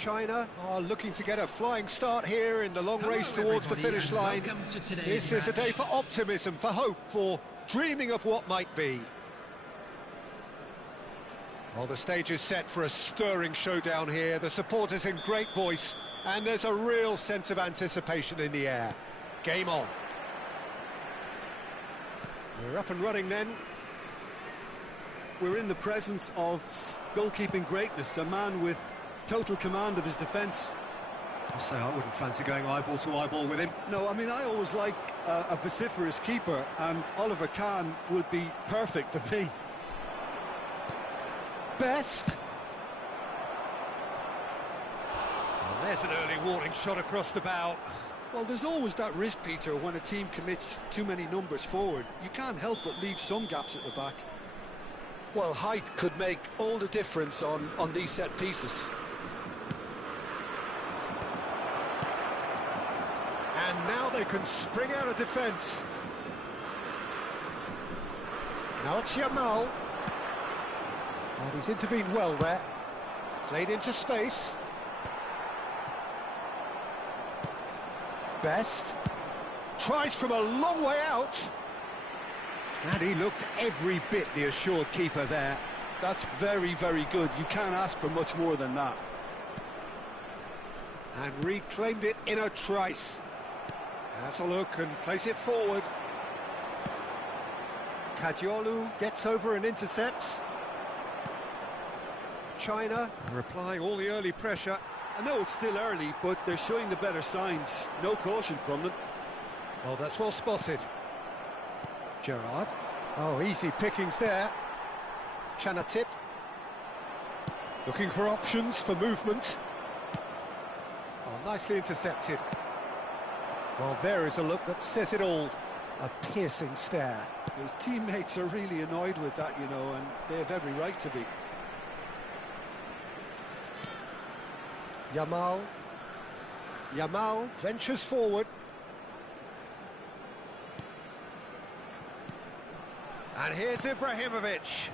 China are looking to get a flying start here in the long race towards the finish line. This is a day for optimism, for hope, for dreaming of what might be. Well, the stage is set for a stirring showdown here. The supporters in great voice, and there's a real sense of anticipation in the air. Game on. We're up and running then. We're in the presence of goalkeeping greatness, a man with total command of his defence. I say I wouldn't fancy going eyeball to eyeball with him. No, I mean, I always like a vociferous keeper, and Oliver Kahn would be perfect for me. Best. Well, there's an early warning shot across the bow. Well, there's always that risk, Peter, when a team commits too many numbers forward. You can't help but leave some gaps at the back. Well, height could make all the difference on these set pieces. And now they can spring out of defence. Now it's Yamal. And he's intervened well there. Played into space. Best. Tries from a long way out. And he looked every bit the assured keeper there. That's very, very good. You can't ask for much more than that. And reclaimed it in a trice. Has a look and plays it forward. Kadiolu gets over and intercepts. China replying all the early pressure. I know it's still early, but they're showing the better signs. No caution from them. Well, that's well spotted. Gerrard. Oh, easy pickings there. Chanatip. Looking for options for movement. Oh, nicely intercepted. Well, there is a look that says it all. A piercing stare. His teammates are really annoyed with that, you know, and they have every right to be. Yamal. Yamal ventures forward. And here's Ibrahimovic.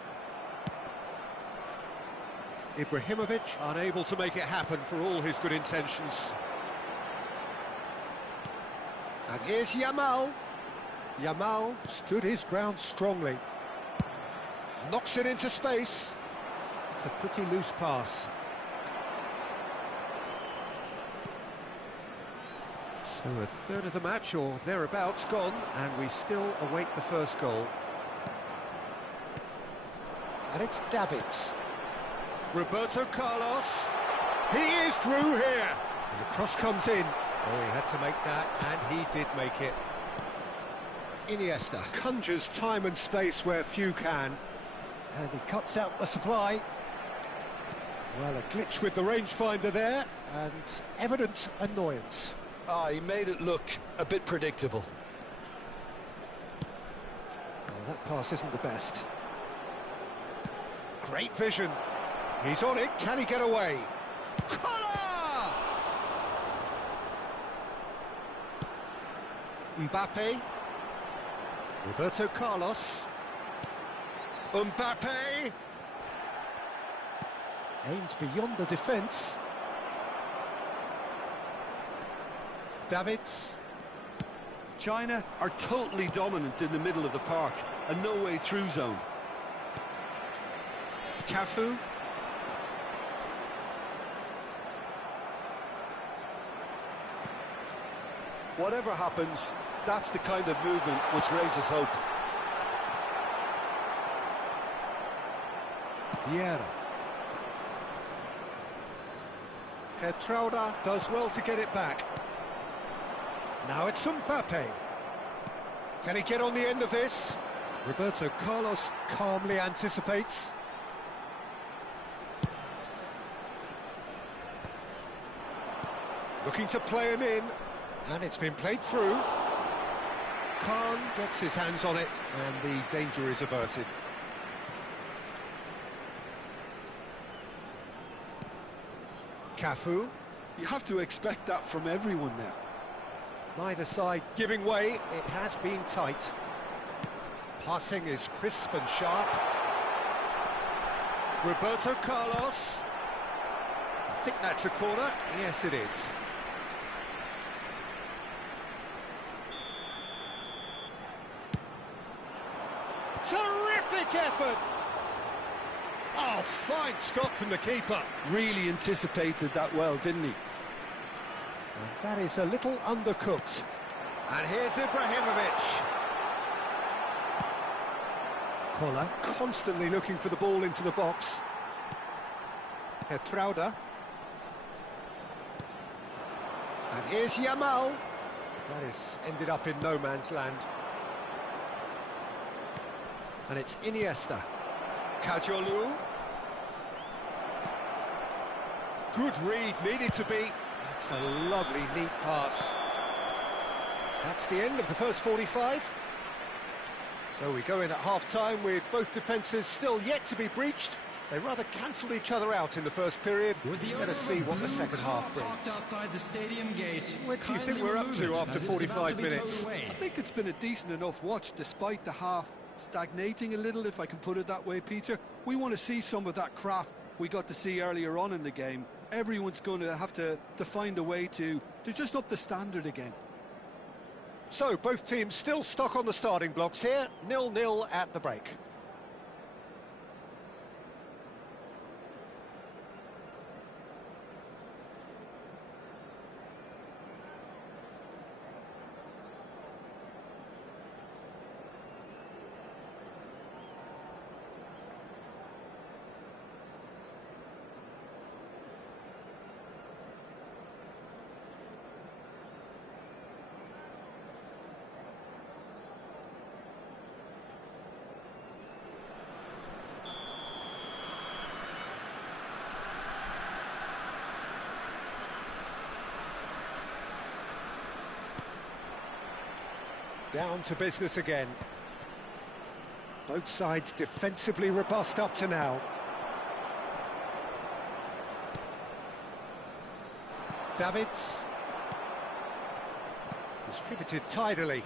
Ibrahimovic unable to make it happen for all his good intentions. And here's Yamal. Yamal stood his ground strongly. Knocks it into space. It's a pretty loose pass. So a third of the match or thereabouts gone, and we still await the first goal. And it's Davids. Roberto Carlos. He is through here. And the cross comes in. Oh, he had to make that, and he did make it. Iniesta conjures time and space where few can. And he cuts out the supply. Well, a glitch with the rangefinder there, and evident annoyance. Ah, he made it look a bit predictable. Oh, that pass isn't the best. Great vision. He's on it. Can he get away? Collar! Mbappe. Roberto Carlos. Mbappe. Aims beyond the defence. Davids. China are totally dominant in the middle of the park. A no-way through zone. Cafu. Whatever happens, that's the kind of movement which raises hope. Vieira. Petrauda does well to get it back. Now it's Mbappe. Can he get on the end of this? Roberto Carlos calmly anticipates. Looking to play him in, and it's been played through. Khan gets his hands on it, and the danger is averted. Cafu. You have to expect that from everyone now. Neither side giving way. It has been tight. Passing is crisp and sharp. Roberto Carlos. I think that's a corner. Yes, it is. Terrific effort! Oh, fine stop from the keeper. Really anticipated that well, didn't he? And that is a little undercooked. And here's Ibrahimovic. Koller constantly looking for the ball into the box. Petrauda. And here's Yamal. That has ended up in no man's land. And it's Iniesta. Kadiolu. good read, needed to be. That's a lovely, neat pass. That's the end of the first 45. So we go in at half-time with both defences still yet to be breached. They rather cancelled each other out in the first period. Let us see what the second half brings. What do you think we're up to after 45 minutes? I think it's been a decent enough watch, despite the half stagnating a little, if I can put it that way, Peter. We want to see some of that craft we got to see earlier on in the game. Everyone's going to have to find a way to just up the standard again. So, both teams still stuck on the starting blocks here, 0-0 at the break. Down to business again. Both sides defensively robust up to now. Davids. Distributed tidily.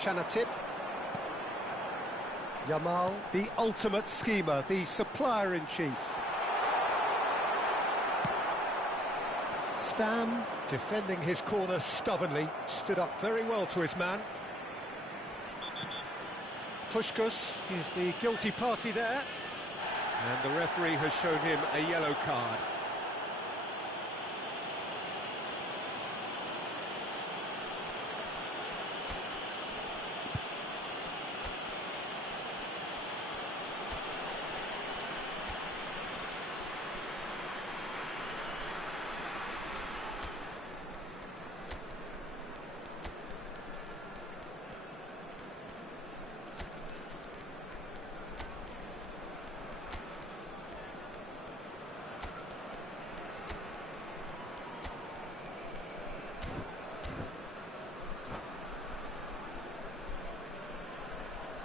Chanatip. Yamal, the ultimate schemer, the supplier-in-chief. Stam, defending his corner stubbornly, stood up very well to his man. Puskás is the guilty party there, and the referee has shown him a yellow card.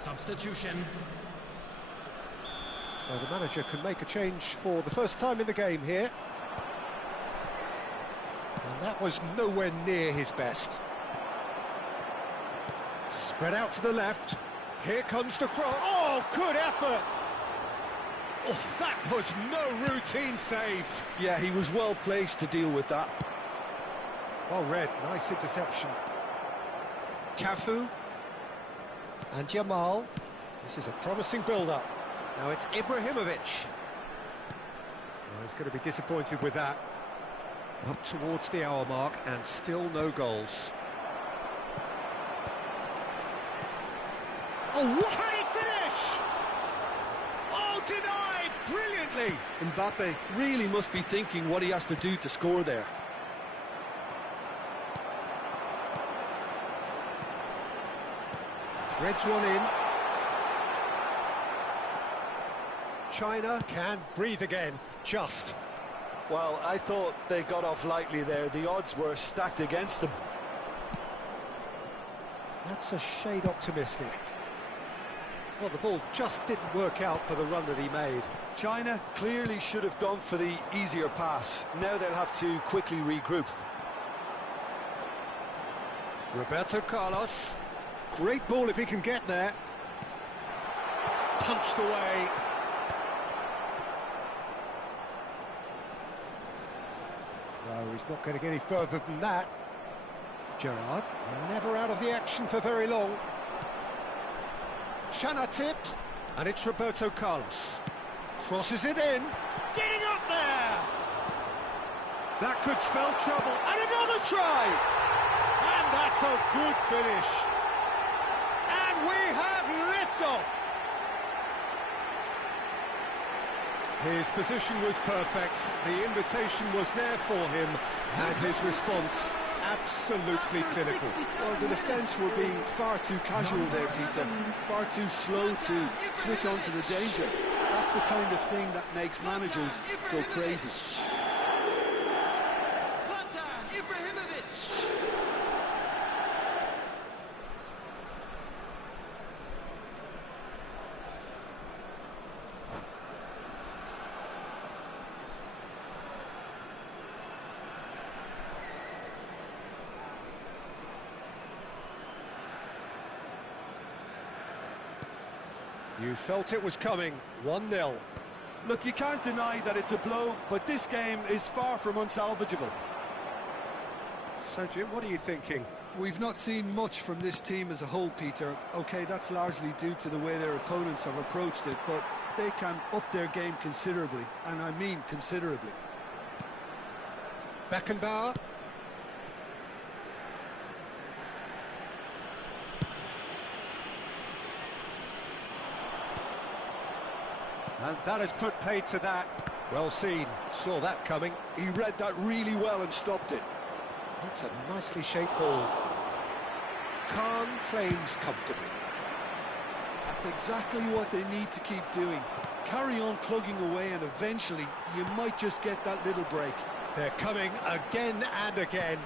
Substitution. So the manager can make a change for the first time in the game here. And that was nowhere near his best. Spread out to the left. Here comes the cross. Oh, good effort! Oh, that was no routine save. Yeah, he was well placed to deal with that. Well read, nice interception. Cafu. And Yamal. This is a promising build-up. Now it's Ibrahimovic. Well, he's going to be disappointed with that. Up towards the hour mark and still no goals. Oh, what? Can he finish? Oh, denied brilliantly. Mbappe really must be thinking what he has to do to score there. Threads one in. China can breathe again, just. Well, I thought they got off lightly there. The odds were stacked against them. That's a shade optimistic. Well, the ball just didn't work out for the run that he made. China clearly should have gone for the easier pass. Now they'll have to quickly regroup. Roberto Carlos. Great ball if he can get there. Punched away. No, he's not getting any further than that. Gerrard, never out of the action for very long. Chanatip, and it's Roberto Carlos. Crosses it in. Getting up there! That could spell trouble. And another try! And that's a good finish. And we have liftoff. His position was perfect, the invitation was there for him, and his response absolutely clinical. Well, the defence were being far too casual there, Peter. Far too slow to switch on to the danger. That's the kind of thing that makes managers go crazy. You felt it was coming, 1-0. Look, you can't deny that it's a blow, but this game is far from unsalvageable. So, Jim, what are you thinking? We've not seen much from this team as a whole, Peter. OK, that's largely due to the way their opponents have approached it, but they can up their game considerably, and I mean considerably. Beckenbauer. And that has put paid to that. Well seen, saw that coming. He read that really well and stopped it. That's a nicely shaped ball. Khan claims comfortably. That's exactly what they need to keep doing. Carry on plugging away and eventually you might just get that little break. They're coming again and again.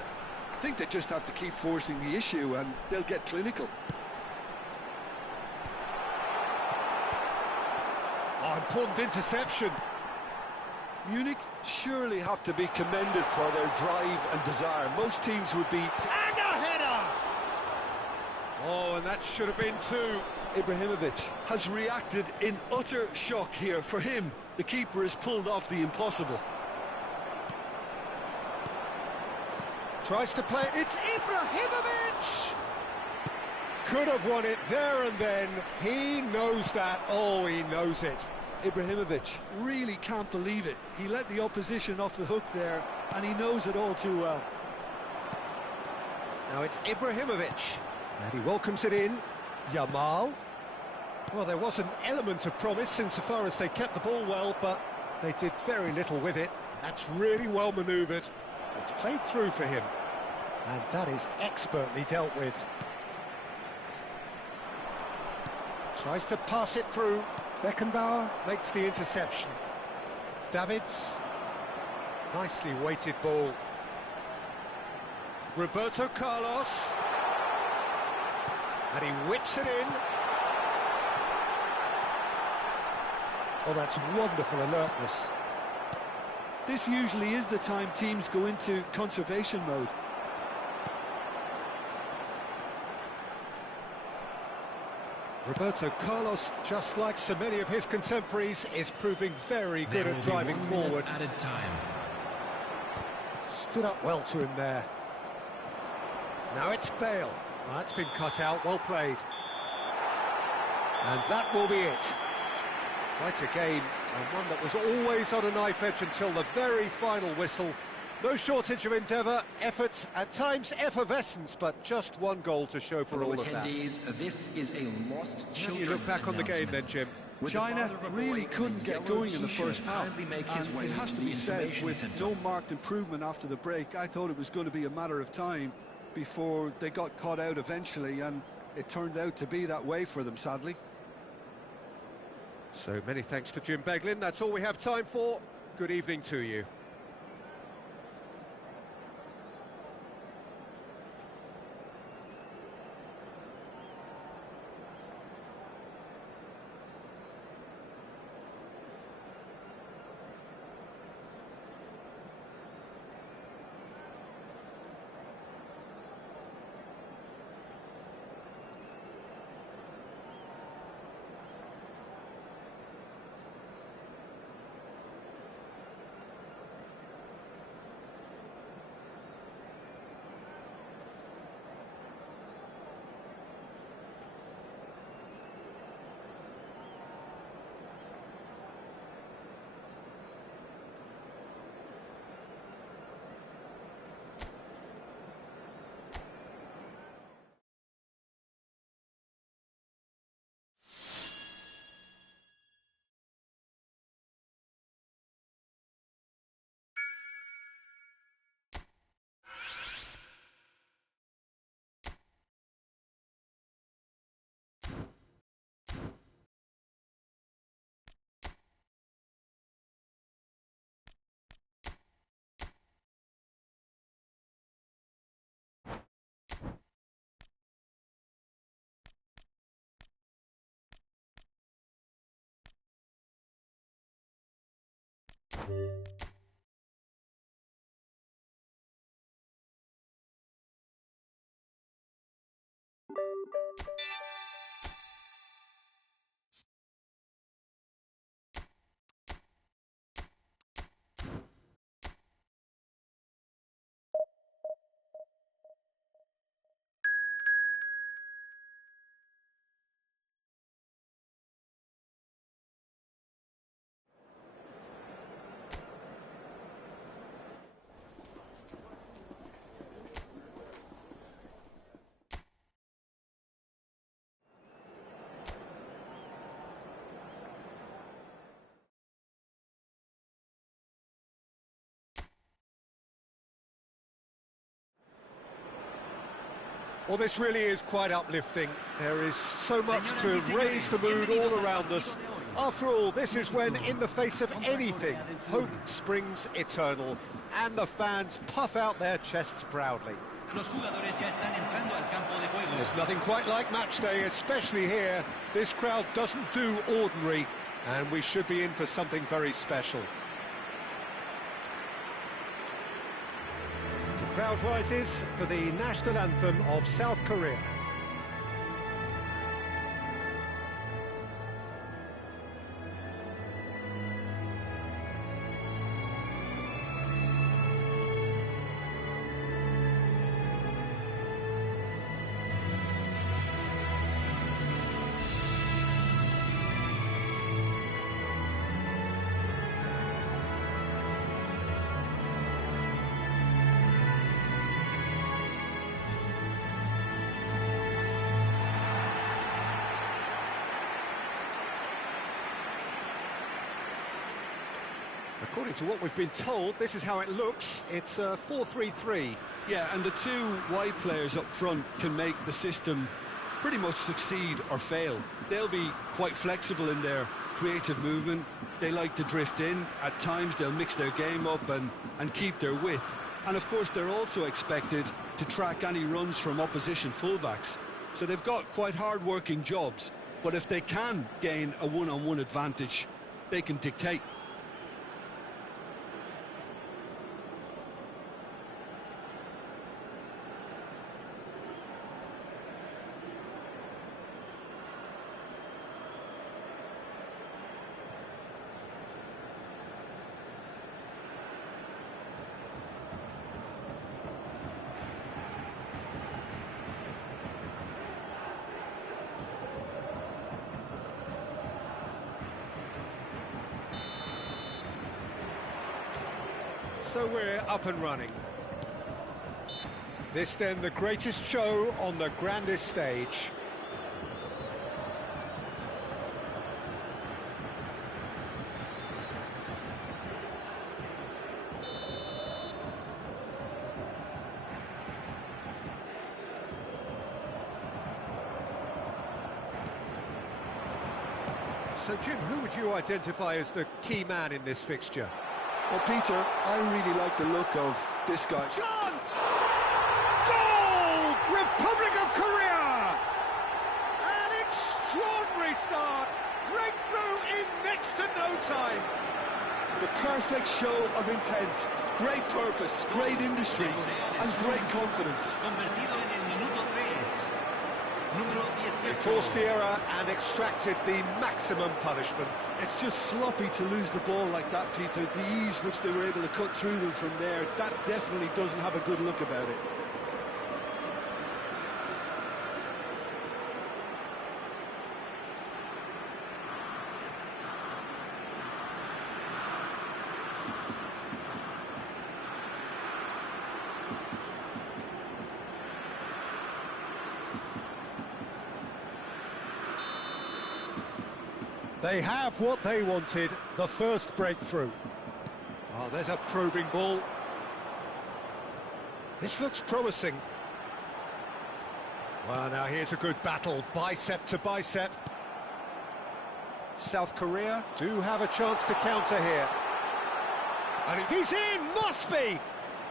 I think they just have to keep forcing the issue and they'll get clinical. Oh, important interception. Munich surely have to be commended for their drive and desire. Most teams would be... And a header! Oh, and that should have been two. Ibrahimovic has reacted in utter shock here. For him, the keeper has pulled off the impossible. Tries to play, it's Ibrahimovic! Could have won it there and then. He knows that. Oh, he knows it. Ibrahimovic really can't believe it. He let the opposition off the hook there, and he knows it all too well. Now it's Ibrahimovic, and he welcomes it in. Yamal. Well, there was an element of promise insofar as they kept the ball well, but they did very little with it. That's really well manoeuvred. It's played through for him, and that is expertly dealt with. Tries to pass it through. Beckenbauer makes the interception. Davids. Nicely weighted ball. Roberto Carlos. And he whips it in. Oh, that's wonderful alertness. This usually is the time teams go into conservation mode. Roberto Carlos, just like so many of his contemporaries, is proving very good at driving forward. Added time. Stood up well to him there. Now it's Bale. Well, that's been cut out, well played. And that will be it. Quite a game, and one that was always on a knife edge until the very final whistle. No shortage of endeavour, effort, at times effervescence, but just one goal to show for all of that. This is a lost How do you look back on the game then, Jim? China really couldn't get going in the first half, and it has to be said, with no marked improvement after the break, I thought it was going to be a matter of time before they got caught out eventually, and it turned out to be that way for them, sadly. So many thanks to Jim Beglin. That's all we have time for. Good evening to you. Well, this really is quite uplifting. There is so much to raise the mood all around us. After all, this is when, in the face of anything, hope springs eternal, and the fans puff out their chests proudly. There's nothing quite like match day, especially here. This crowd doesn't do ordinary, and we should be in for something very special. The crowd rises for the national anthem of South Korea. According to what we've been told, this is how it looks. It's 4-3-3. Yeah, and the two wide players up front can make the system pretty much succeed or fail. They'll be quite flexible in their creative movement. They like to drift in. At times they'll mix their game up and keep their width. And of course they're also expected to track any runs from opposition fullbacks. So they've got quite hard-working jobs. But if they can gain a one-on-one advantage, they can dictate. So we're up and running. This then the greatest show on the grandest stage. So Jim, who would you identify as the key man in this fixture? Well, Peter, I really like the look of this guy. Chance! Goal! Republic of Korea! An extraordinary start. Breakthrough in next to no time. The perfect show of intent. Great purpose, great industry, and great confidence. They forced the error and extracted the maximum punishment. It's just sloppy to lose the ball like that, Peter. The ease which they were able to cut through them from there, that definitely doesn't have a good look about it. They have what they wanted, the first breakthrough. Oh, there's a probing ball. This looks promising. Well, now here's a good battle, bicep to bicep. South Korea do have a chance to counter here. And he's in, must be!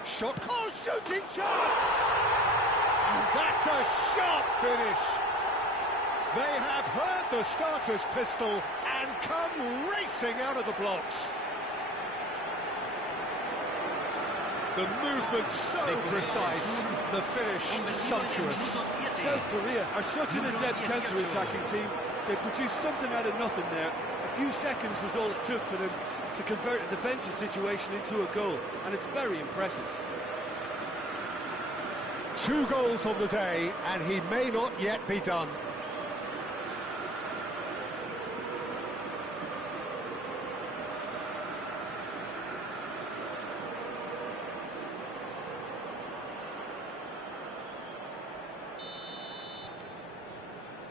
Shot, oh, shooting chance! And that's a sharp finish. They have heard the starter's pistol and come racing out of the blocks. The movement so precise, the finish sumptuous. South Korea are such an adept counter-attacking team. They produced something out of nothing there. A few seconds was all it took for them to convert a defensive situation into a goal, and it's very impressive. 2 goals on the day, and he may not yet be done.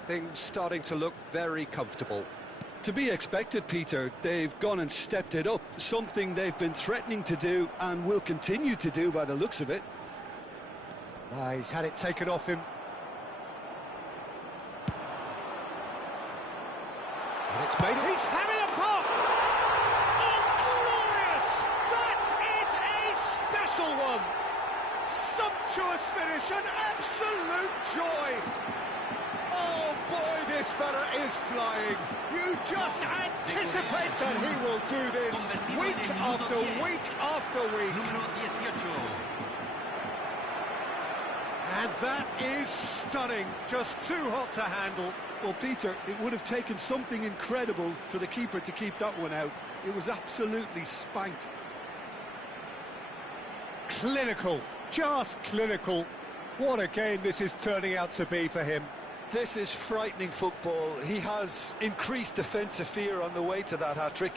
Things starting to look very comfortable. To be expected, Peter. They've gone and stepped it up, something they've been threatening to do and will continue to do by the looks of it. He's had it taken off him. And it's made it. He's having a pop! Oh, glorious! That is a special one! Sumptuous finish, an absolute joy! Oh boy, this fella is flying. You just anticipate that he will do this week after week after week. And that is stunning, just too hot to handle. Well, Peter, it would have taken something incredible for the keeper to keep that one out. It was absolutely spanked. Clinical, just clinical. What a game this is turning out to be for him. This is frightening football. He has increased defensive fear on the way to that hat-trick.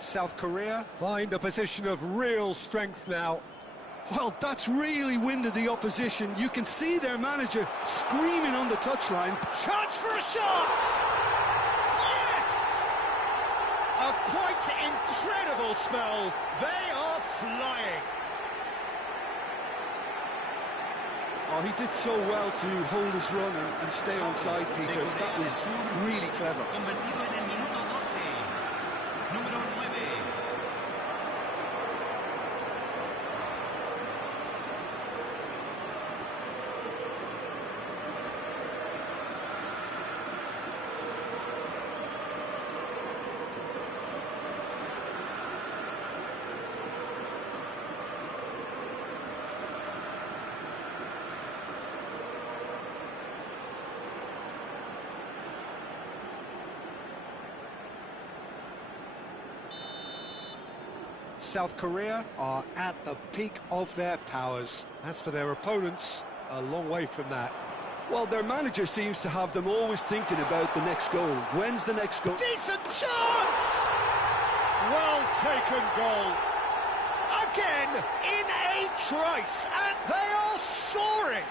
South Korea find a position of real strength now. Well, that's really winded the opposition. You can see their manager screaming on the touchline. Chance for a shot! Yes! A quite incredible spell. They are flying. Oh, he did so well to hold his run and stay onside, Peter. That was really clever. South Korea are at the peak of their powers. As for their opponents, a long way from that. Well, their manager seems to have them always thinking about the next goal. When's the next goal? Decent chance! Well taken goal. Again, in a trice, and they are soaring.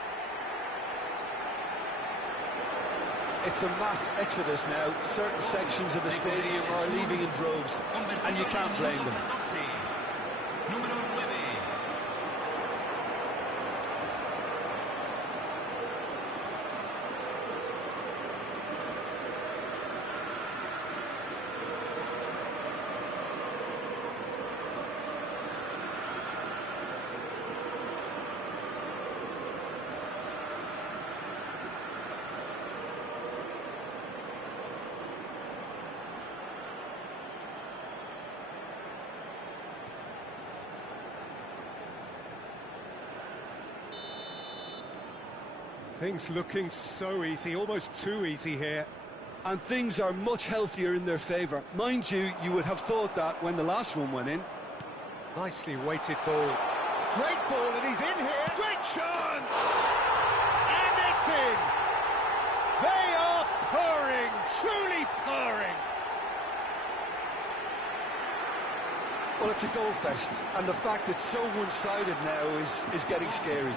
It's a mass exodus now. Certain sections of the stadium are leaving in droves, and you can't blame them. Things looking so easy, almost too easy here. And things are much healthier in their favour. Mind you, you would have thought that when the last one went in. Nicely weighted ball. Great ball, and he's in here. Great chance! And it's in! They are purring, truly purring. Well, it's a goal fest, and the fact it's so one-sided now is getting scary.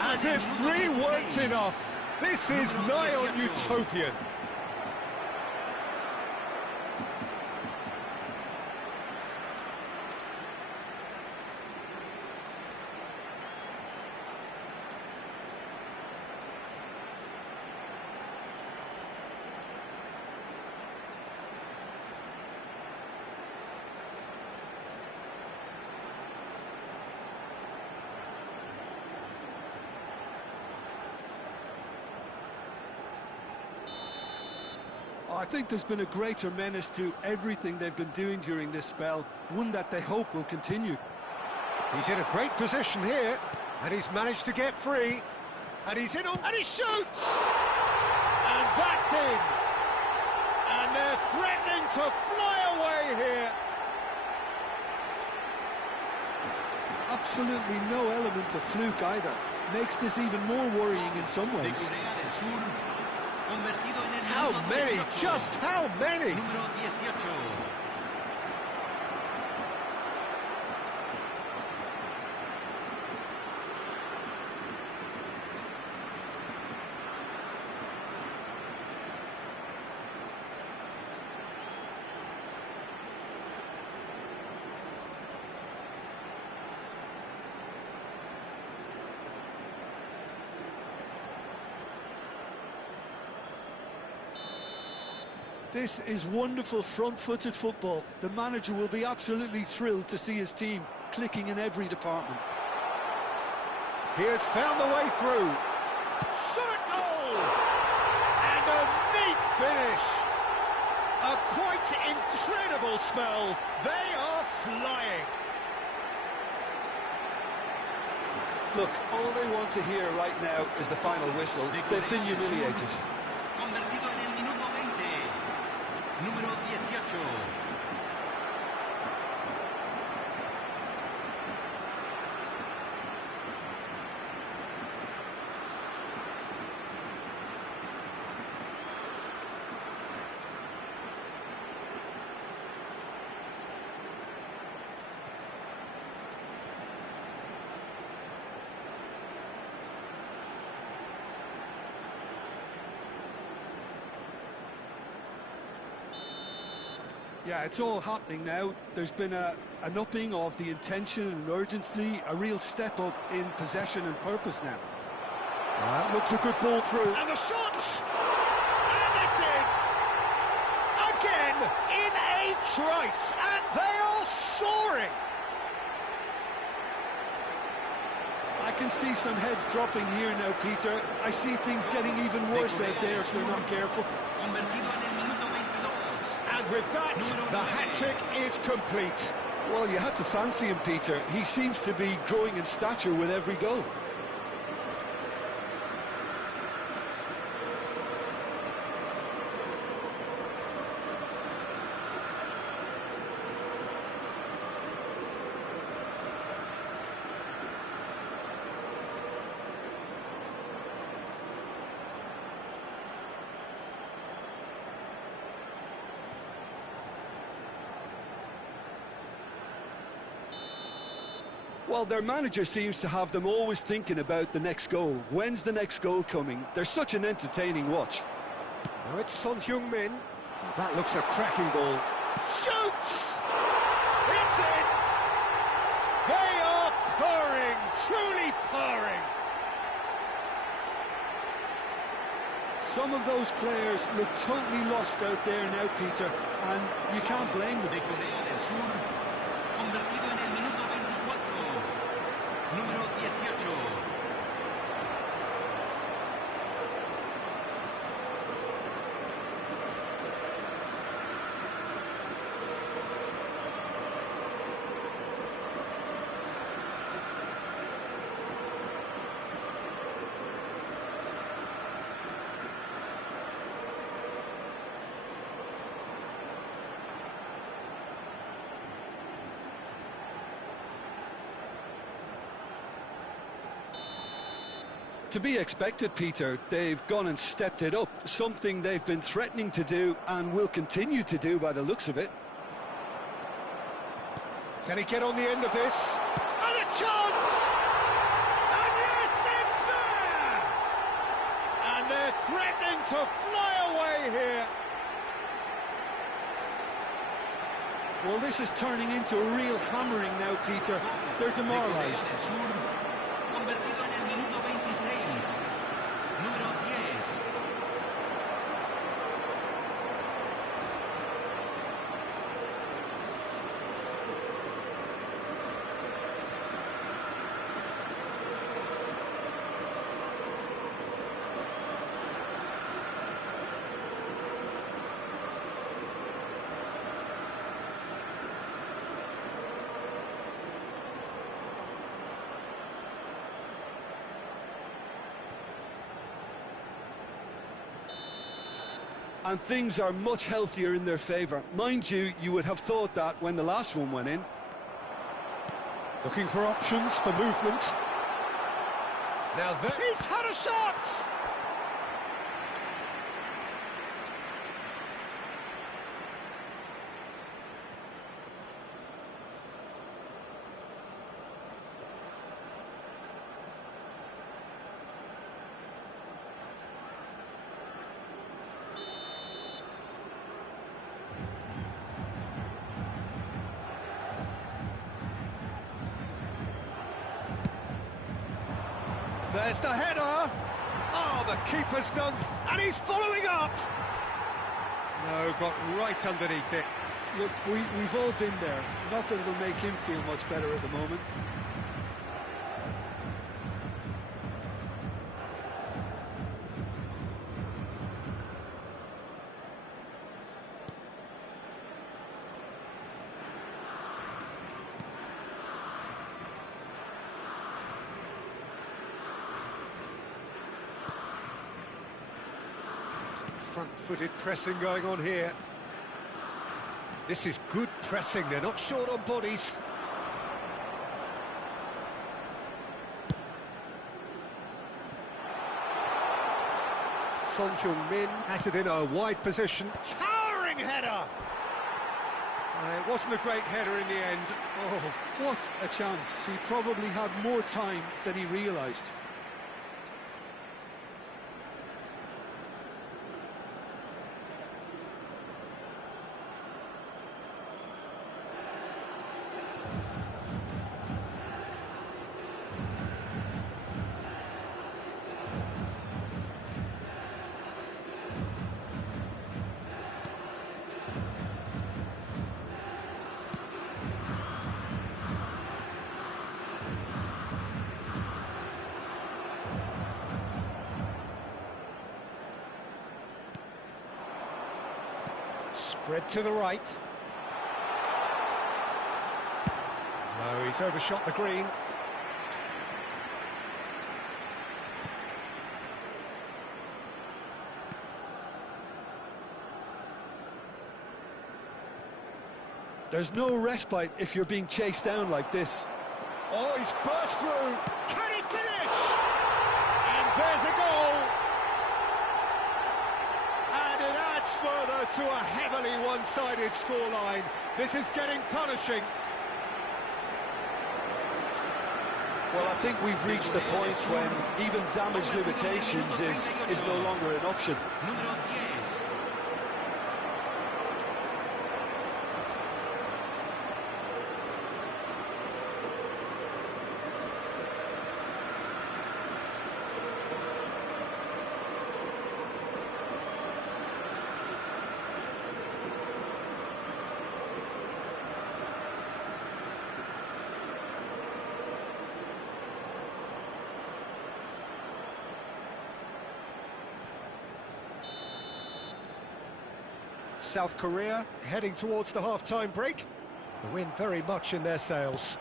As if 3 weren't enough. This is nigh on utopian. I think there's been a greater menace to everything they've been doing during this spell, one that they hope will continue. He's in a great position here, and he's managed to get free. And he's in, and he shoots! And that's in! And they're threatening to fly away here. Absolutely no element of fluke either. Makes this even more worrying in some ways. How many? Just how many? This is wonderful front-footed football. The manager will be absolutely thrilled to see his team clicking in every department. He has found the way through. Shot a goal! And a neat finish. A quite incredible spell. They are flying. Look, all they want to hear right now is the final whistle. They've been humiliated. Número 18. Yeah, it's all happening now. There's been an upping of the intention and urgency, a real step up in possession and purpose now. Looks a good ball through. And the shots! And it's in! Again, in a trice, and they are soaring! I can see some heads dropping here now, Peter. I see things getting even worse out there if they're not careful. And with that, the hat-trick is complete. Well, you had to fancy him, Peter. He seems to be growing in stature with every goal. Well, their manager seems to have them always thinking about the next goal. When's the next goal coming? They're such an entertaining watch. Now it's Son Heung-min. That looks a cracking ball. Shoots! It's in! They are purring, truly purring. Some of those players look totally lost out there now, Peter, and you can't blame them. Número 18. To be expected, Peter. They've gone and stepped it up, something they've been threatening to do and will continue to do by the looks of it. Can he get on the end of this? And a chance! And yes, it's there! And they're threatening to fly away here. Well, this is turning into a real hammering now, Peter. They're demoralised. Convertido en el minuto 26. Número 10. and things are much healthier in their favour. Mind you, you would have thought that when the last one went in. Looking for options for movement. Now he's had a shot! There's the header. Oh, the keeper's done, and he's following up. No, got right underneath it. Look, we've all been there. Not that it'll make him feel much better at the moment. Front-footed pressing going on here. This is good pressing, they're not short on bodies. Son Heung-min has it in a wide position. Towering header! It wasn't a great header in the end. Oh, what a chance. He probably had more time than he realised. Spread to the right. No, he's overshot the green. There's no respite if you're being chased down like this. Oh, he's burst through. Can he finish? And there's a goal. And it adds further to a heavily one-sided scoreline. This is getting punishing. Well, I think we've reached the point when even damage limitations is no longer an option. South Korea heading towards the half-time break. The wind very much in their sails.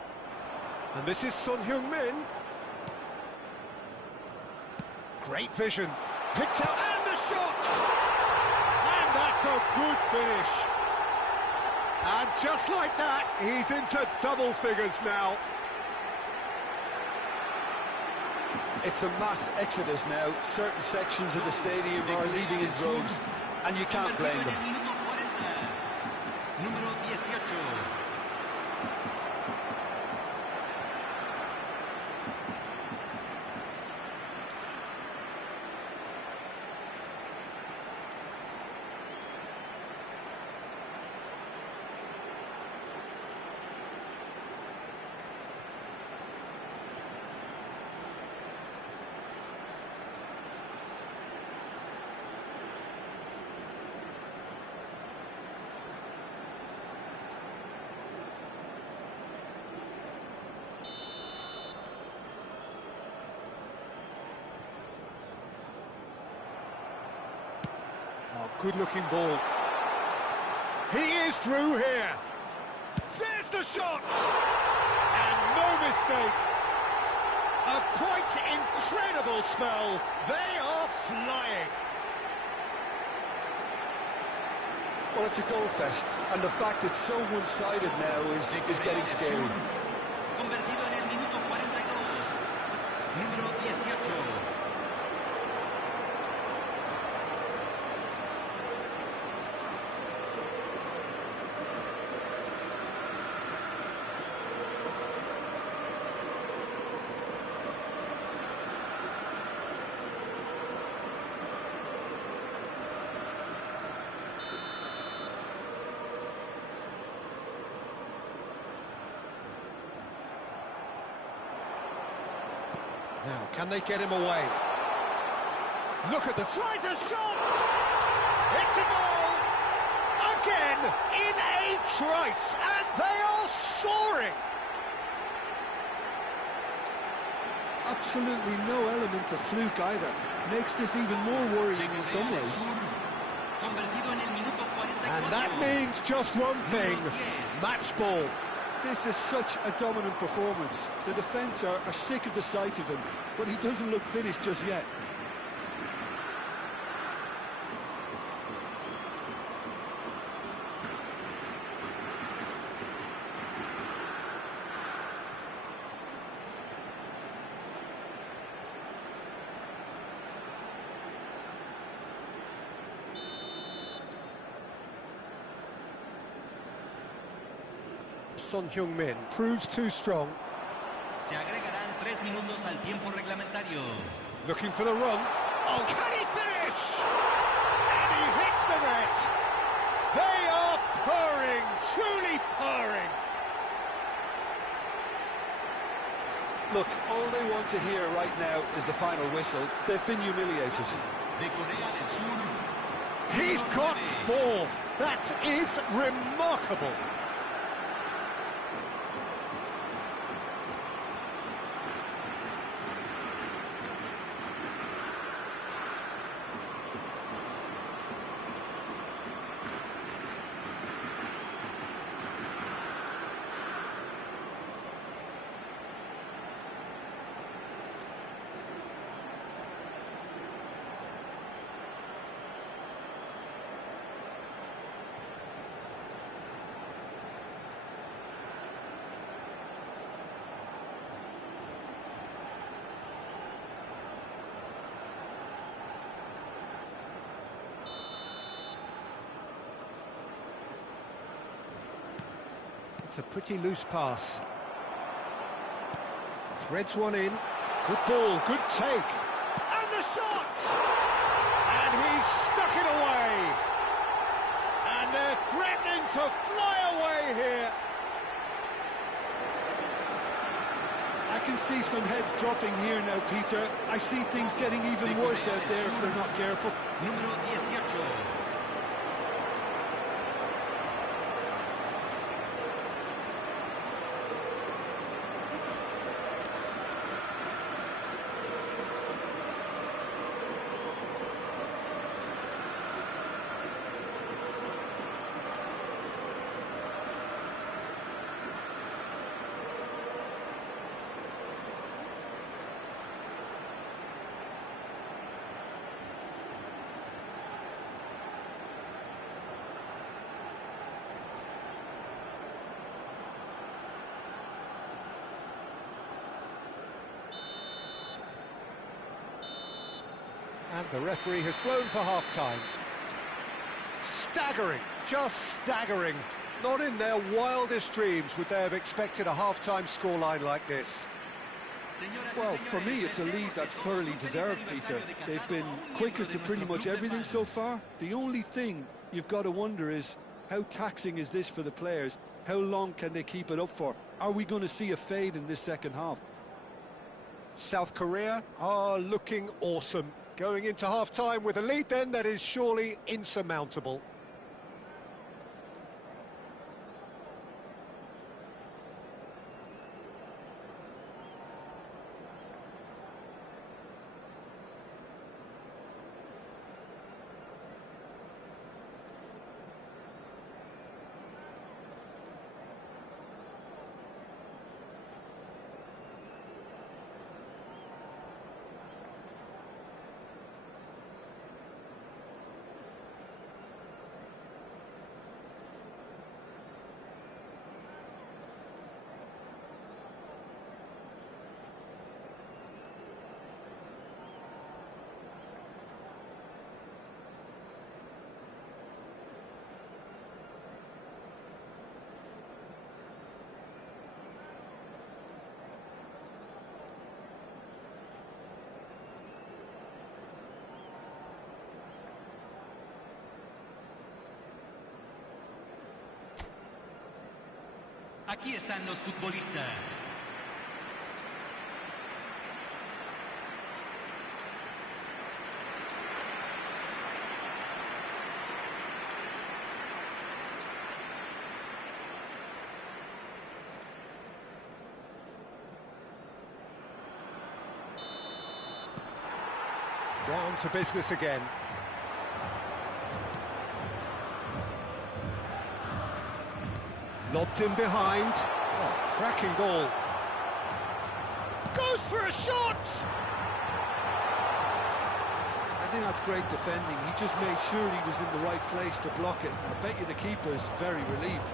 And this is Son Heung-min. Great vision. Picked out, and the shot! And that's a good finish. And just like that, he's into double figures now. It's a mass exodus now. Certain sections of the stadium are leaving in droves, and you can't blame them. Número 18. Good-looking ball. He is through here. There's the shot! And no mistake. A quite incredible spell. They are flying. Well, it's a goal fest, and the fact it's so one-sided now is getting scary. Convertido en el minuto 42. Número 18. Now, can they get him away? Look at the tries of shots! It's a goal! Again, in a trice, and they are soaring! Absolutely no element of fluke either. Makes this even more worrying in some ways. Convertido en el minuto 44. And that means just one thing, match ball. This is such a dominant performance. The defence are sick of the sight of him, but he doesn't look finished just yet. Son Heung-min proves too strong. Se agregarán 3 minutos al tiempo reglamentario. Looking for the run. Oh, can he finish? And he hits the net. They are purring, truly purring. Look, all they want to hear right now is the final whistle. They've been humiliated. De Corea del Sur. He's got 4. That is remarkable. It's a pretty loose pass. Threads one in. Good ball, good take. And the shot! And he's stuck it away. And they're threatening to fly away here. I can see some heads dropping here now, Peter. I see things getting even worse out there if they're not careful. Número 18. And the referee has blown for half-time. Staggering, just staggering. Not in their wildest dreams would they have expected a half-time scoreline like this. Well, for me, it's a lead that's thoroughly deserved, Peter. They've been quicker to pretty much everything so far. The only thing you've got to wonder is, how taxing is this for the players? How long can they keep it up for? Are we going to see a fade in this second half? South Korea are looking awesome. Going into half-time with a lead then that is surely insurmountable. Aquí están los futbolistas. Down to business again. Lobbed in behind. Oh, cracking ball. Goes for a shot! I think that's great defending. He just made sure he was in the right place to block it. I bet you the keeper's very relieved.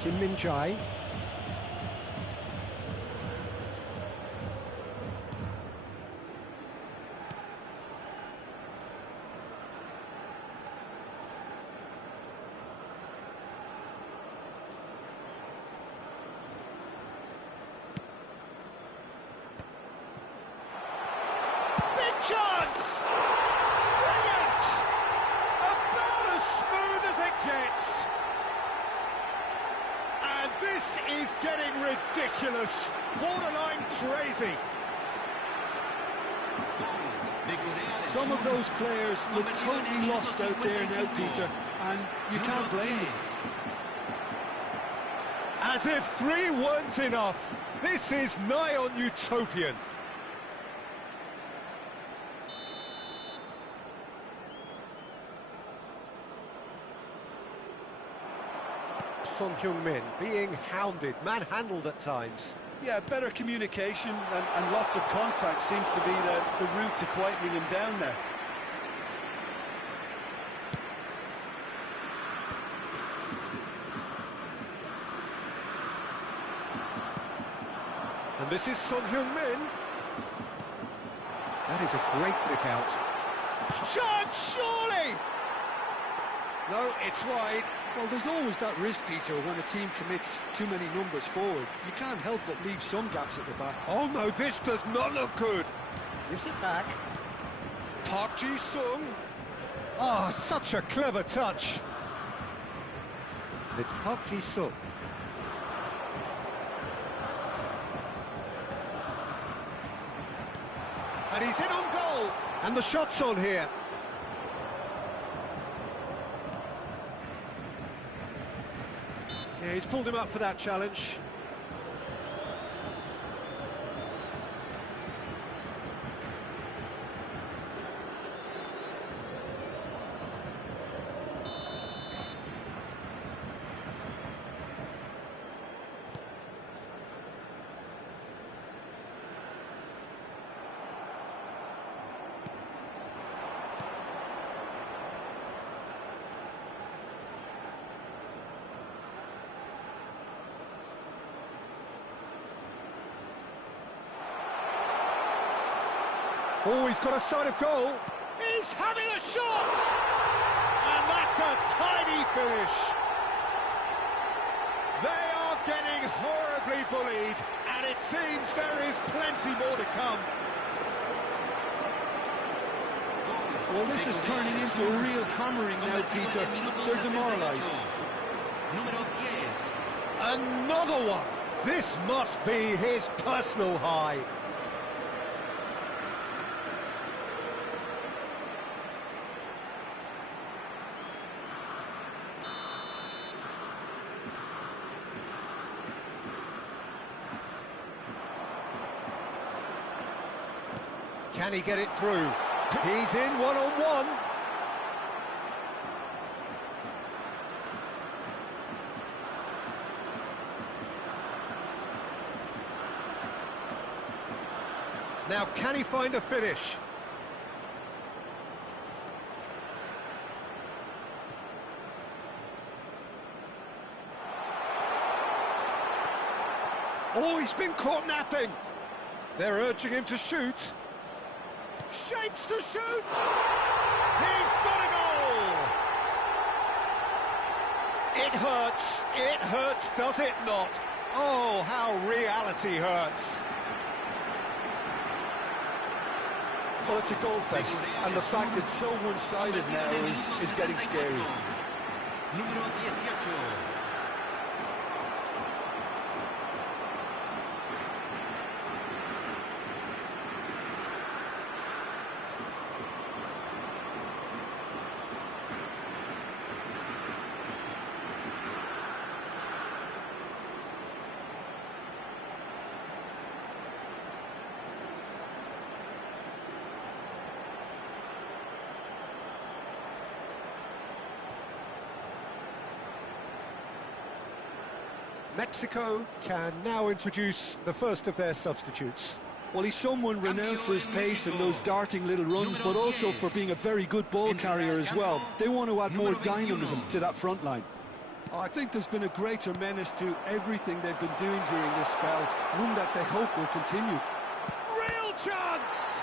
Kim Min-jae. Big chance! Brilliant! About as smooth as it gets. And this is getting ridiculous. Borderline crazy. Some of those players look totally lost out there now, Peter, and you can't blame them. As if 3 weren't enough. This is nigh on utopian. Son Heung-min being hounded, manhandled at times. Yeah, better communication and lots of contact seems to be the route to quietening him down there. And this is Son Heung-min. That is a great pick out. Chance, surely! No, it's wide. Well, there's always that risk, Peter, when a team commits too many numbers forward. You can't help but leave some gaps at the back. Oh no, this does not look good. Gives it back. Park Ji-sung. Oh, such a clever touch. It's Park Ji-sung. And he's in on goal. And the shot's on here. Yeah, he's pulled him up for that challenge. Oh, he's got a sight of goal. He's having a shot! And that's a tiny finish. They are getting horribly bullied, and it seems there is plenty more to come. Well, this is turning into a real hammering now, Peter. They're demoralised. Another one. This must be his personal high. Can he get it through? He's in one-on-one. Now, can he find a finish? Oh, he's been caught napping. They're urging him to shoot. Shapes to shoot! He's got a goal! It hurts, does it not? Oh, how reality hurts. Well, it's a goal fest, and the fact it's so one-sided now is getting scary. Número 18. Mexico can now introduce the first of their substitutes. Well, he's someone renowned for his pace and those darting little runs, but also for being a very good ball carrier as well. They want to add more dynamism to that front line. I think there's been a greater menace to everything they've been doing during this spell, one that they hope will continue. Real chance!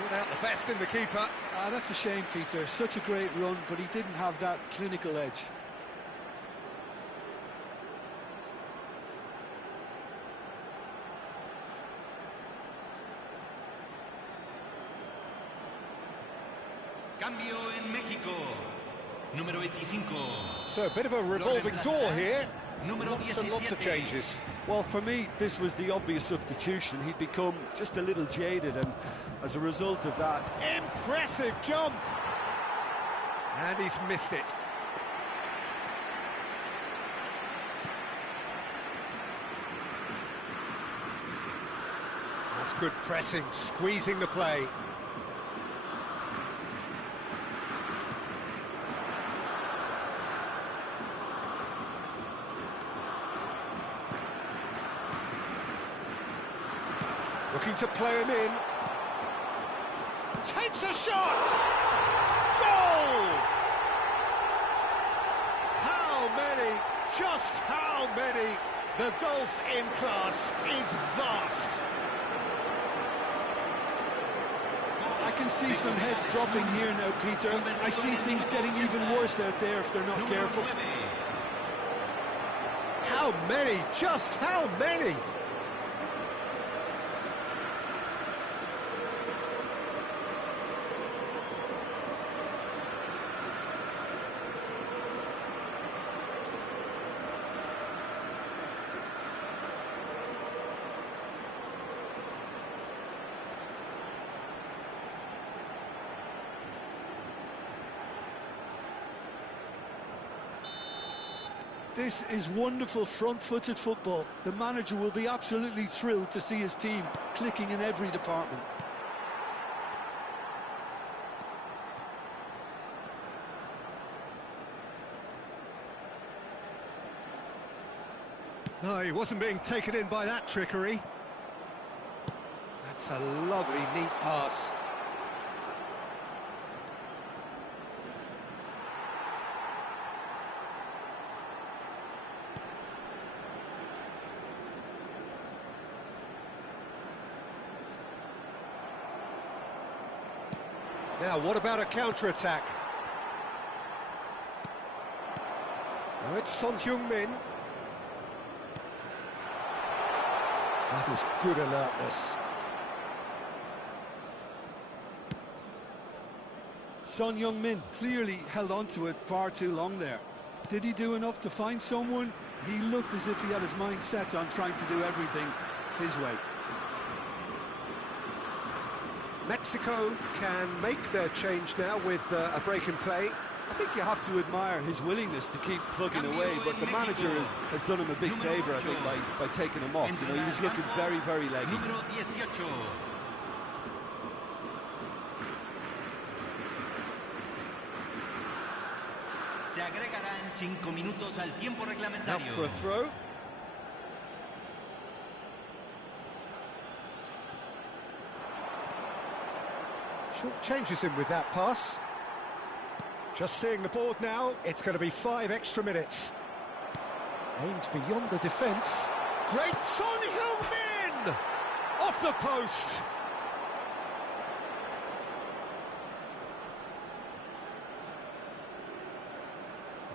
Ruled out the best in the keeper. That's a shame, Peter. Such a great run, but he didn't have that clinical edge. Cambio en México. Número 25. So a bit of a revolving door here. Lots and lots of changes. Well, for me, this was the obvious substitution. He'd become just a little jaded, and as a result of that... Impressive jump! And he's missed it. That's good pressing, squeezing the play. Looking to play him in. Takes a shot! Goal! How many, just how many? The golf in class is vast. I can see some heads dropping here now, Peter. I see things getting even worse out there if they're not careful. How many? Just how many? This is wonderful front-footed football. The manager will be absolutely thrilled to see his team clicking in every department. No, he wasn't being taken in by that trickery. That's a lovely, neat pass. Now, what about a counter-attack? Oh, it's Son Heung-min. That is good alertness. Son Heung-min clearly held on to it far too long there. Did he do enough to find someone? He looked as if he had his mind set on trying to do everything his way. Mexico can make their change now with a break in play. I think you have to admire his willingness to keep plugging away, but the manager has done him a big favour, I think, by taking him off. You know, he was looking very, very leggy. Número 18. Se agregarán 5 minutos al tiempo reglamentario. Out for a throw. Short changes him with that pass. Just seeing the board now, it's going to be 5 extra minutes. Aimed beyond the defence. Great Son Heung-min! Off the post!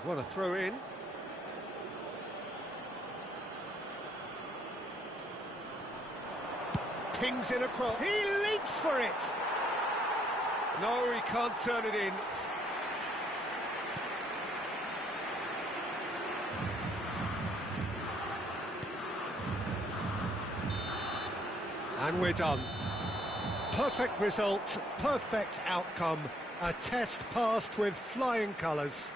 What a throw in. Pings in across. He leaps for it. No, he can't turn it in. And we're done. Perfect result, perfect outcome. A test passed with flying colours.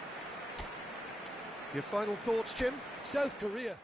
Your final thoughts, Jim? South Korea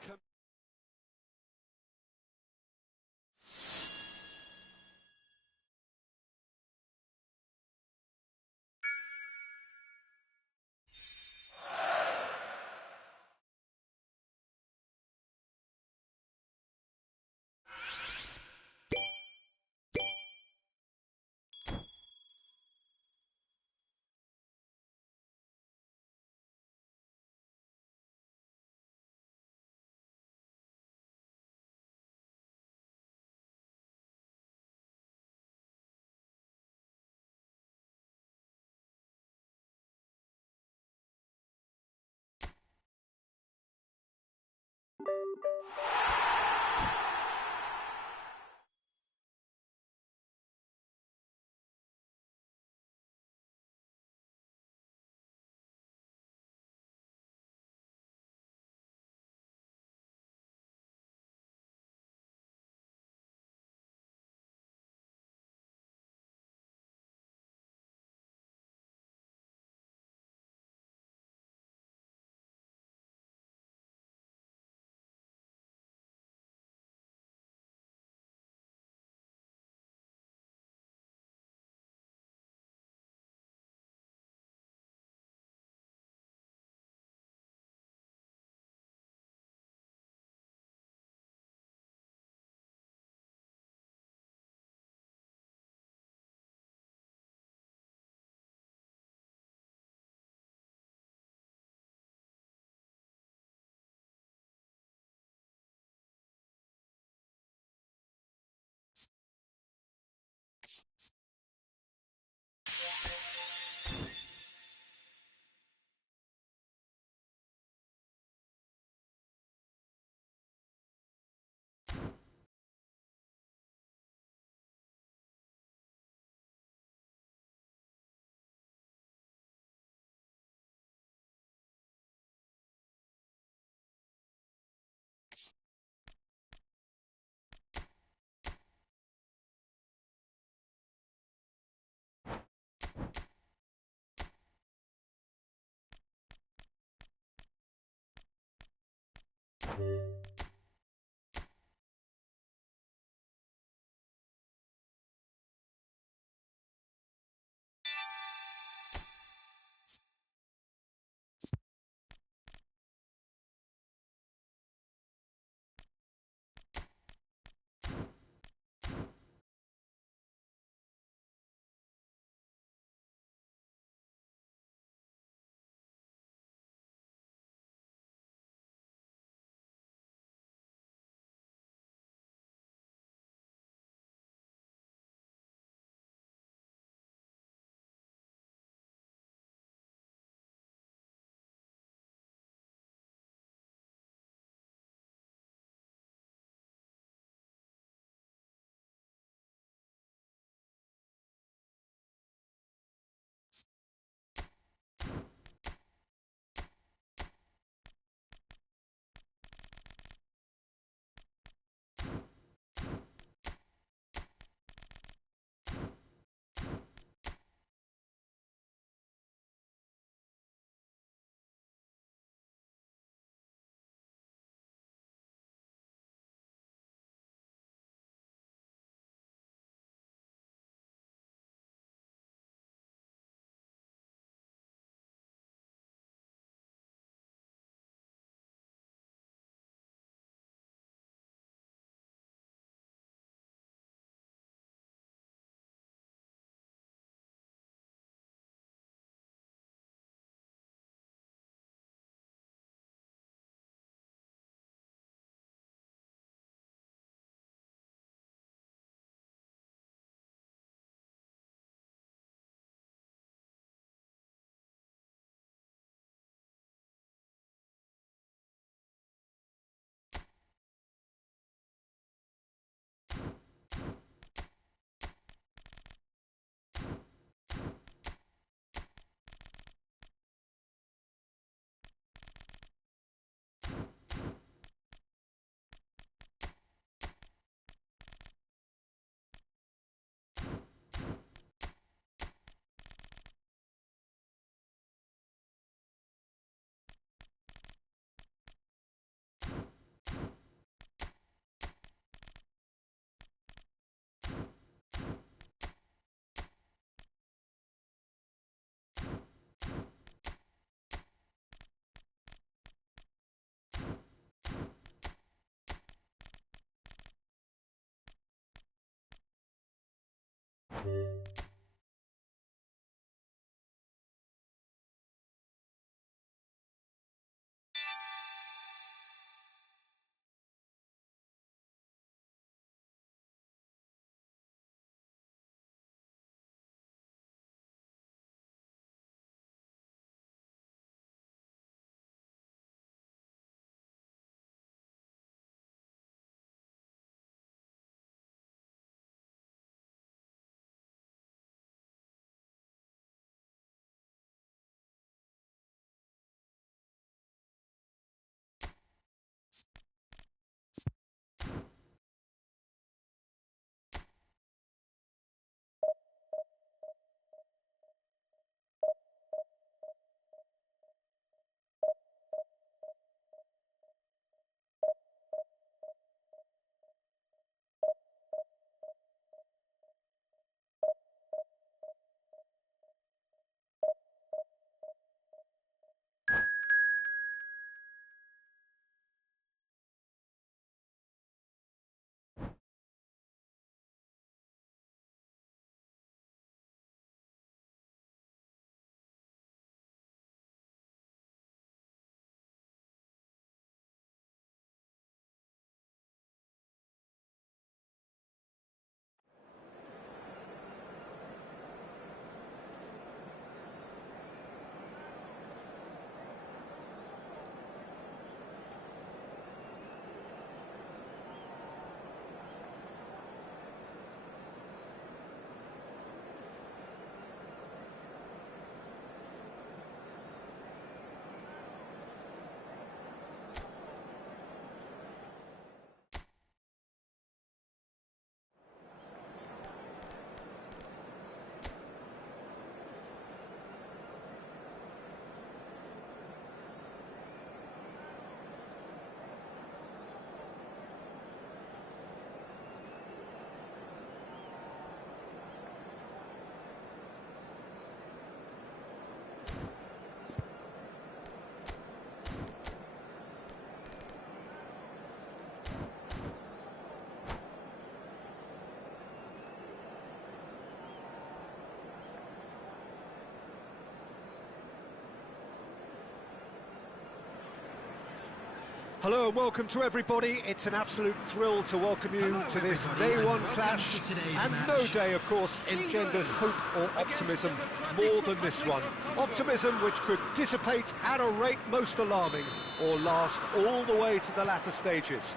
Hello and welcome to everybody. It's an absolute thrill to welcome you to this day one clash, and no day, of course, engenders hope or optimism more than this one. Optimism which could dissipate at a rate most alarming or last all the way to the latter stages.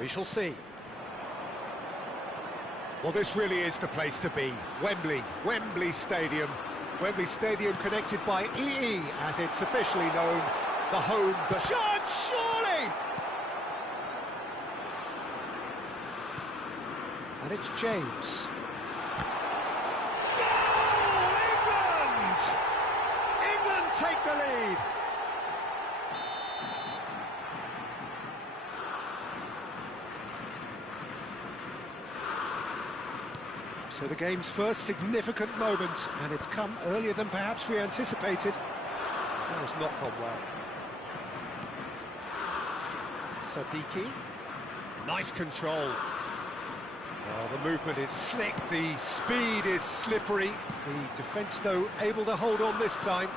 We shall see. Well, this really is the place to be. Wembley Stadium. Wembley Stadium connected by EE, as it's officially known. The home, the shot, surely! And it's James. Goal! England! England take the lead. So the game's first significant moment, and it's come earlier than perhaps we anticipated. That has not gone well. Sadiki, nice control. Well, the movement is slick, the speed is slippery. The defence, though, able to hold on this time.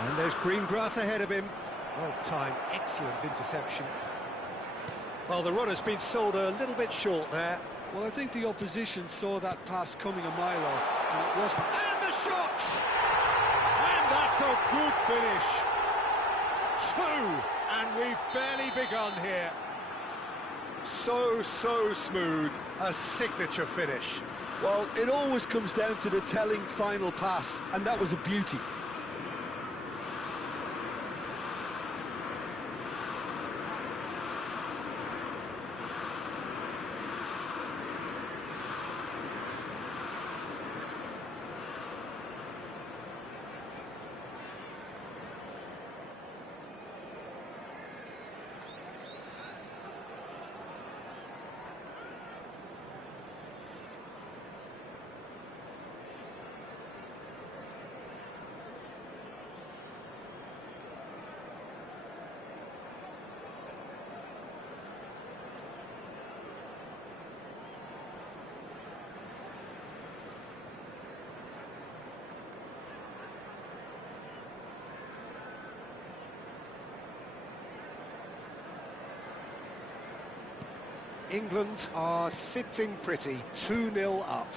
And there's green grass ahead of him. Well timed, excellent interception. Well, the runner's been sold a little bit short there. Well, I think the opposition saw that pass coming a mile off, and it wasn't. And the shot! And that's a good finish. Two, and we've barely begun here. So smooth, a signature finish. Well, it always comes down to the telling final pass, and that was a beauty. England are sitting pretty, 2-0 up.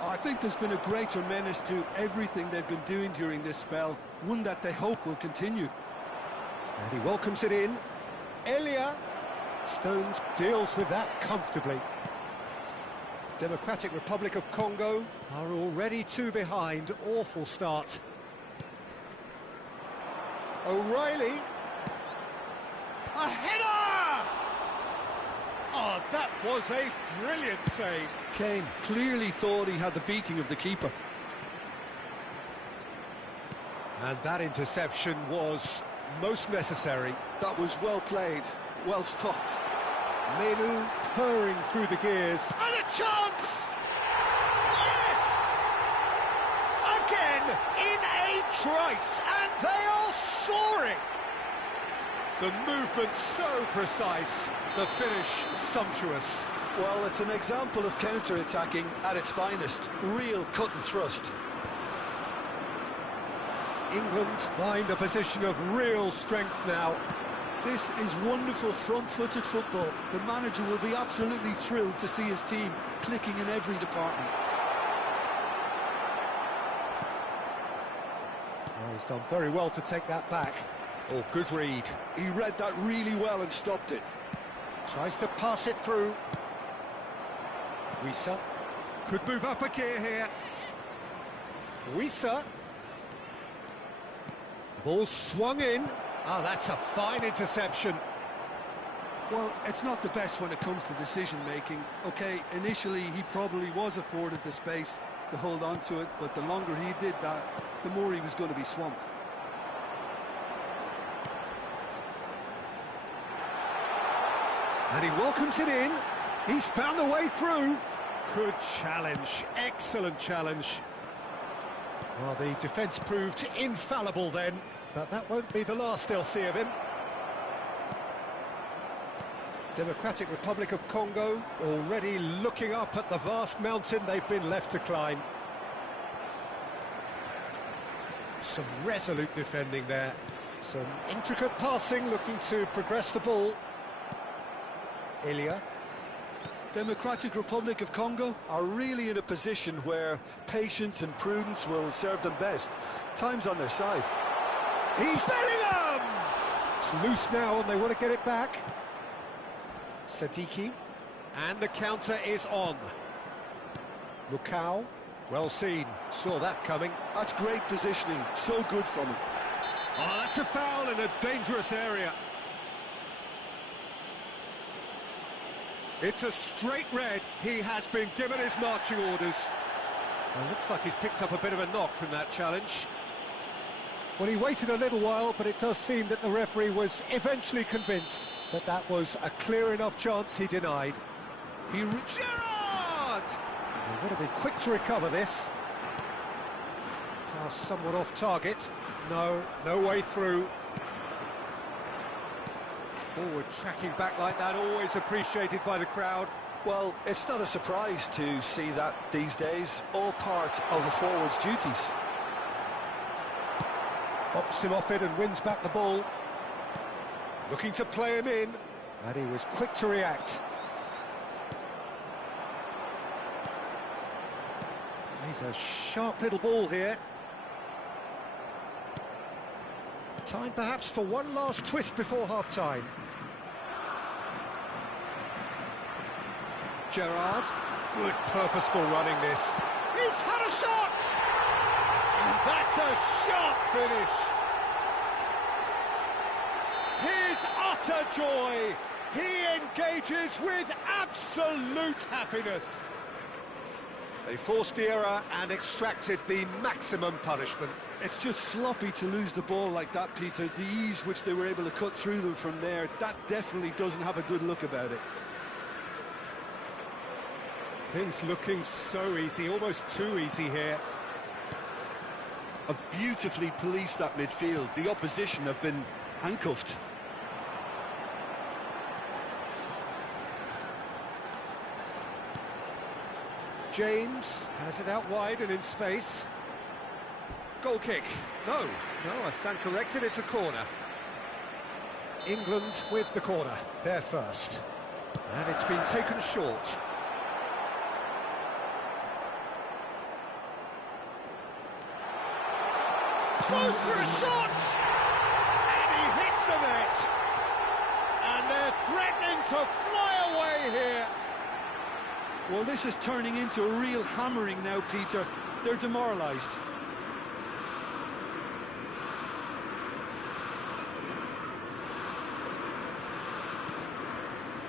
I think there's been a greater menace to everything they've been doing during this spell, one that they hope will continue. And he welcomes it in. Elia. Stones deals with that comfortably. Democratic Republic of Congo are already 2 behind. Awful start. O'Reilly. A header! Oh, that was a brilliant save. Kane clearly thought he had the beating of the keeper. And that interception was most necessary. That was well played, well stopped. Menu purring through the gears. And a chance! Yes! Again, in a trice, and they are soaring! The movement so precise, the finish sumptuous. Well, it's an example of counter-attacking at its finest. Real cut and thrust. England find a position of real strength now. This is wonderful front-footed football. The manager will be absolutely thrilled to see his team clicking in every department. Oh, he's done very well to take that back. Oh, good read. He read that really well and stopped it. Tries to pass it through. Wissa could move up a gear here. Wissa. Ball swung in. Oh, that's a fine interception. Well, it's not the best when it comes to decision-making. OK, initially he probably was afforded the space to hold on to it, but the longer he did that, the more he was going to be swamped. And he welcomes it in. He's found the way through. Good challenge. Excellent challenge. Well, the defence proved infallible then, but that won't be the last they'll see of him. Democratic Republic of Congo already looking up at the vast mountain they've been left to climb. Some resolute defending there. Some intricate passing, looking to progress the ball. Elia. Democratic Republic of Congo are really in a position where patience and prudence will serve them best. Time's on their side. He's Bellingham! It's loose now and they want to get it back. Sadiki. And the counter is on. Lukau. Well seen. Saw that coming. That's great positioning. So good from him. Oh, that's a foul in a dangerous area. It's a straight red. He has been given his marching orders. Well, looks like he's picked up a bit of a knock from that challenge. Well, he waited a little while, but it does seem that the referee was eventually convinced that that was a clear enough chance he denied. Gerrard! He would have been quick to recover this. Pass somewhat off target. No way through. Forward tracking back like that, always appreciated by the crowd. Well, it's not a surprise to see that these days, all part of a forward's duties. Bops him off it and wins back the ball. Looking to play him in, and he was quick to react. He's a sharp little ball here. Time perhaps for one last twist before half-time. Gerrard, good purposeful running this. He's had a shot! And that's a sharp finish. His utter joy. He engages with absolute happiness. They forced the error and extracted the maximum punishment. It's just sloppy to lose the ball like that, Peter. The ease which they were able to cut through them from there, that definitely doesn't have a good look about it. Things looking so easy, almost too easy here. Have beautifully policed that midfield. The opposition have been handcuffed. James has it out wide and in space. Goal kick. No, I stand corrected, it's a corner. England with the corner, they're first. And it's been taken short. Goes for a shot! And he hits the net! And they're threatening to fly away here! Well, this is turning into a real hammering now, Peter. They're demoralised.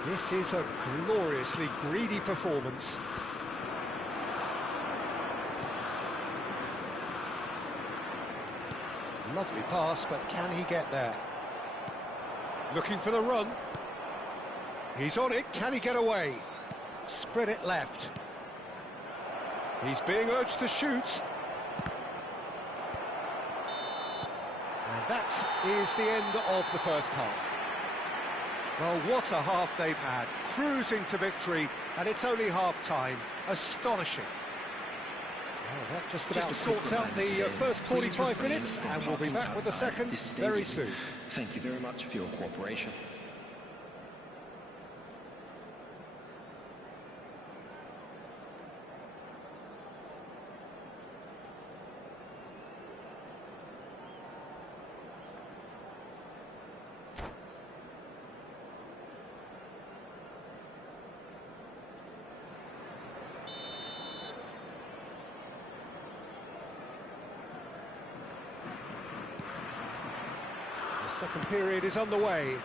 This is a gloriously greedy performance. Lovely pass, but can he get there? Looking for the run. He's on it, can he get away? Spread it left. He's being urged to shoot. And that is the end of the first half. Well, what a half they've had. Cruising to victory, and it's only half-time. Astonishing. Well, that just about sorts out the first 45 minutes, and we'll be back with the second very soon. Thank you very much for your cooperation. The second period is underway.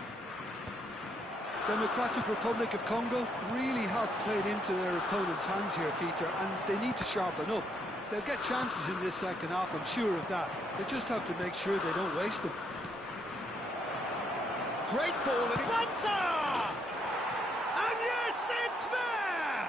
Democratic Republic of Congo really have played into their opponent's hands here, Peter, and they need to sharpen up. They'll get chances in this second half, I'm sure of that. They just have to make sure they don't waste them. Great ball, and Banza! And yes, it's there!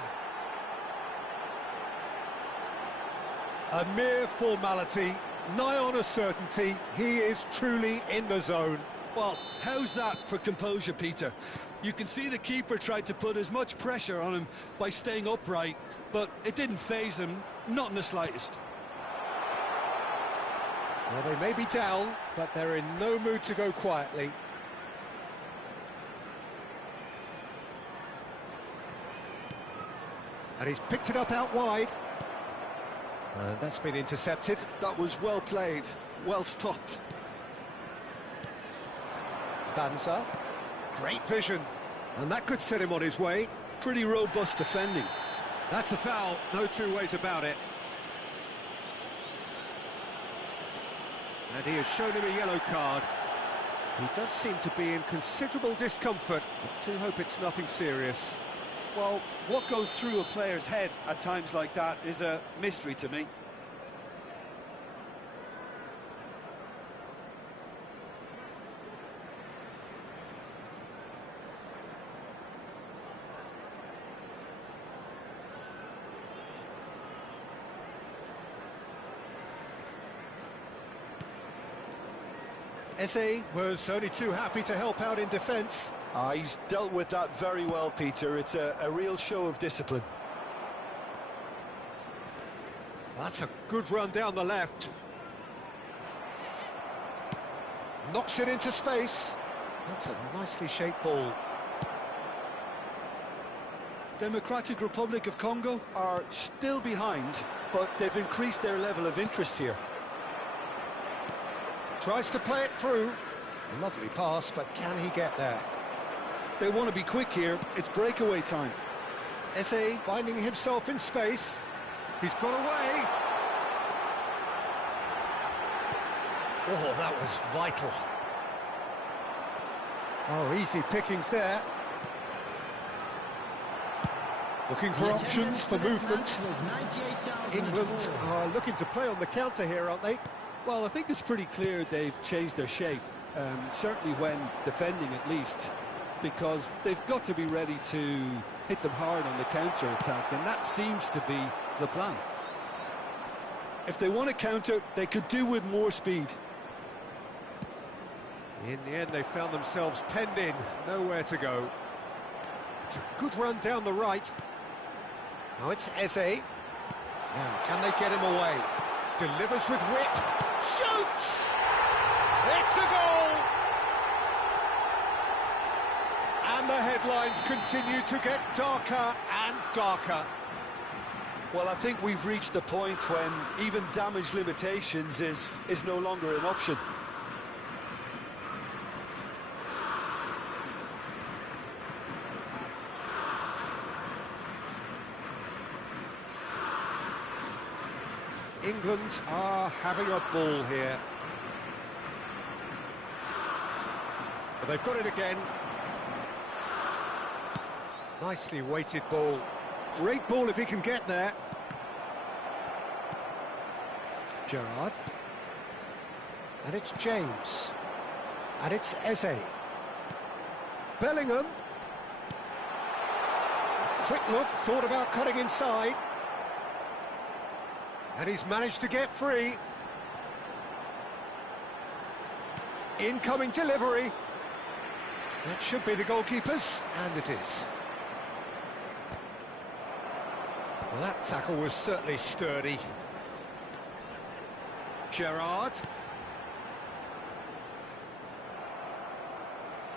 A mere formality, nigh on a certainty. He is truly in the zone. Well, how's that for composure, Peter? You can see the keeper tried to put as much pressure on him by staying upright, but it didn't faze him, not in the slightest. Well, they may be down, but they're in no mood to go quietly. And he's picked it up out wide. That's been intercepted. That was well played, well stopped. Banza, great vision, and that could set him on his way. Pretty robust defending. That's a foul, no two ways about it. And he has shown him a yellow card. He does seem to be in considerable discomfort. I do hope it's nothing serious. Well, what goes through a player's head at times like that is a mystery to me. Eze was only too happy to help out in defence. He's dealt with that very well, Peter. It's a real show of discipline. That's a good run down the left. Knocks it into space. That's a nicely shaped ball. Democratic Republic of Congo are still behind, but they've increased their level of interest here. Tries to play it through. Lovely pass, but can he get there? They want to be quick here. It's breakaway time. Eze finding himself in space. He's got away. Oh, that was vital. Oh, easy pickings there. Looking for options for movement. England are looking to play on the counter here, aren't they? Well, I think it's pretty clear they've changed their shape, certainly when defending at least, because they've got to be ready to hit them hard on the counter-attack, and that seems to be the plan. If they want to counter, they could do with more speed. In the end, they found themselves penned in, nowhere to go. It's a good run down the right. Now it's Eze. Now, can they get him away? Delivers with whip. Shoots! It's a goal! And And the headlines continue to get darker and darker. Well, I think we've reached the point when even damage limitations is no longer an option. England are having a ball here. But they've got it again. Nicely weighted ball. Great ball if he can get there. Gerrard. And it's James. And it's Eze. Bellingham. A quick look, thought about cutting inside. And he's managed to get free. Incoming delivery. That should be the goalkeeper's, and it is. Well, that tackle was certainly sturdy. Gerrard.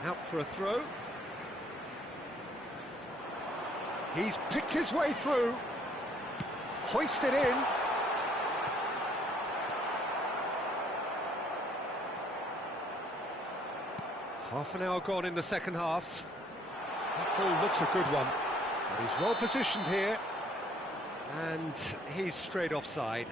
Out for a throw. He's picked his way through. Hoisted in. Half an hour gone in the second half. That ball looks a good one. But he's well positioned here. And he's straight offside.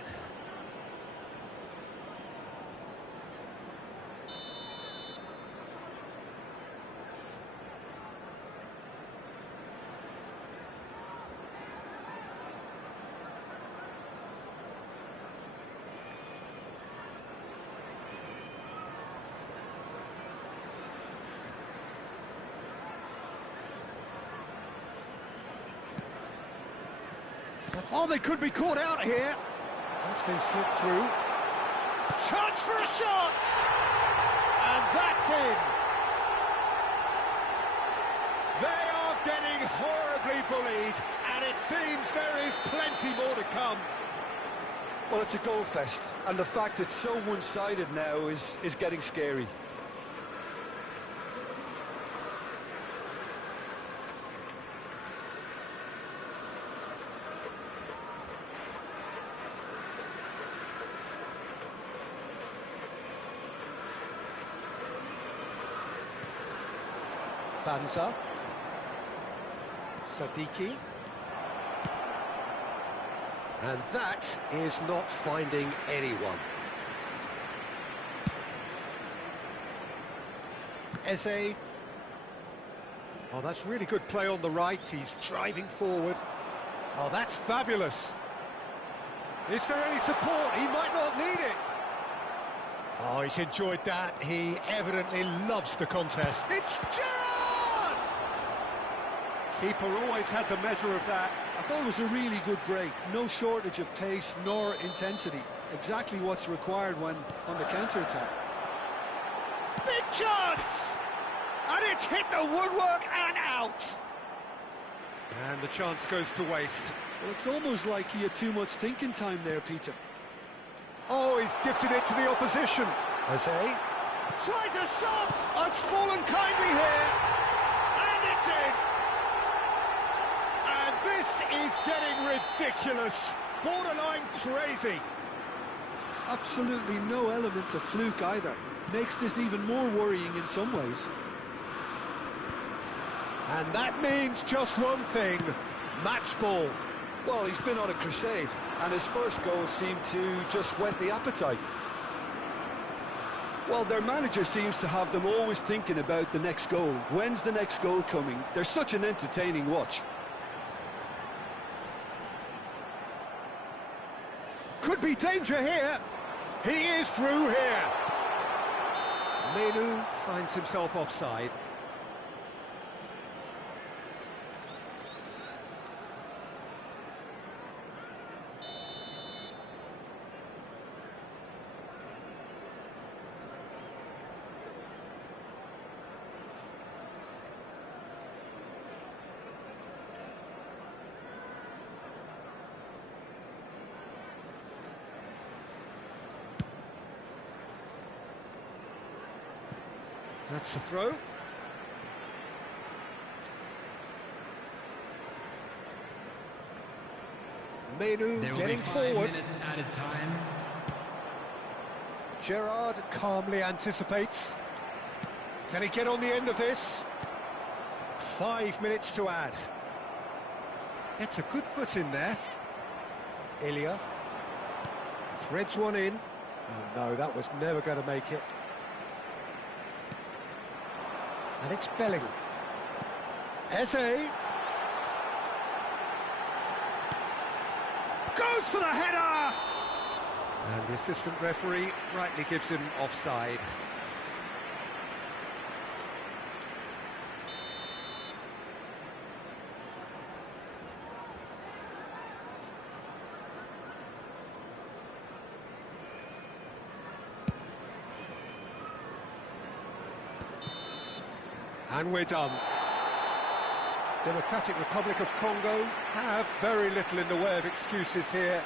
Oh, they could be caught out here. That's been slipped through. Chance for a shot! And that's in. They are getting horribly bullied, and it seems there is plenty more to come. Well, it's a goal fest, and the fact it's so one-sided now is getting scary. Banza. Sadiki. And that is not finding anyone. Eze. Oh, that's really good play on the right. He's driving forward. Oh, that's fabulous. Is there any support? He might not need it. Oh, he's enjoyed that. He evidently loves the contest. It's Gerrard! Keeper always had the measure of that. I thought it was a really good break. No shortage of pace nor intensity. Exactly what's required when on the counter-attack. Big chance! And it's hit the woodwork and out. And the chance goes to waste. Well, it's almost like he had too much thinking time there, Peter. Oh, he's gifted it to the opposition. Eze tries a shot. Oh, it's fallen kindly here. And it's in. And this is getting ridiculous. Borderline crazy. Absolutely no element of fluke either. Makes this even more worrying in some ways. And that means just one thing. Match ball. Well, he's been on a crusade, and his first goal seemed to just whet the appetite. Well, their manager seems to have them always thinking about the next goal. When's the next goal coming? They're such an entertaining watch. Could be danger here. He is through here. Menu finds himself offside. That's a throw. Menu There will getting be 5 forward. minutes added time. Gerrard calmly anticipates. Can he get on the end of this? 5 minutes to add. Gets a good foot in there. Ilya threads one in. Oh no, that was never going to make it. And it's Bellingham. Eze. Goes for the header! And the assistant referee rightly gives him offside. And we're done. Democratic Republic of Congo have very little in the way of excuses here,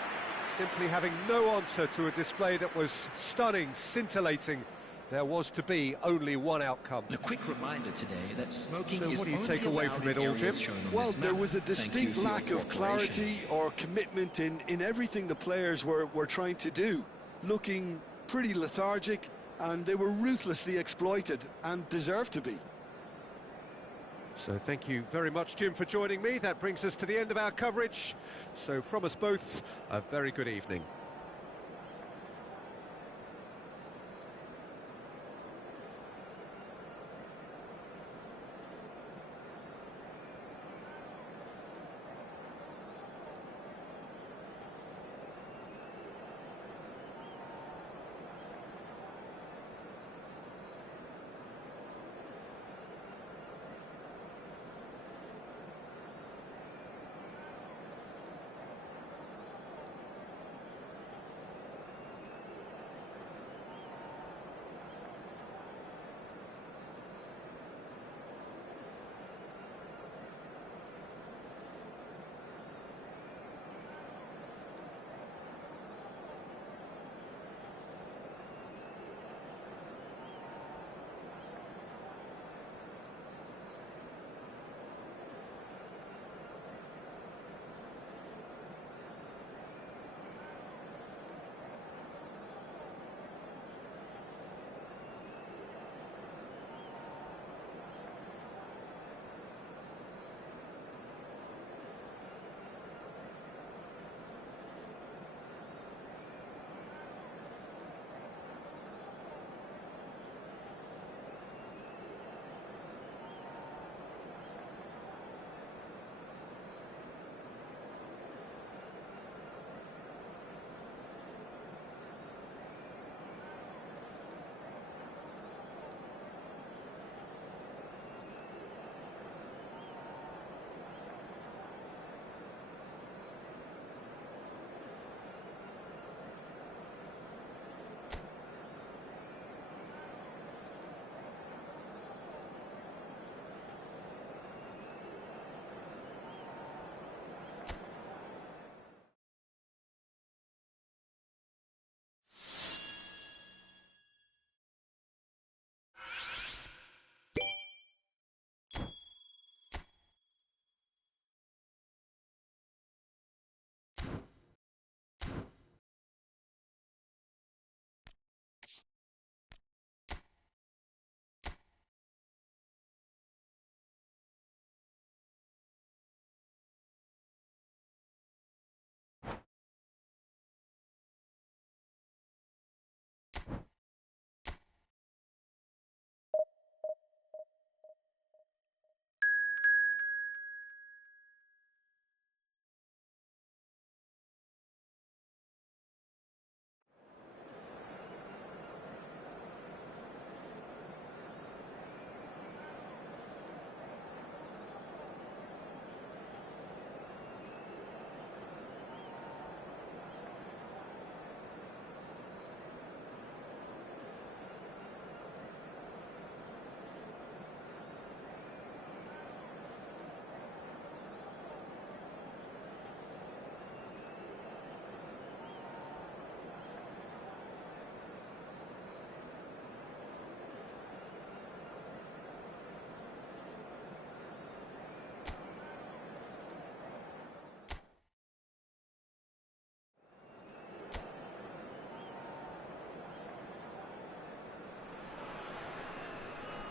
simply having no answer to a display that was stunning, scintillating. There was to be only one outcome. A quick reminder today that smoking So is what do you only take away allowed from it in all, Jim? areas shown on Well, this there map. was a Thank you distinct for your lack of cooperation. clarity or commitment in everything the players were trying to do. Looking pretty lethargic, and they were ruthlessly exploited, and deserved to be. So thank you very much, Jim, for joining me. That brings us to the end of our coverage. So from us both, a very good evening.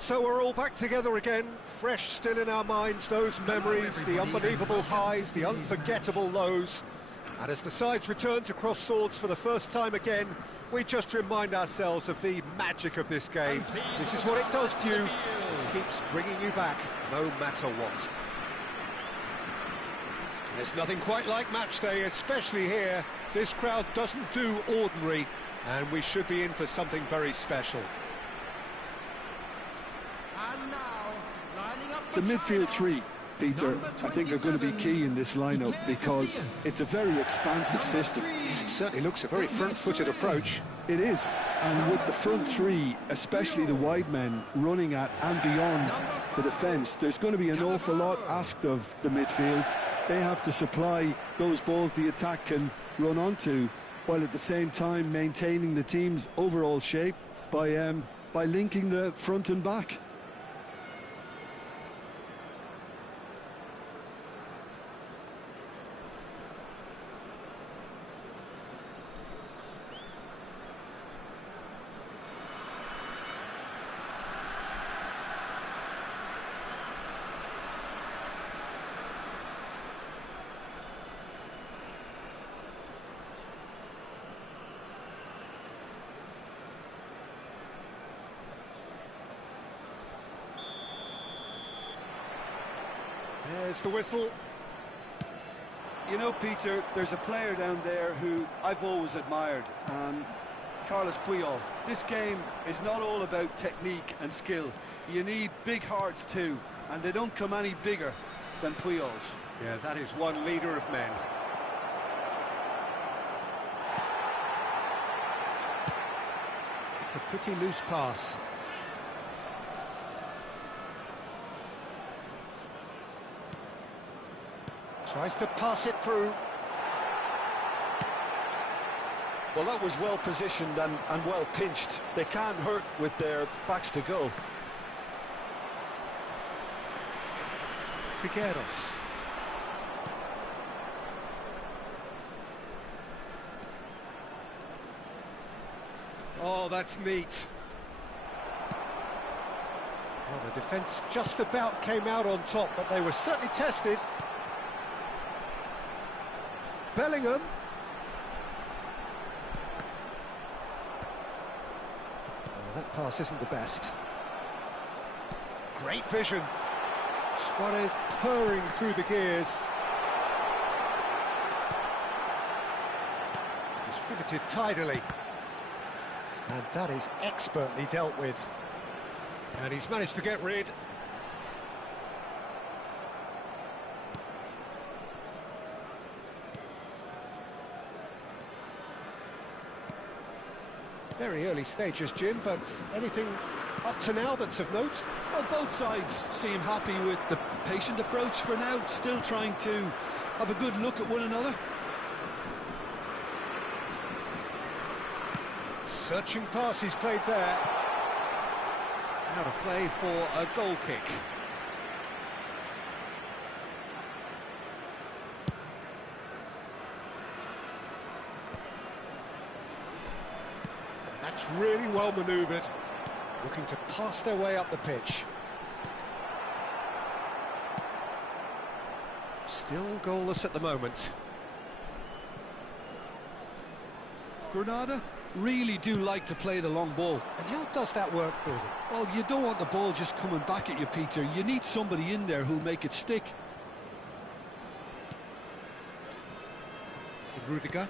So we're all back together again, fresh still in our minds, those memories, the unbelievable highs, the unforgettable lows. And as the sides return to cross swords for the first time again, we just remind ourselves of the magic of this game. This is what it does to you. It keeps bringing you back, no matter what. There's nothing quite like match day, especially here. This crowd doesn't do ordinary, and we should be in for something very special. The midfield three, Peter, I think are going to be key in this lineup because it's a very expansive system. It certainly looks a very front-footed approach. It is, and with the front three, especially the wide men, running at and beyond the defence, there's going to be an awful lot asked of the midfield. They have to supply those balls the attack can run onto, while at the same time maintaining the team's overall shape by linking the front and back. There's the whistle. You know, Peter, there's a player down there who I've always admired, Carlos Puyol. This game is not all about technique and skill. You need big hearts too, and they don't come any bigger than Puyol's. Yeah, that is one leader of men. It's a pretty loose pass. Tries to pass it through. Well, that was well positioned and well pinched. They can't hurt with their backs to go. Trigueros. Oh, that's neat. Well, the defence just about came out on top, but they were certainly tested. Bellingham. Oh, that pass isn't the best. Great vision. Suarez purring through the gears. Distributed tidily. And that is expertly dealt with. And he's managed to get rid. Very early stages, Jim, but anything up to now that's of note? Well, both sides seem happy with the patient approach for now, still trying to have a good look at one another. Searching pass he's played there. Out of play for a goal kick. That's really well manoeuvred. Looking to pass their way up the pitch. Still goalless at the moment. Granada really do like to play the long ball. And how does that work, Gordon? Well, you don't want the ball just coming back at you, Peter. You need somebody in there who'll make it stick. Rudiger.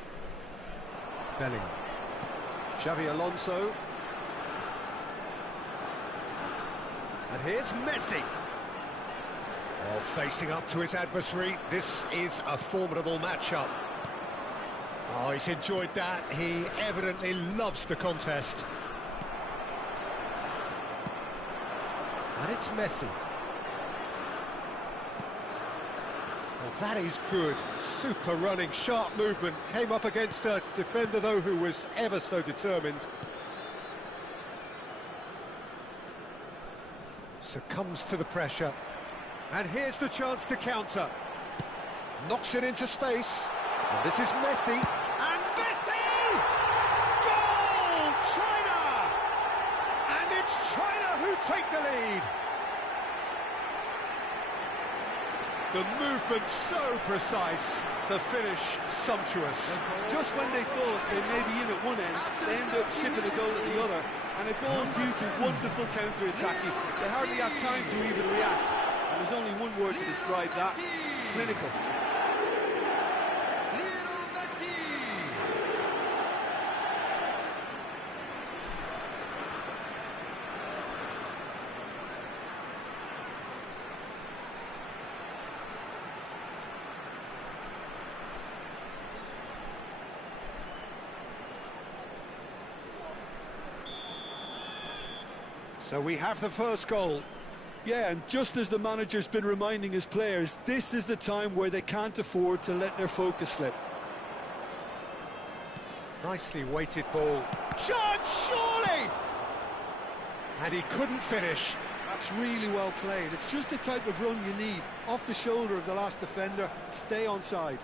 Bellingham. Xavi Alonso. And here's Messi. Oh, facing up to his adversary. This is a formidable matchup. Oh, he's enjoyed that. He evidently loves the contest. And it's Messi. Well, that is good. Super running, sharp movement. Came up against a defender, though, who was ever so determined. Succumbs to the pressure. And here's the chance to counter. Knocks it into space. And this is Messi. And Messi! Goal! China! And it's China who take the lead. The movement so precise, the finish sumptuous. Just when they thought they may be in at one end, they end up shipping a goal at the other, and it's all due to wonderful counter-attacking. They hardly had time to even react, and there's only one word to describe that: clinical. So we have the first goal. Yeah, and just as the manager's been reminding his players, this is the time where they can't afford to let their focus slip. Nicely weighted ball. Shot, surely! And he couldn't finish. That's really well played. It's just the type of run you need. Off the shoulder of the last defender, stay onside.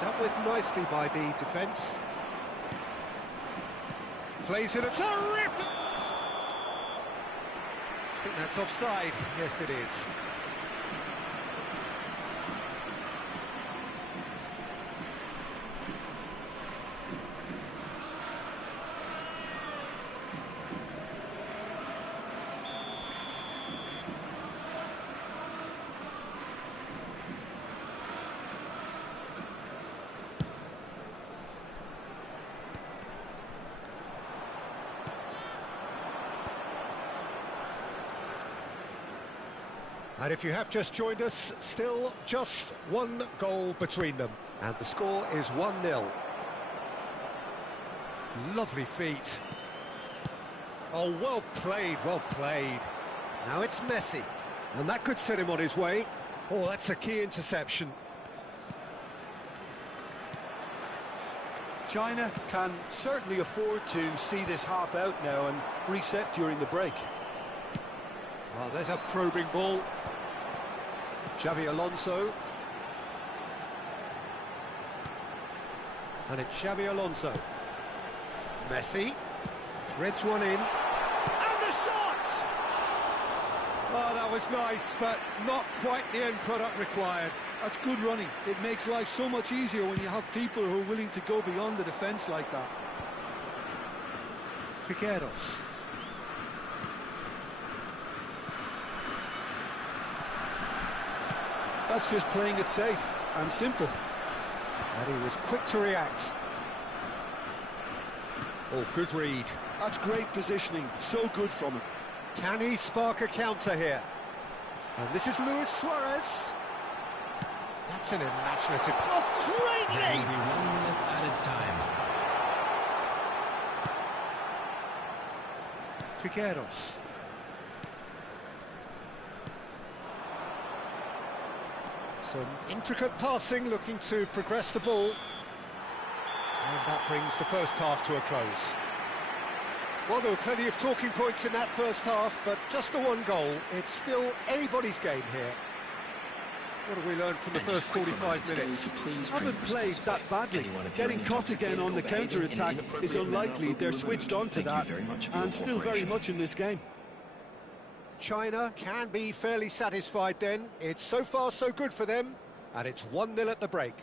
Dealt with nicely by the defence. Plays in a terrific... I think that's offside. Yes, it is. And if you have just joined us, still just one goal between them. And the score is 1-0. Lovely feet. Oh, well played, well played. Now it's Messi. And that could set him on his way. Oh, that's a key interception. China can certainly afford to see this half out now and reset during the break. Oh, there's a probing ball. Xavi Alonso. And it's Xavi Alonso. Messi. Threads one in. And the shot! Oh, that was nice, but not quite the end product required. That's good running. It makes life so much easier when you have people who are willing to go beyond the defence like that. Trigueros. That's just playing it safe and simple. And he was quick to react. Oh, good read. That's great positioning, so good from him. Can he spark a counter here? And this is Luis Suarez. That's an imaginative... Oh, great There leap! will be 1 minute added time. Trigueros. Some intricate passing, looking to progress the ball. And that brings the first half to a close. Well, there were plenty of talking points in that first half, but just the one goal. It's still anybody's game here. What have we learned from the first 45 minutes? Haven't played that badly. Getting caught again on the counter-attack is unlikely. They're switched on to that, and still very much in this game. China can be fairly satisfied then. It's so far so good for them, and it's 1-0 at the break.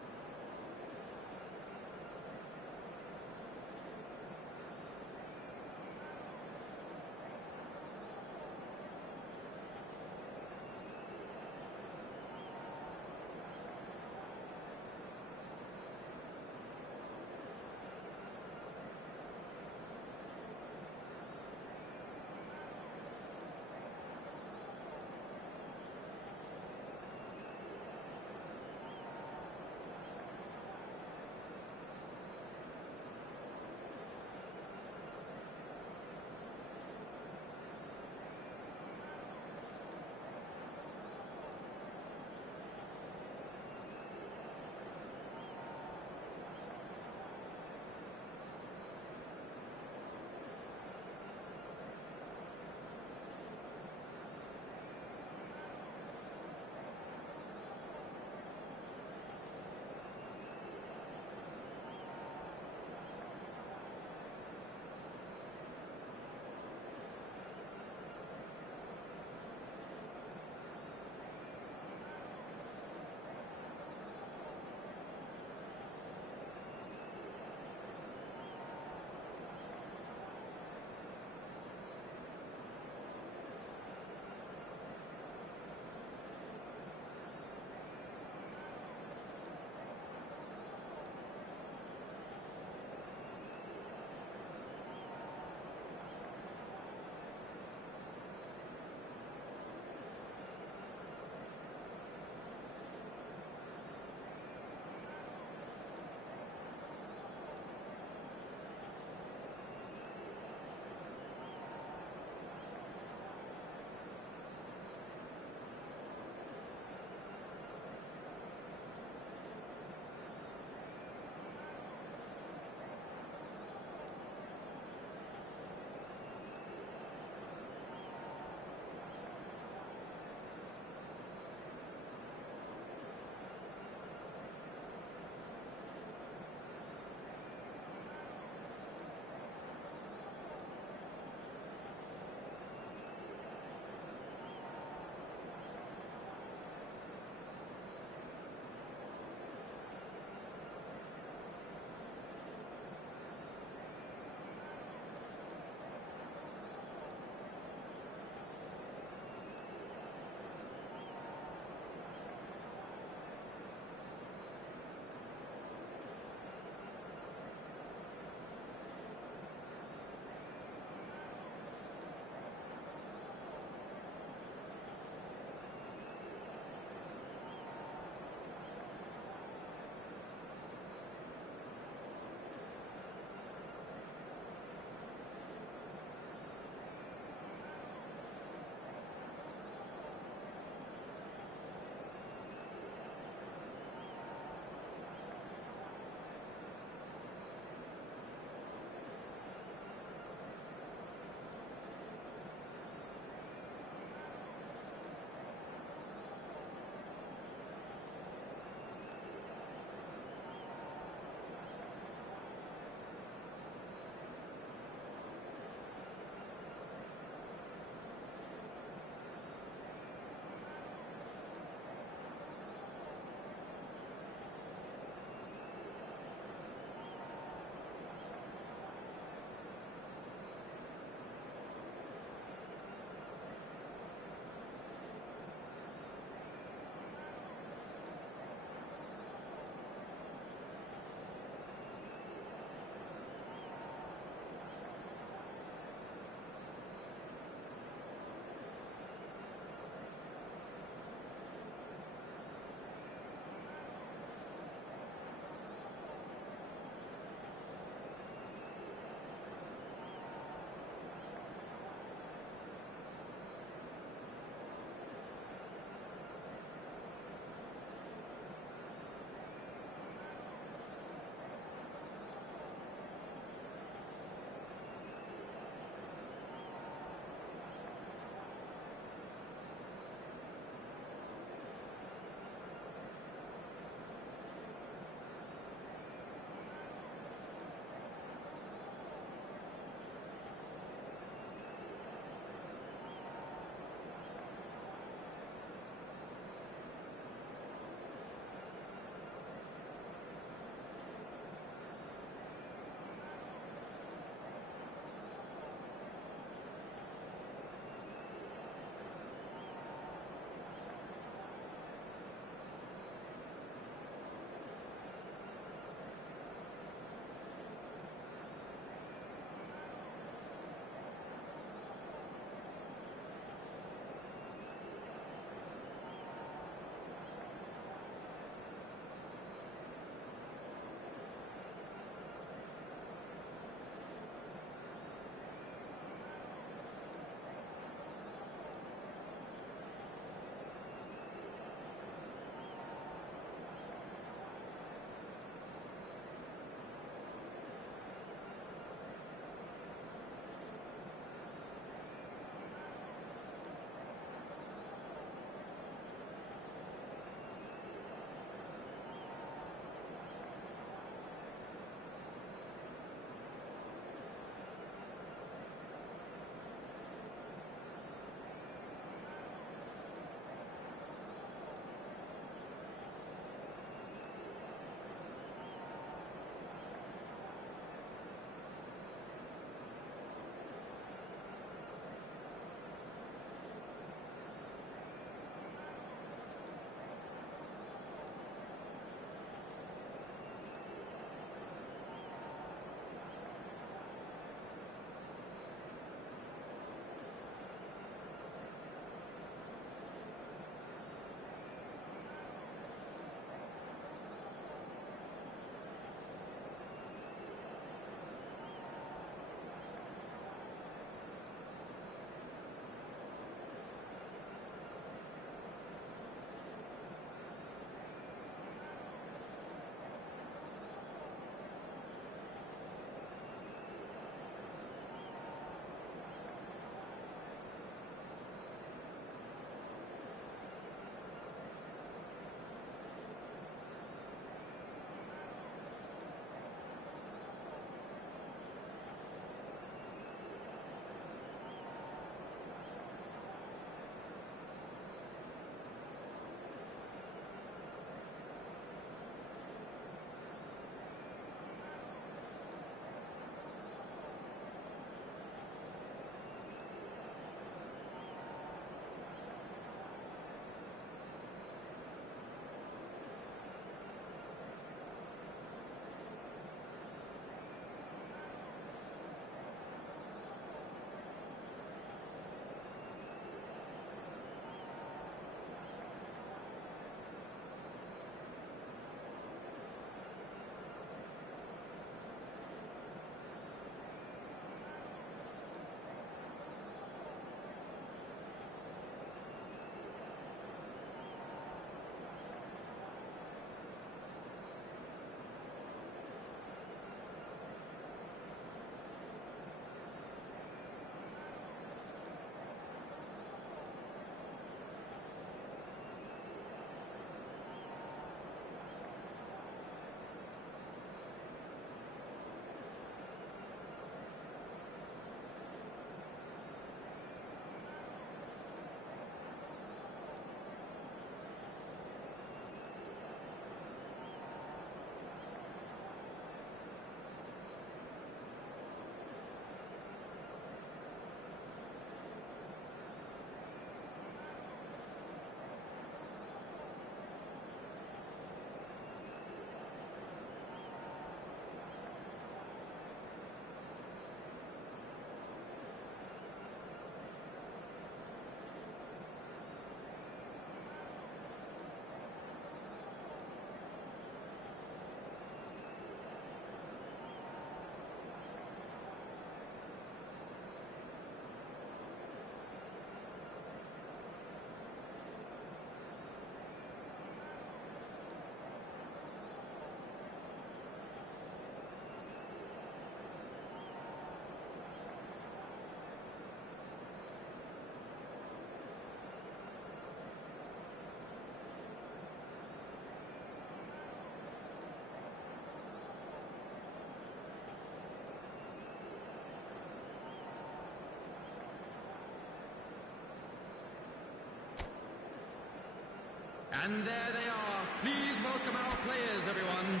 And there they are. Please welcome our players, everyone.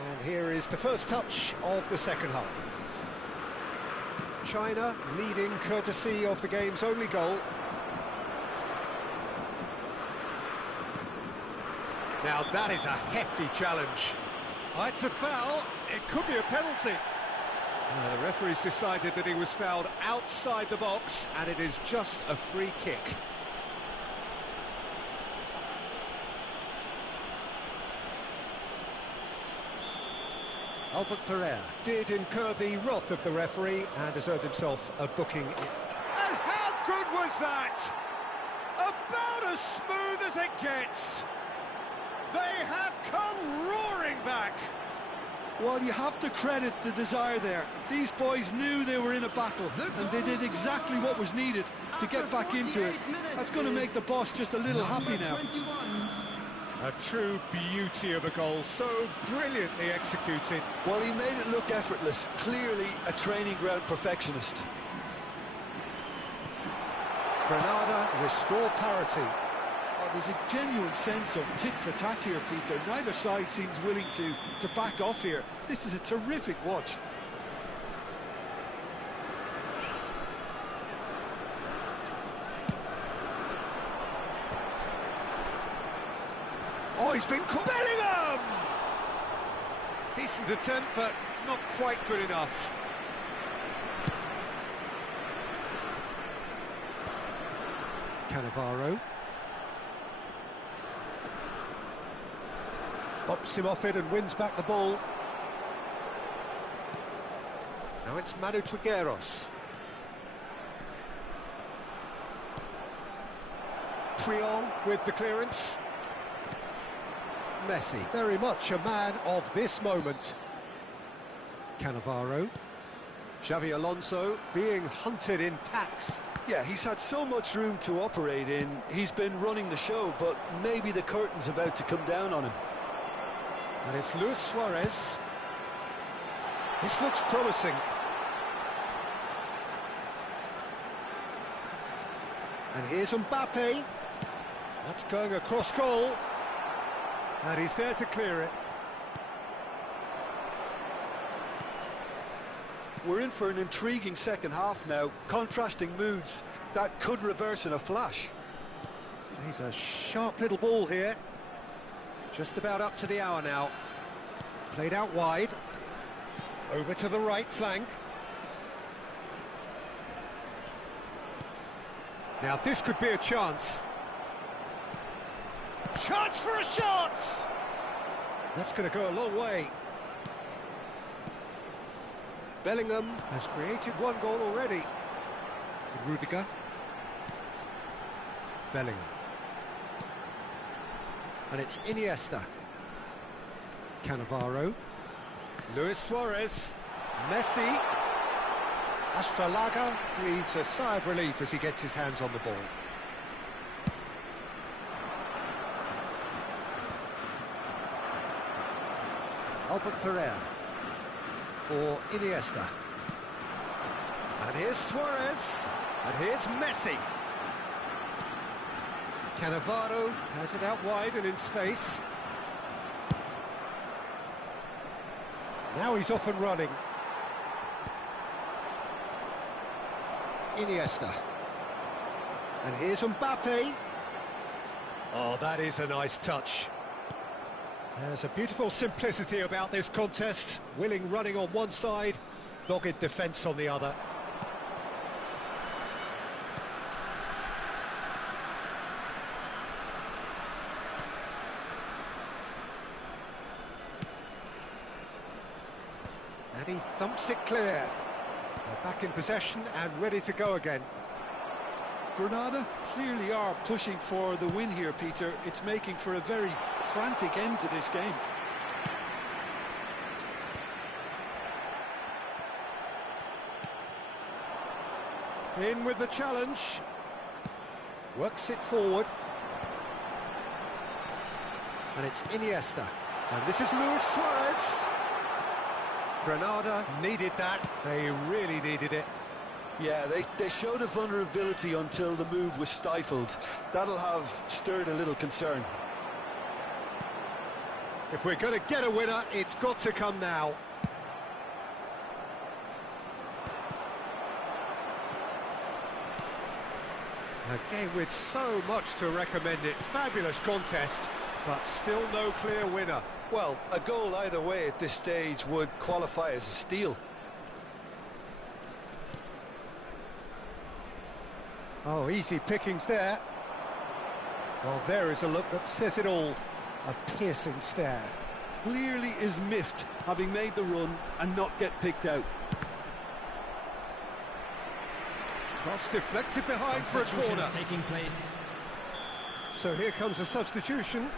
And here is the first touch of the second half. China leading courtesy of the game's only goal. Now that is a hefty challenge. Oh, it's a foul. It could be a penalty. The referee's decided that he was fouled outside the box, and it is just a free kick. Albert Ferrer did incur the wrath of the referee and has earned himself a booking. And how good was that? About as smooth as it gets. They have come roaring back. Well, you have to credit the desire there. These boys knew they were in a battle, and they did exactly what was needed to get back into it. That's going to make the boss just a little happy now. A true beauty of a goal, so brilliantly executed. Well, he made it look effortless. Clearly a training ground perfectionist. Granada restore parity. Oh, there's a genuine sense of tit-for-tat here, Peter. Neither side seems willing to back off here. This is a terrific watch. Oh, he's been caught. Bellingham! Decent attempt, but not quite good enough. Cannavaro. Bops him off it and wins back the ball. Now it's Manu Trigueros. Triol with the clearance. Messi, very much a man of this moment. Cannavaro. Xavi Alonso being hunted in packs. Yeah, he's had so much room to operate in. He's been running the show, but maybe the curtain's about to come down on him. And it's Luis Suarez. This looks promising. And here's Mbappe. That's going across goal. And he's there to clear it. We're in for an intriguing second half now. Contrasting moods that could reverse in a flash. He's a sharp little ball here. Just about up to the hour now. Played out wide. Over to the right flank. Now this could be a chance. Chance for a shot! That's going to go a long way. Bellingham has created one goal already. Rudiger. Bellingham. And it's Iniesta. Cannavaro. Luis Suarez. Messi. Astralaga breathes a sigh of relief as he gets his hands on the ball. Albert Ferrer for Iniesta. And here's Suarez. And here's Messi. Cannavaro has it out wide and in space. Now he's off and running. Iniesta. And here's Mbappe. Oh, that is a nice touch. There's a beautiful simplicity about this contest. Willing running on one side, dogged defence on the other. And he thumps it clear. They're back in possession and ready to go again. Granada clearly are pushing for the win here, Peter. It's making for a very frantic end to this game. In with the challenge. Works it forward. And it's Iniesta. And this is Luis Suarez. Granada needed that. They really needed it. Yeah, they showed a vulnerability until the move was stifled. That'll have stirred a little concern. If we're going to get a winner, it's got to come now. A game with so much to recommend it. Fabulous contest, but still no clear winner. Well, a goal either way at this stage would qualify as a steal. Oh, easy pickings there. Well, there is a look that says it all. A piercing stare. Clearly is miffed, having made the run and not get picked out. Cross deflected behind for a corner. Taking place. So here comes a substitution.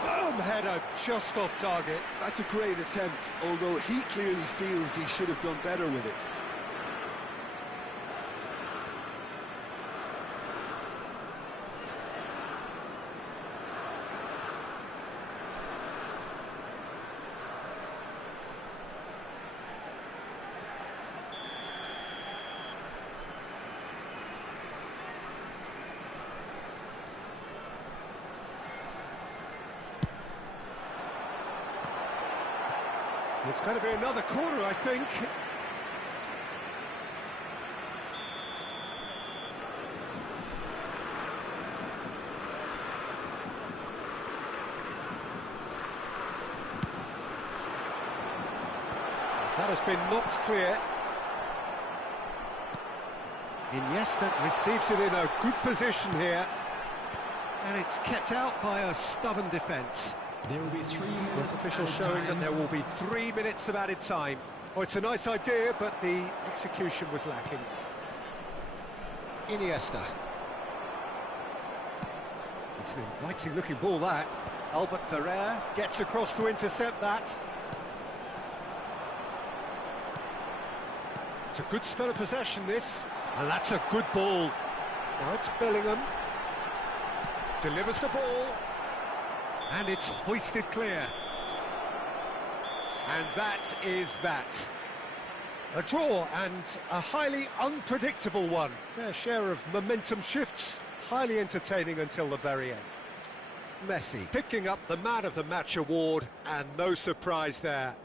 Firm header just off target. That's a great attempt, although he clearly feels he should have done better with it. It's going to be another corner, I think. That has been knocked clear. Iniesta receives it in a good position here. And it's kept out by a stubborn defence. There will be 3 minutes. With officials showing that there will be 3 minutes of added time. Oh, it's a nice idea, but the execution was lacking. Iniesta. It's an inviting-looking ball, that. Albert Ferrer gets across to intercept that. It's a good spell of possession, this. And that's a good ball. Now it's Bellingham. Delivers the ball. And it's hoisted clear. And that is that. A draw and a highly unpredictable one. Fair share of momentum shifts. Highly entertaining until the very end. Messi picking up the Man of the Match award, and no surprise there.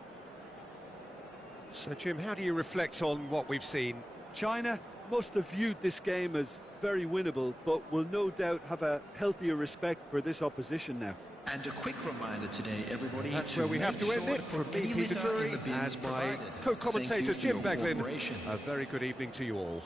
So, Jim, how do you reflect on what we've seen? China must have viewed this game as very winnable, but will no doubt have a healthier respect for this opposition now. And a quick reminder today, everybody. That's where we have to end it. From me, Peter Drury, and my co-commentator, Jim Beglin. A very good evening to you all.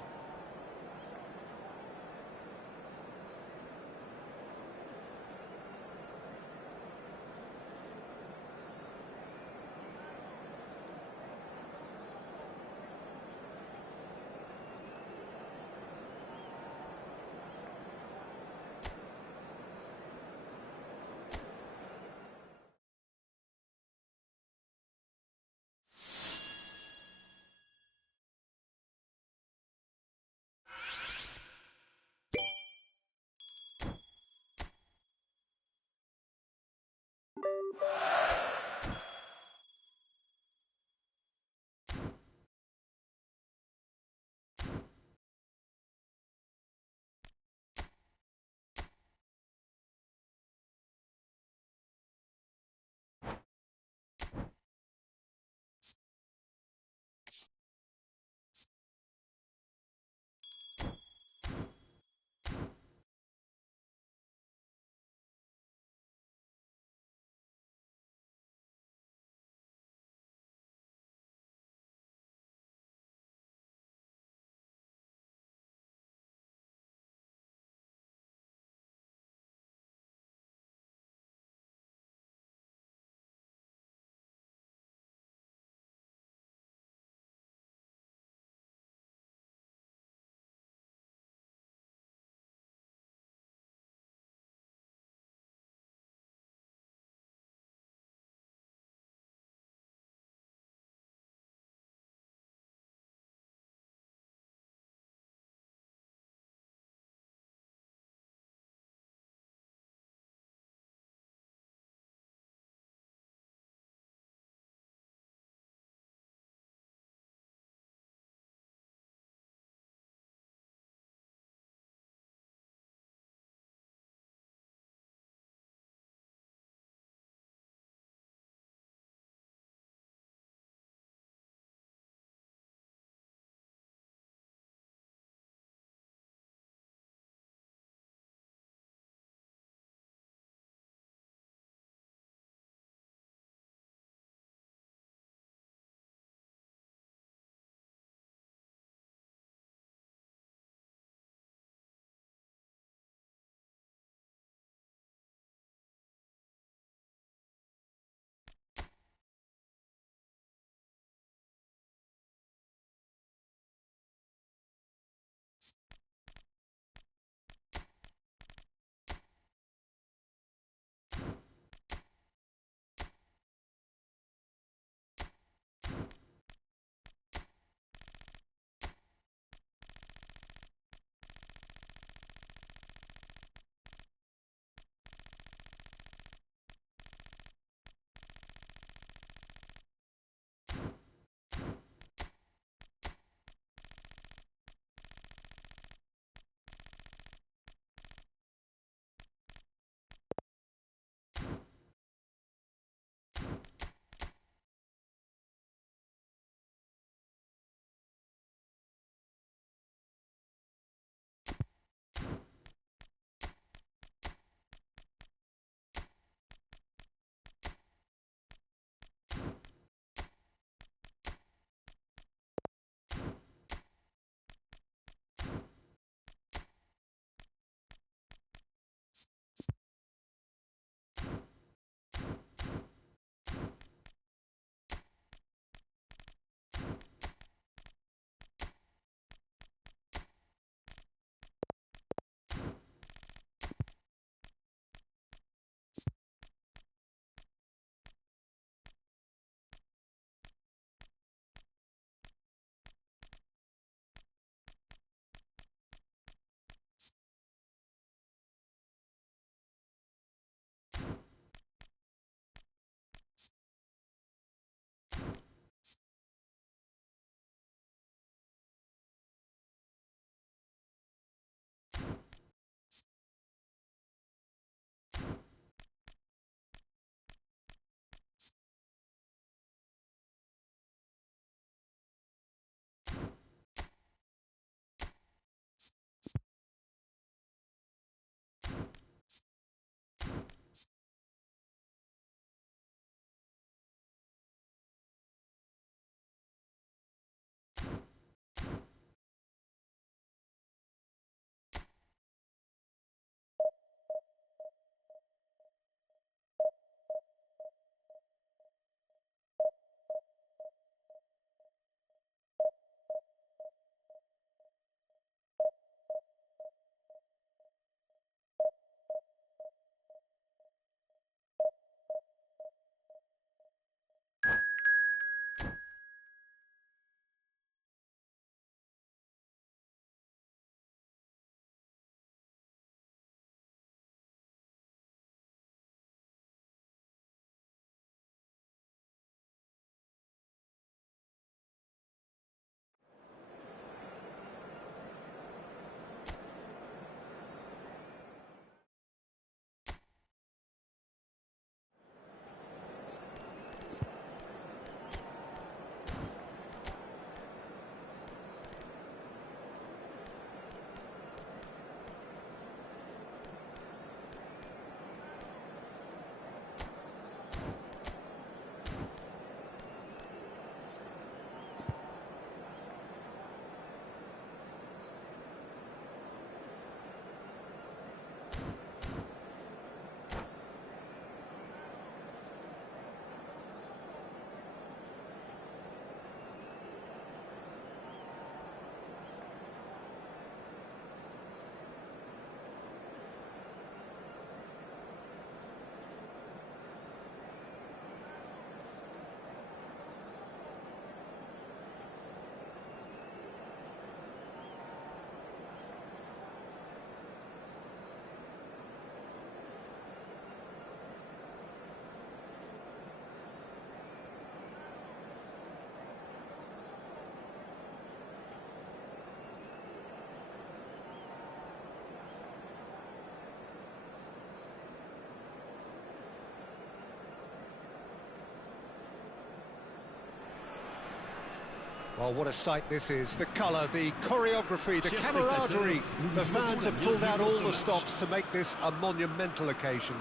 Oh, what a sight this is. The colour, the choreography, the camaraderie. The fans have pulled out all the stops to make this a monumental occasion.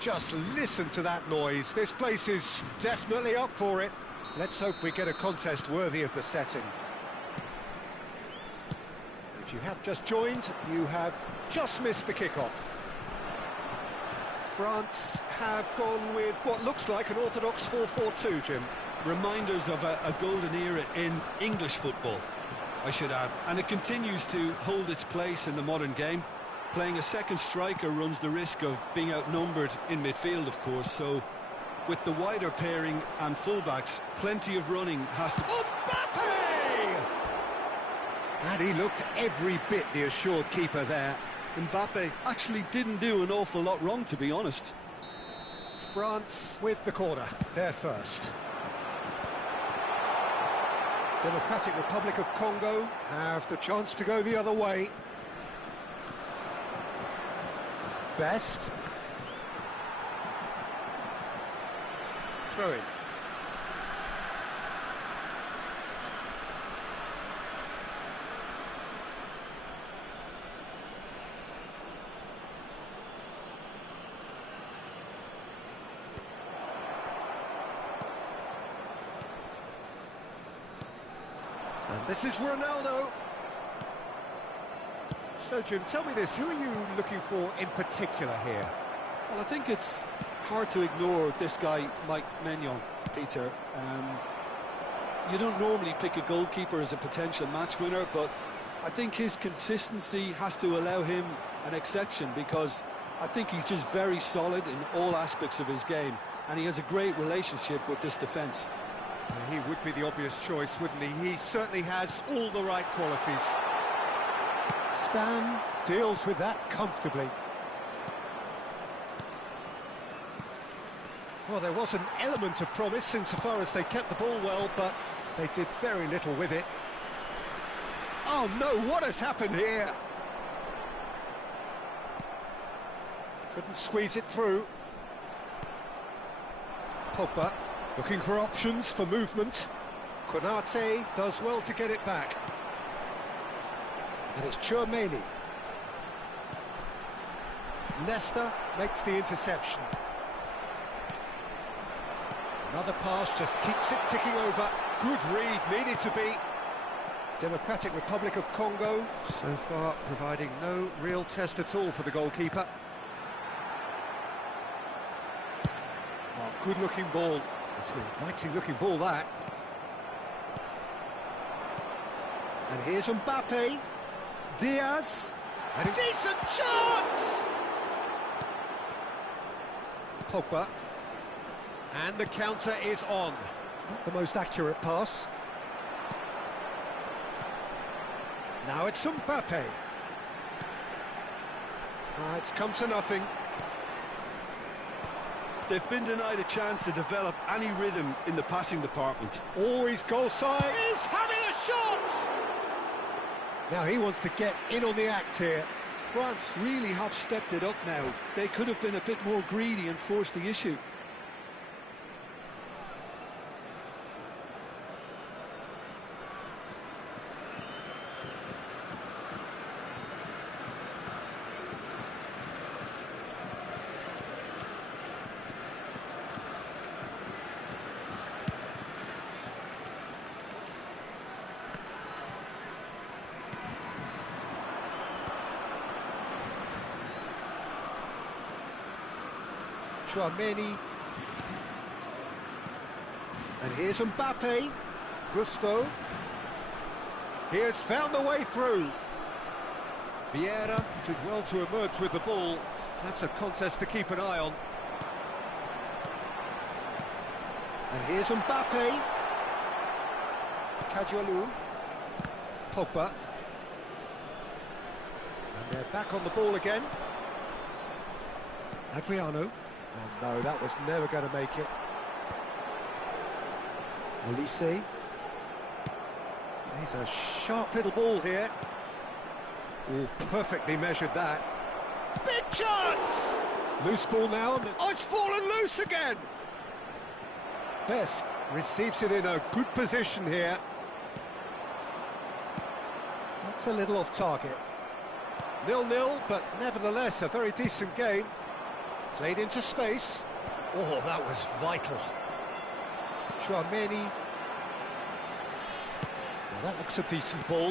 Just listen to that noise. This place is definitely up for it. Let's hope we get a contest worthy of the setting. If you have just joined, you have just missed the kickoff. France have gone with what looks like an orthodox 4-4-2, Jim. Reminders of a golden era in English football, I should add. And it continues to hold its place in the modern game. Playing a second striker runs the risk of being outnumbered in midfield, of course, so with the wider pairing and fullbacks, plenty of running has to... Mbappe! And he looked every bit the assured keeper there. Mbappe actually didn't do an awful lot wrong, to be honest. France with the corner, they're first. Democratic Republic of Congo have the chance to go the other way. Best. Throw in. And this is Ronaldo. So, Jim, tell me this, who are you looking for in particular here? Well, I think it's hard to ignore this guy, Mike Maignan, Peter. You don't normally pick a goalkeeper as a potential match winner, but I think his consistency has to allow him an exception, because I think he's just very solid in all aspects of his game, and he has a great relationship with this defence. He would be the obvious choice, wouldn't he? He certainly has all the right qualities. Stan deals with that comfortably. Well, there was an element of promise insofar as they kept the ball well, but they did very little with it. Oh no, what has happened here? Couldn't squeeze it through. Pogba looking for options for movement. Konate does well to get it back. And it's Chouameni. Nesta makes the interception. Another pass just keeps it ticking over. Good read, needed to be. Democratic Republic of Congo, so far providing no real test at all for the goalkeeper. Oh, good-looking ball. It's an inviting-looking ball, that. And here's Mbappe. Diaz. And a decent chance! Pogba. And the counter is on. Not the most accurate pass. Now it's Mbappe. It's come to nothing. They've been denied a chance to develop any rhythm in the passing department. Oh, he's goal side. He's having a shot! Now he wants to get in on the act here. France really have stepped it up now. They could have been a bit more greedy and forced the issue. Chouameni. And here's Mbappe. Gusto. He has found the way through. Vieira did well to emerge with the ball. That's a contest to keep an eye on. And here's Mbappe. Kajolu. Pogba. And they're back on the ball again. Adriano. Oh no, that was never going to make it. Olise. He's a sharp little ball here. Oh, perfectly measured that. Big chance! Loose ball now. Oh, it's fallen loose again! Best Receives it in a good position here. That's a little off target. 0-0, but nevertheless a very decent game. Played into space. Oh, that was vital. Chouameni. Well, that looks a decent ball.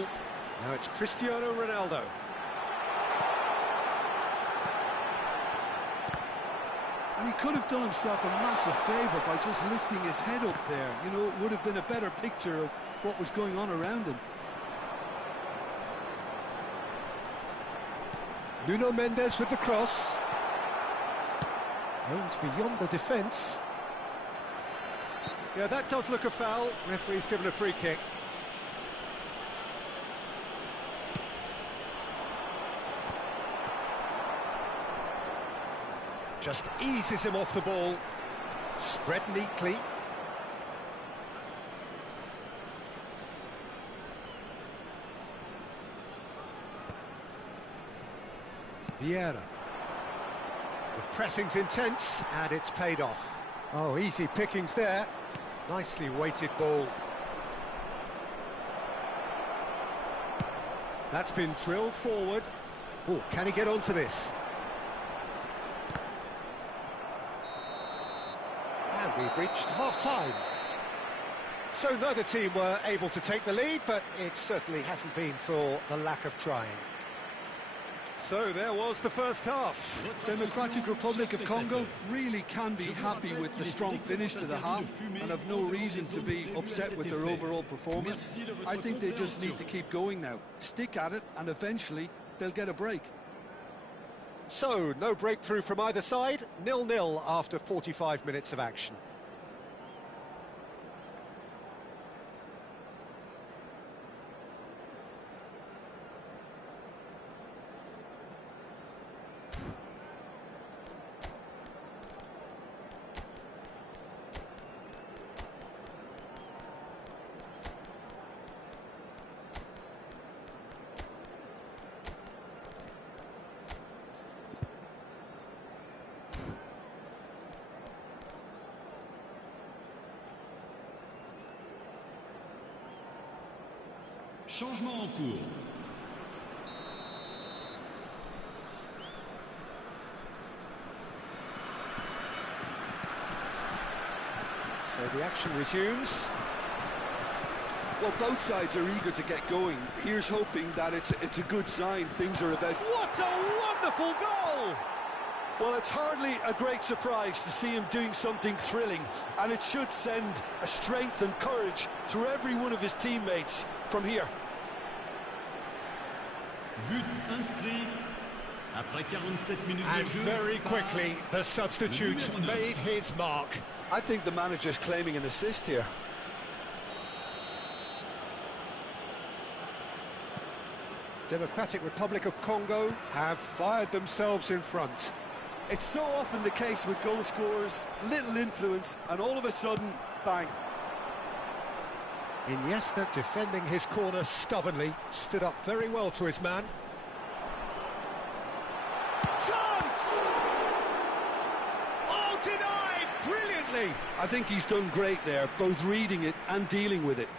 Now it's Cristiano Ronaldo. And he could have done himself a massive favour by just lifting his head up there. You know, it would have been a better picture of what was going on around him. Nuno Mendes with the cross. Aims beyond the defence. Yeah, that does look a foul. Referee's given a free kick. Just eases him off the ball. Spread neatly. Vieira. The pressing's intense, and it's paid off. Oh, easy pickings there. Nicely weighted ball. That's been drilled forward. Oh, can he get onto this? And we've reached half-time. So neither team were able to take the lead, but it certainly hasn't been for the lack of trying. So there was the first half. Democratic Republic of Congo really can be happy with the strong finish to the half and have no reason to be upset with their overall performance. I think they just need to keep going now, stick at it, and eventually they'll get a break. So, no breakthrough from either side, 0-0 after 45 minutes of action. Changement en cours. So the action resumes. Well, both sides are eager to get going. Here's hoping that it's a good sign. Things are about... What a wonderful goal! Well, it's hardly a great surprise to see him doing something thrilling, and it should send a strength and courage through every one of his teammates from here. But inscrit après 47 minutes And de jeu. very quickly, the substitute made his mark. I think the manager's claiming an assist here. Democratic Republic of Congo have fired themselves in front. It's so often the case with goal scorers, little influence, and all of a sudden, bang. Iniesta defending his corner stubbornly, stood up very well to his man. Chance! Oh, denied brilliantly! I think he's done great there, both reading it and dealing with it.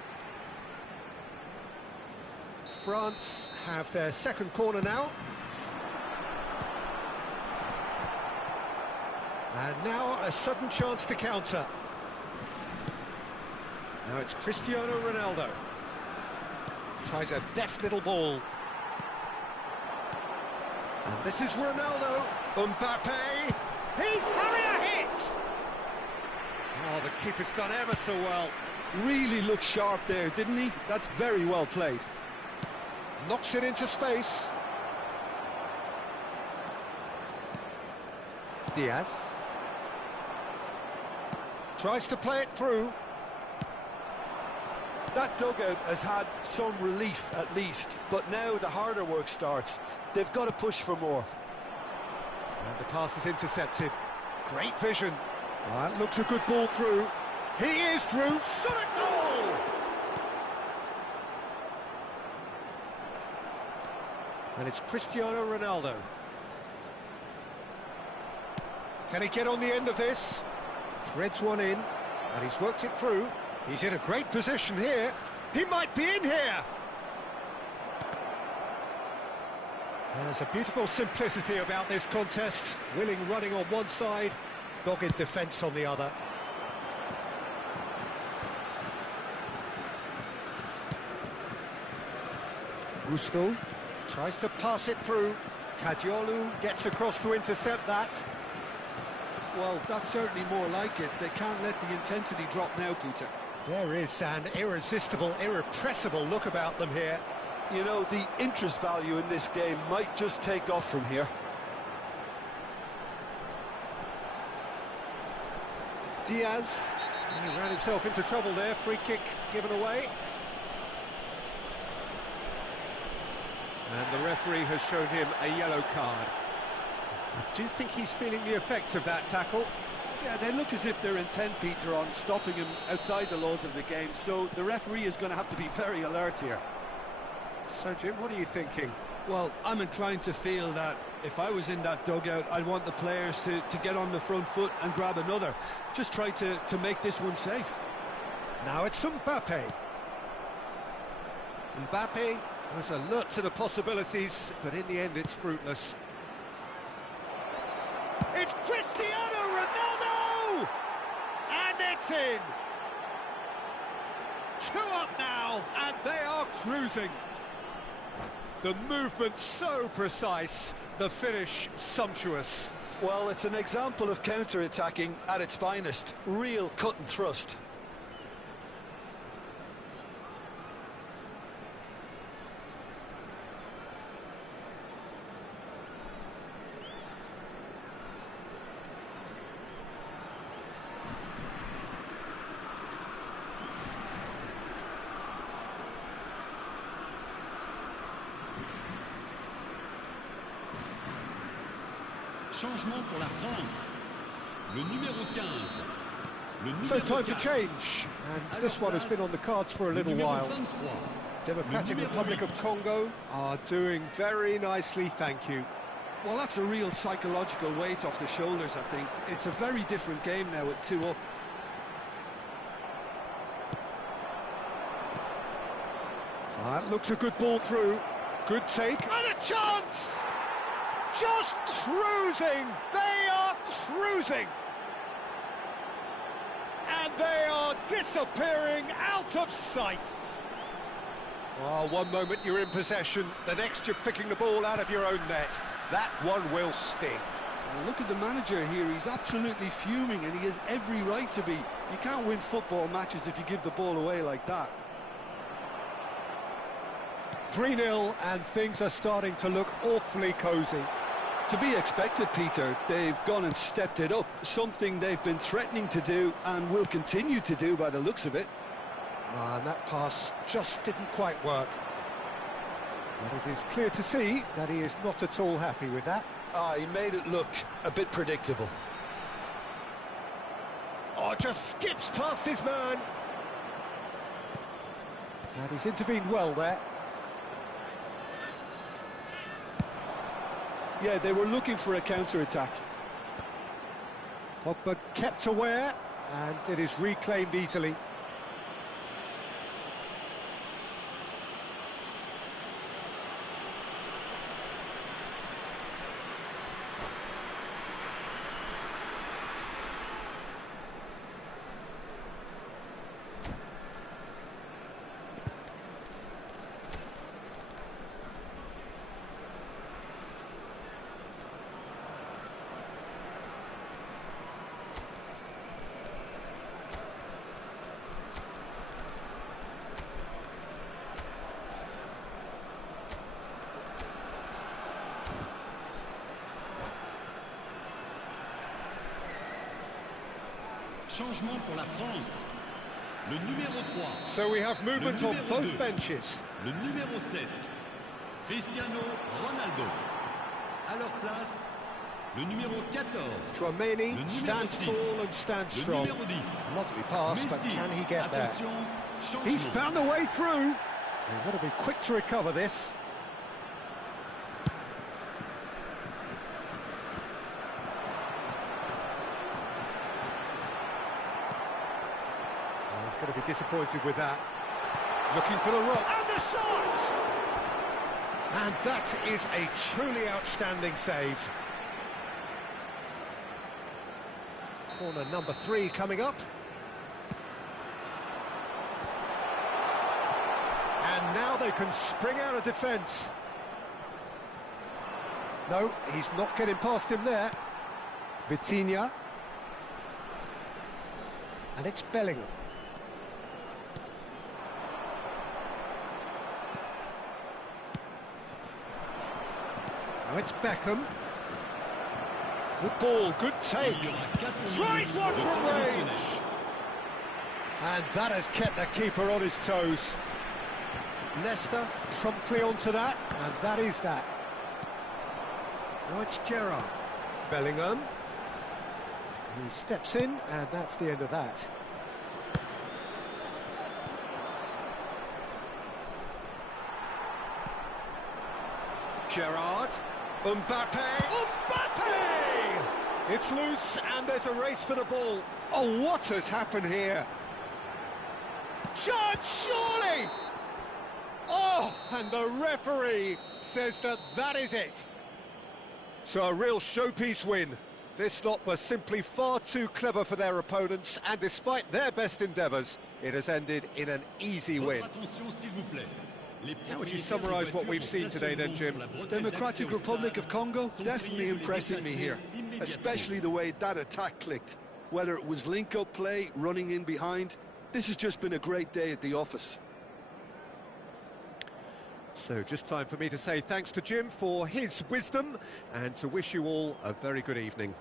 France have their second corner now. And now a sudden chance to counter. Now it's Cristiano Ronaldo. Tries a deft little ball. And this is Ronaldo. Mbappe. He's having a hit! Oh, the keeper's done ever so well. Really looked sharp there, didn't he? That's very well played. Knocks it into space. Diaz. Tries to play it through. That dugout has had some relief at least, but now the harder work starts. They've got to push for more. And the pass is intercepted. Great vision. That looks a good ball through. He is through. Shot a goal! And it's Cristiano Ronaldo. Can he get on the end of this? Threads one in. and he's worked it through. He's in a great position here. He might be in here. There's a beautiful simplicity about this contest. Willing running on one side, dogged defence on the other. Gusto tries to pass it through. Kadiolu gets across to intercept that. Well, that's certainly more like it. They can't let the intensity drop now, Peter. There is an irresistible, irrepressible look about them here. You know, the interest value in this game might just take off from here. Diaz, he ran himself into trouble there. Free kick given away. And the referee has shown him a yellow card. I do think he's feeling the effects of that tackle. Yeah, they look as if they're intent, Peter, on stopping him outside the laws of the game, so the referee is going to have to be very alert here. So, Jim, what are you thinking? Well, I'm inclined to feel that if I was in that dugout, I'd want the players to get on the front foot and grab another. Just try to make this one safe. Now it's Mbappe. Mbappe was alert to the possibilities, but in the end it's fruitless. It's Cristiano Ronaldo! And it's in! 2 up now, and they are cruising. The movement so precise, the finish sumptuous. Well, it's an example of counter-attacking at its finest. Real cut and thrust. Changement pour la France. Le numéro 15. So time for change, and this one has been on the cards for a little while. Democratic Republic of Congo are doing very nicely, thank you. Well, that's a real psychological weight off the shoulders, I think. It's a very different game now at 2 up. That looks a good ball through. Good take. And a chance! Just cruising! They are cruising! And they are disappearing out of sight. Well, one moment you're in possession, the next you're picking the ball out of your own net. That one will sting. Well, look at the manager here. He's absolutely fuming, and he has every right to be. You can't win football matches if you give the ball away like that. 3-0, and things are starting to look awfully cosy. To be expected, Peter. They've gone and stepped it up, something they've been threatening to do and will continue to do by the looks of it. And that pass just didn't quite work. But it is clear to see that he is not at all happy with that. He made it look a bit predictable. Oh, just skips past his man. And he's intervened well there. Yeah, they were looking for a counter-attack. Pogba kept aware, and it is reclaimed easily. Changement pour la France. Le numéro 3. So we have movement on both 2. benches. Le numéro 7. Cristiano Ronaldo. À leur place, le numéro 14. Chouameni stands tall and stands strong. Le numéro 10. Lovely pass, but Messi. can he get there? Attention, He's changement. found a way through. They've got to be quick to recover this. disappointed with that. Looking for the rock, and the shot! And that is a truly outstanding save. Corner number 3 coming up. And now they can spring out of defence. No, he's not getting past him there. Vitinha. And it's Bellingham. Now it's Beckham. Good ball, good take. Tries one from range. And that has kept the keeper on his toes. Leicester promptly onto that, and that is that. Now it's Gerrard. Bellingham. He steps in, and that's the end of that. Gerrard. Mbappe! It's loose, and there's a race for the ball. Oh, what has happened here? Judge, surely! Oh, and the referee says that that is it. So a real showpiece win. This lot was simply far too clever for their opponents, and despite their best endeavours, it has ended in an easy win. How would you summarise what we've seen today then, Jim? Democratic Republic of Congo definitely impressing me here, especially the way that attack clicked. Whether it was link-up play, running in behind, this has just been a great day at the office. So just time for me to say thanks to Jim for his wisdom and to wish you all a very good evening.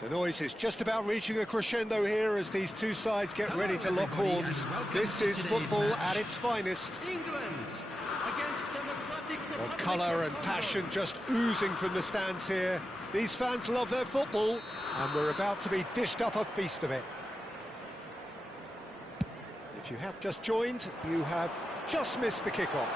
The noise is just about reaching a crescendo here as these two sides get ready to lock horns. This is football at its finest. Well, colour and passion just oozing from the stands here. These fans love their football, and we're about to be dished up a feast of it. If you have just joined, you have just missed the kickoff.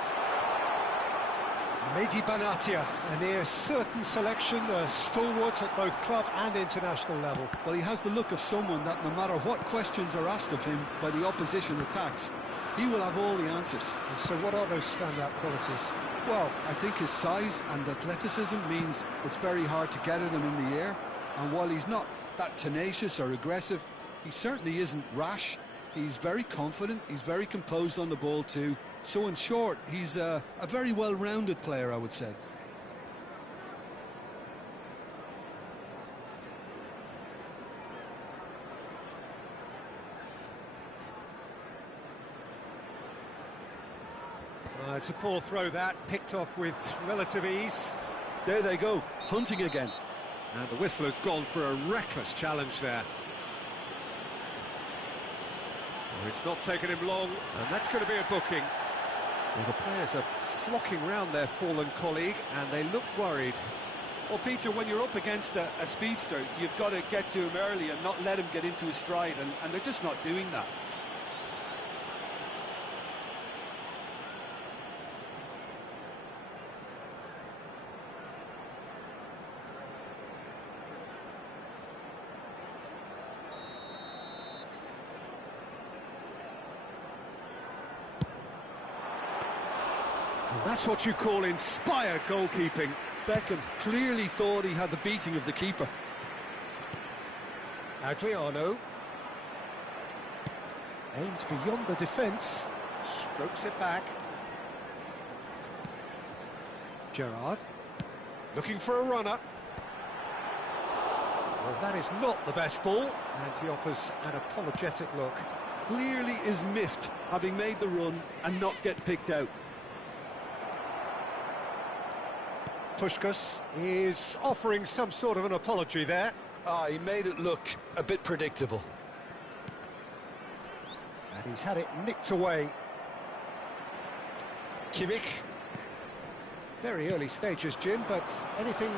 Mehdi Benatia, a near certain selection, a stalwart at both club and international level. Well, he has the look of someone that no matter what questions are asked of him by the opposition attacks, he will have all the answers. And so what are those standout qualities? Well, I think his size and athleticism means it's very hard to get at him in the air. And while he's not that tenacious or aggressive, he certainly isn't rash. He's very confident, he's very composed on the ball too. So in short, he's a very well-rounded player, I would say. It's a poor throw that, picked off with relative ease. There they go, hunting again. And the whistler's gone for a reckless challenge there. Well, it's not taken him long, and that's going to be a booking. Well, the players are flocking round their fallen colleague, and they look worried. Well, Peter, when you're up against a speedster, you've got to get to him early and not let him get into his stride, and they're just not doing that. And that's what you call inspired goalkeeping. Beckham clearly thought he had the beating of the keeper. Adriano. Aimed beyond the defence. Strokes it back. Gerrard. Looking for a runner. Well, that is not the best ball, and he offers an apologetic look. Clearly is miffed, having made the run and not get picked out. Puskás is offering some sort of an apology there. He made it look a bit predictable. And he's had it nicked away. Kimmich. Very early stages, Jim, but anything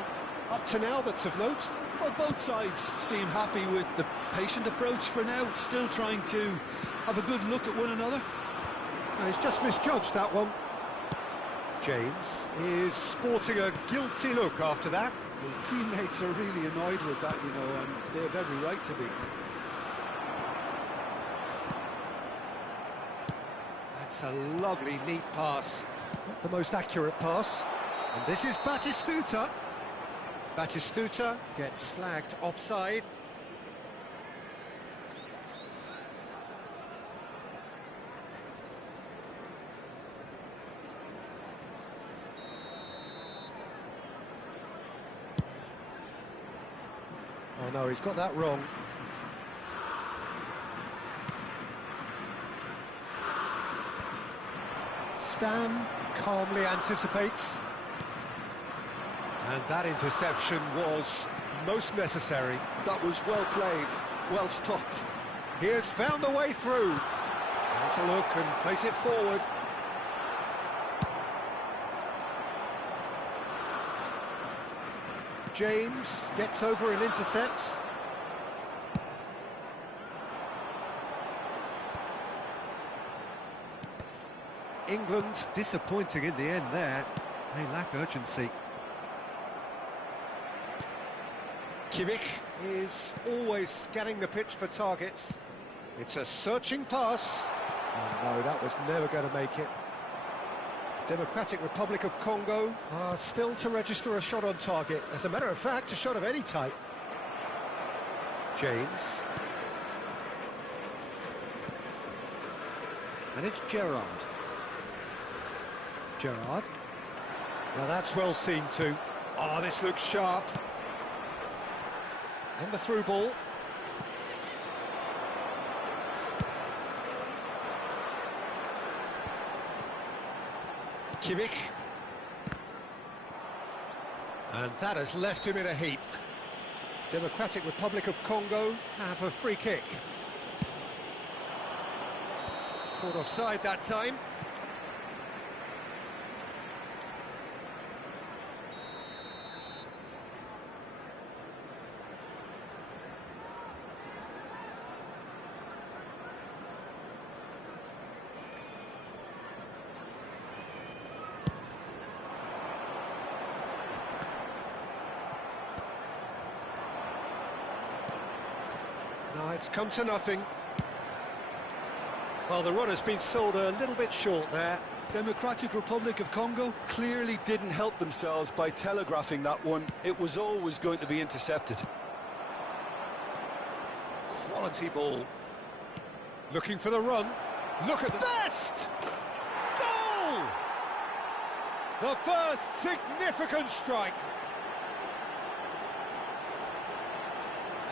up to now that's of note? Well, both sides seem happy with the patient approach for now, still trying to have a good look at one another. No, he's just misjudged that one. James is sporting a guilty look after that. His teammates are really annoyed with that, you know, and they have every right to be. That's a lovely, neat pass. Not the most accurate pass. And this is Batistuta. Batistuta gets flagged offside. Oh no, he's got that wrong. Stam calmly anticipates. And that interception was most necessary. That was well played, well stopped. He has found a way through. Has a look and plays it forward. James gets over and intercepts. England disappointing in the end there. They lack urgency. Kimmich is always scanning the pitch for targets. It's a searching pass. Oh no, that was never going to make it. Democratic Republic of Congo are still to register a shot on target. As a matter of fact, a shot of any type. James. And it's Gerrard. Gerrard. Now that's well seen too. Oh, this looks sharp. And the through ball. Kimmich. And that has left him in a heap. Democratic Republic of Congo have a free kick. Caught offside that time. Oh, it's come to nothing. Well, the run has been sold a little bit short there. Democratic Republic of Congo clearly didn't help themselves by telegraphing that one. It was always going to be intercepted. Quality ball. Looking for the run. Look at the best! Goal! The first significant strike.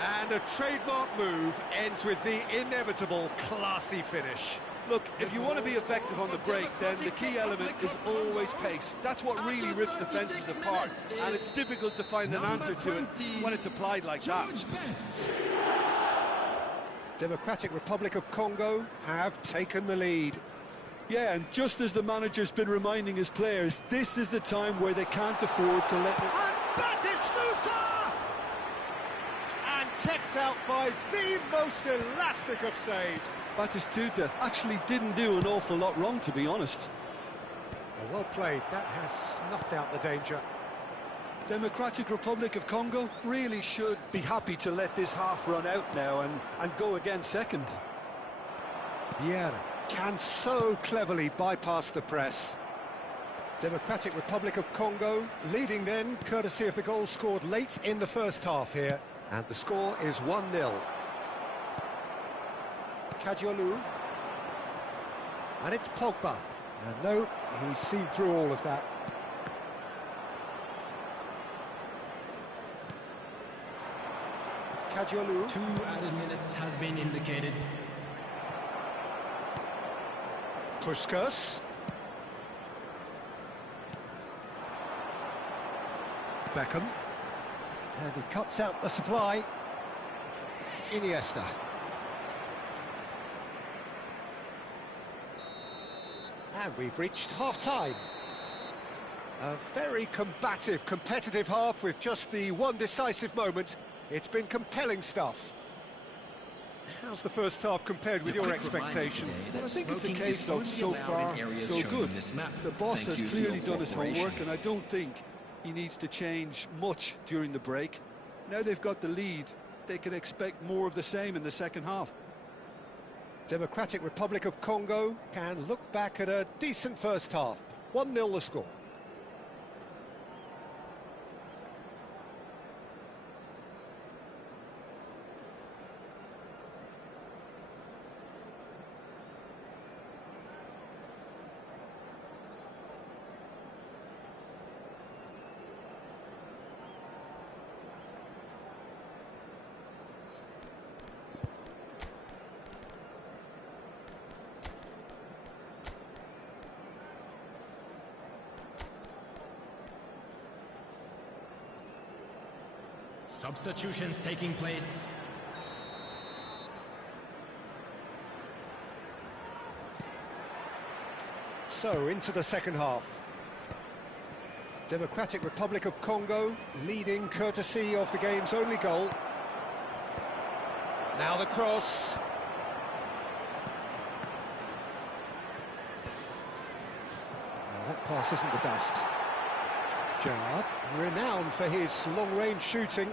And a trademark move ends with the inevitable classy finish. Look, if you want to be effective on the break, then the key element is always pace. That's what really rips defences apart, and it's difficult to find an answer to it when it's applied like that. Democratic Republic of Congo have taken the lead. Yeah, and just as the manager's been reminding his players, this is the time where they can't afford to let them... And Batistuta! And kept out by the most elastic of saves. Batistuta actually didn't do an awful lot wrong, to be honest. Well played. That has snuffed out the danger. Democratic Republic of Congo really should be happy to let this half run out now and go again second. Vieira can so cleverly bypass the press. Democratic Republic of Congo leading then, courtesy of the goal scored late in the first half here. And the score is 1-0. Kadiolu. And it's Pogba. And no, he's seen through all of that. Kadiolu. 2 added minutes has been indicated. Puskas. Beckham. And he cuts out the supply. Iniesta. And we've reached half-time. A very combative, competitive half with just the one decisive moment. It's been compelling stuff. How's the first half compared with your expectation? Well, I think it's a case of so far, so good. The boss has clearly done his homework, and I don't think he needs to change much during the break. Now they've got the lead, they can expect more of the same in the second half. Democratic Republic of Congo can look back at a decent first half. 1-0 the score. Substitutions taking place. So, into the second half. Democratic Republic of Congo leading courtesy of the game's only goal. Now the cross. Well, that pass isn't the best. Gerrard, renowned for his long-range shooting.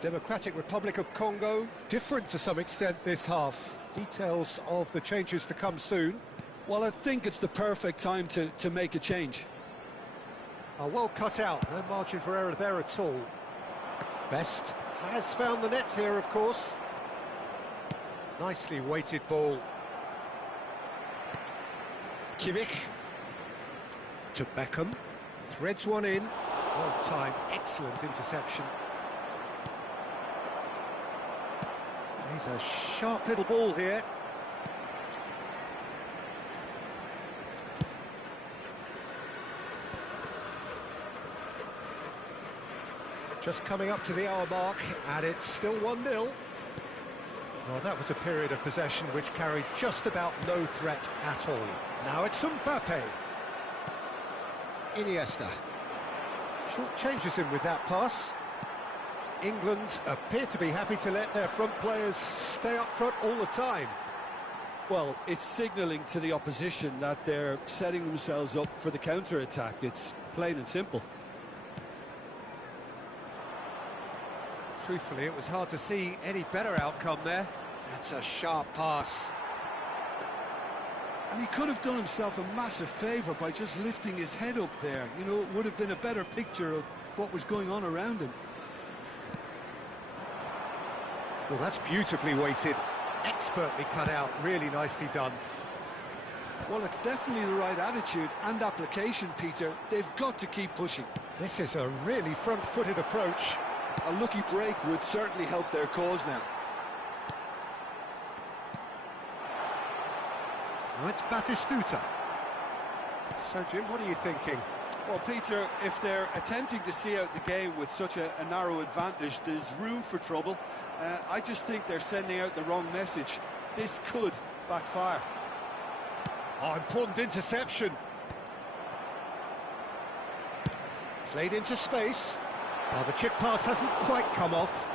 Democratic Republic of Congo, different to some extent this half. Details of the changes to come soon. Well, I think it's the perfect time to make a change. Well cut out, no margin for error there at all. Best has found the net here, of course. Nicely weighted ball. Kimmich. To Beckham. Threads one in. Well timed, excellent interception. He's a sharp little ball here. Just coming up to the hour mark, and it's still 1-0. Well, that was a period of possession which carried just about no threat at all. Now it's Mbappe. Iniesta. Short changes him with that pass. England appear to be happy to let their front players stay up front all the time. Well, it's signalling to the opposition that they're setting themselves up for the counter-attack. It's plain and simple. Truthfully, it was hard to see any better outcome there. That's a sharp pass. And he could have done himself a massive favour by just lifting his head up there. You know, it would have been a better picture of what was going on around him. Well, that's beautifully weighted. Expertly cut out, really nicely done. Well, it's definitely the right attitude and application, Peter. They've got to keep pushing. This is a really front-footed approach. A lucky break would certainly help their cause now. Now it's Batistuta. So, Jim, what are you thinking? Well, Peter, if they're attempting to see out the game with such a narrow advantage, there's room for trouble. I just think they're sending out the wrong message. This could backfire. Oh, important interception. Played into space. Well, the chip pass hasn't quite come off.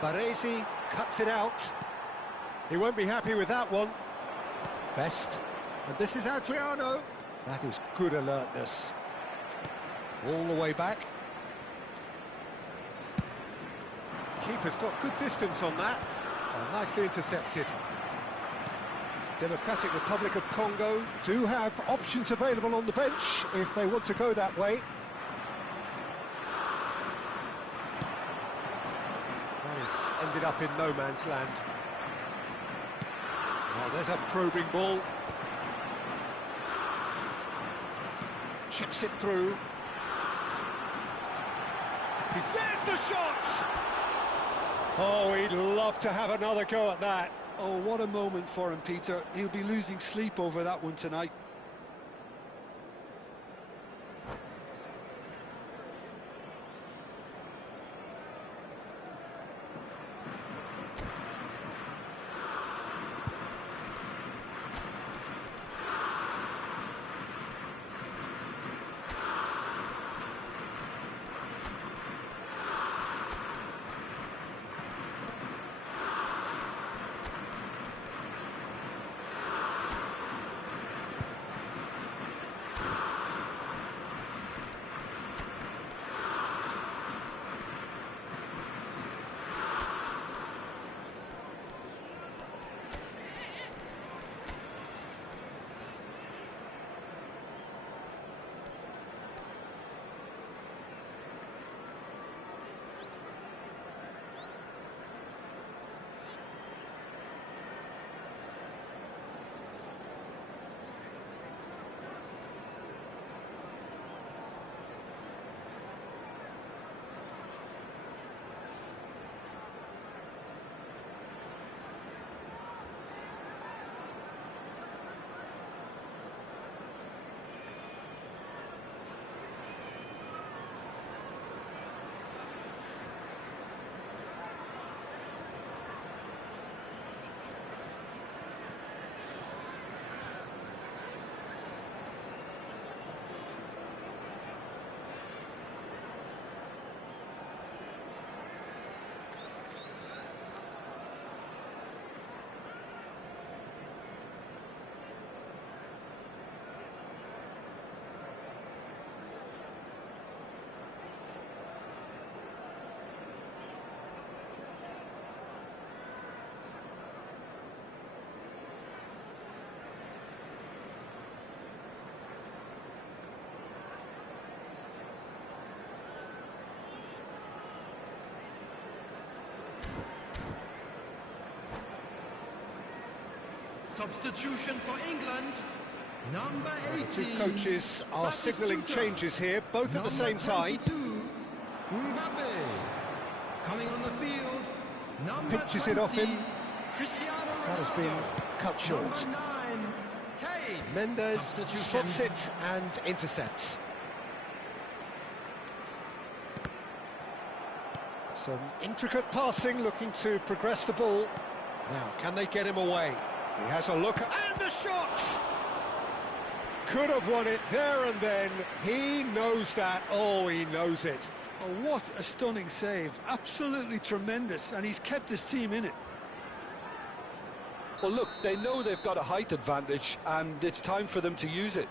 Baresi cuts it out. He won't be happy with that one. Best. And this is Adriano. That is good alertness. All the way back. Keeper's got good distance on that. Oh, nicely intercepted. Democratic Republic of Congo do have options available on the bench if they want to go that way. That has ended up in no man's land. Oh, there's a probing ball. Chips it through. There's the shot! Oh, he'd love to have another go at that. Oh, what a moment for him, Peter. He'll be losing sleep over that one tonight. Substitution for England, number 18. The two coaches are signalling changes here, both at the same time. Mbappe. Coming on the field, number Pitches 20, it off him. Cristiano Ronaldo. That has been cut short. Number 9, Kane. Mendes Substitution. spots it and intercepts. Some intricate passing, looking to progress the ball. Now, can they get him away? He has a look, and the shot! Could have won it there and then. He knows that. Oh, he knows it. Oh, what a stunning save. Absolutely tremendous, and he's kept his team in it. Well, look, they know they've got a height advantage, and it's time for them to use it.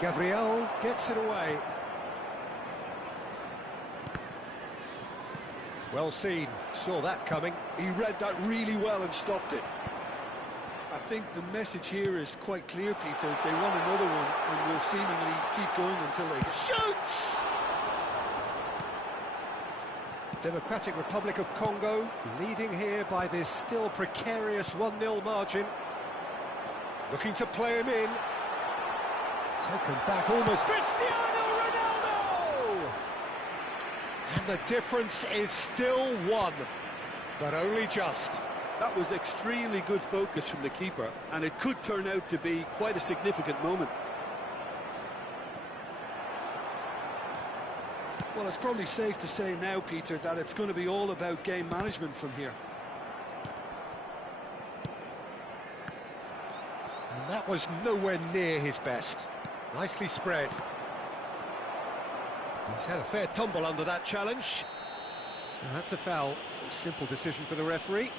Gabriel gets it away. Well seen, saw that coming. He read that really well and stopped it. I think the message here is quite clear, Peter. They want another one and will seemingly keep going until they Shoots! Democratic Republic of Congo leading here by this still precarious 1-0 margin. Looking to play him in. Taken back almost. Cristiano Ronaldo! And the difference is still one, but only just. That was extremely good focus from the keeper, and it could turn out to be quite a significant moment. Well, it's probably safe to say now, Peter, that it's going to be all about game management from here. And that was nowhere near his best. Nicely spread. He's had a fair tumble under that challenge. And that's a foul. A simple decision for the referee.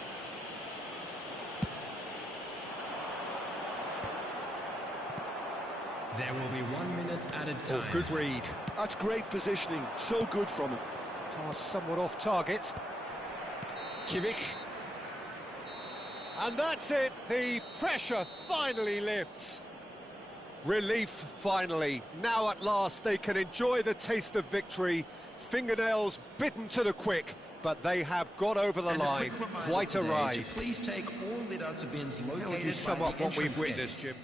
There will be 1 minute added time. Oh, good read. That's great positioning, so good from him. Pass somewhat off target. Kimmich. And that's it, the pressure finally lifts. Relief finally. Now at last they can enjoy the taste of victory. Fingernails bitten to the quick, but they have got over the line. Quite a ride. Please take all without bins located. How would you sum up what we've witnessed, Jim?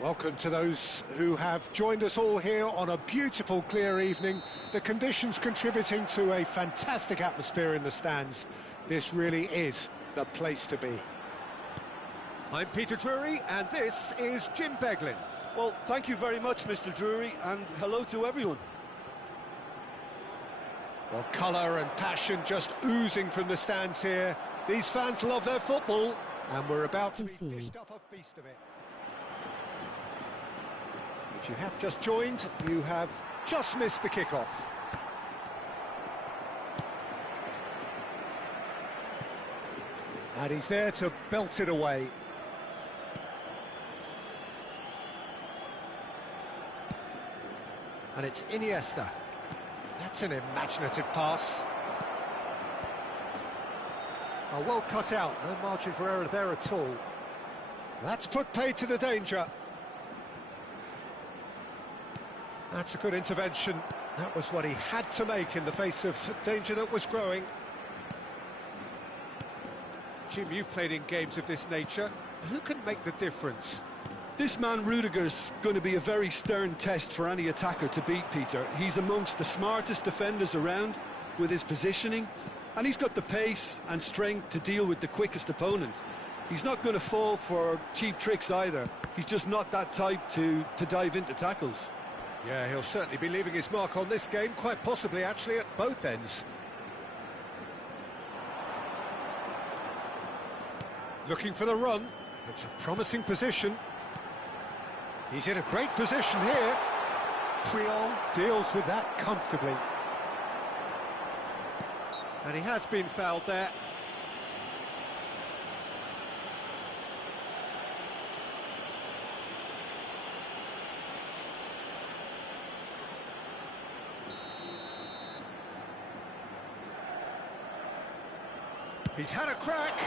Welcome to those who have joined us all here on a beautiful, clear evening. The conditions contributing to a fantastic atmosphere in the stands. This really is the place to be. I'm Peter Drury, and this is Jim Beglin. Well, thank you very much, Mr. Drury, and hello to everyone. Well, colour and passion just oozing from the stands here. These fans love their football, and we're about to be dished up a feast of it. If you have just joined, you have just missed the kickoff. And he's there to belt it away. And it's Iniesta. That's an imaginative pass. Oh, well cut out, no margin for error there at all. That's put paid to the danger. That's a good intervention. That was what he had to make in the face of danger that was growing. Jim, you've played in games of this nature. Who can make the difference? This man Rudiger's going to be a very stern test for any attacker to beat, Peter. He's amongst the smartest defenders around with his positioning, and he's got the pace and strength to deal with the quickest opponent. He's not going to fall for cheap tricks either. He's just not that type to dive into tackles. Yeah, he'll certainly be leaving his mark on this game, quite possibly actually at both ends. Looking for the run. It's a promising position. He's in a great position here. Priol deals with that comfortably. And he has been fouled there. He's had a crack.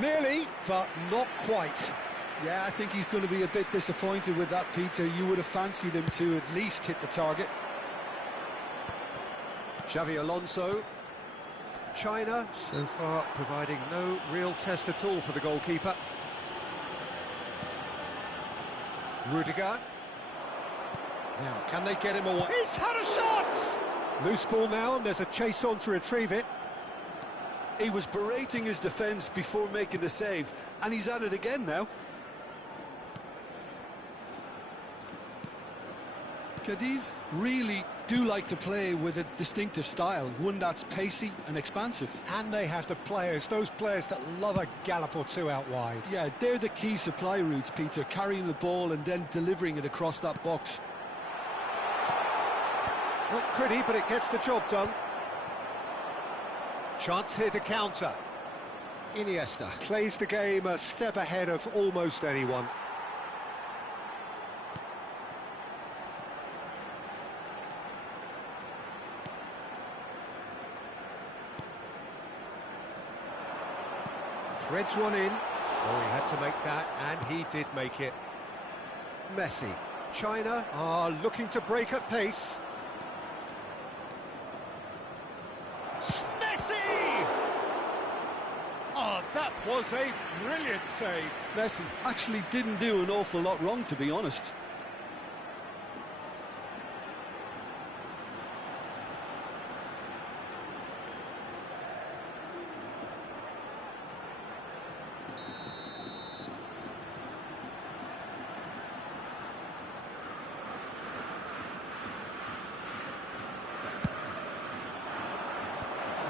Nearly, but not quite. Yeah, I think he's going to be a bit disappointed with that, Peter. You would have fancied him to at least hit the target. Xavi Alonso. China, so far, providing no real test at all for the goalkeeper. Rudiger. Now, can they get him away? He's had a shot! Loose ball now, and there's a chase on to retrieve it. He was berating his defence before making the save, and he's at it again now. Cadiz really do like to play with a distinctive style, one that's pacey and expansive. And they have the players, those players that love a gallop or two out wide. Yeah, they're the key supply routes, Peter, carrying the ball and then delivering it across that box. Not pretty, but it gets the job done. Chance here to counter. Iniesta plays the game a step ahead of almost anyone. Threads one in. Oh, he had to make that, and he did make it. Messi. China are looking to break at pace. Messi! Oh, that was a brilliant save. Messi actually didn't do an awful lot wrong, to be honest.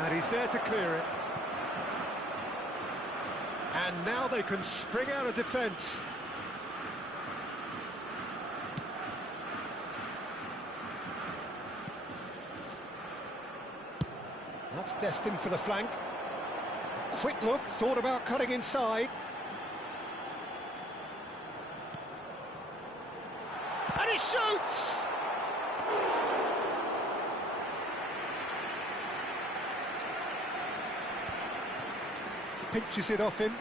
And he's there to clear it. And now they can spring out of defence. That's destined for the flank. Quick look, thought about cutting inside. And he shoots! Pinches it off him.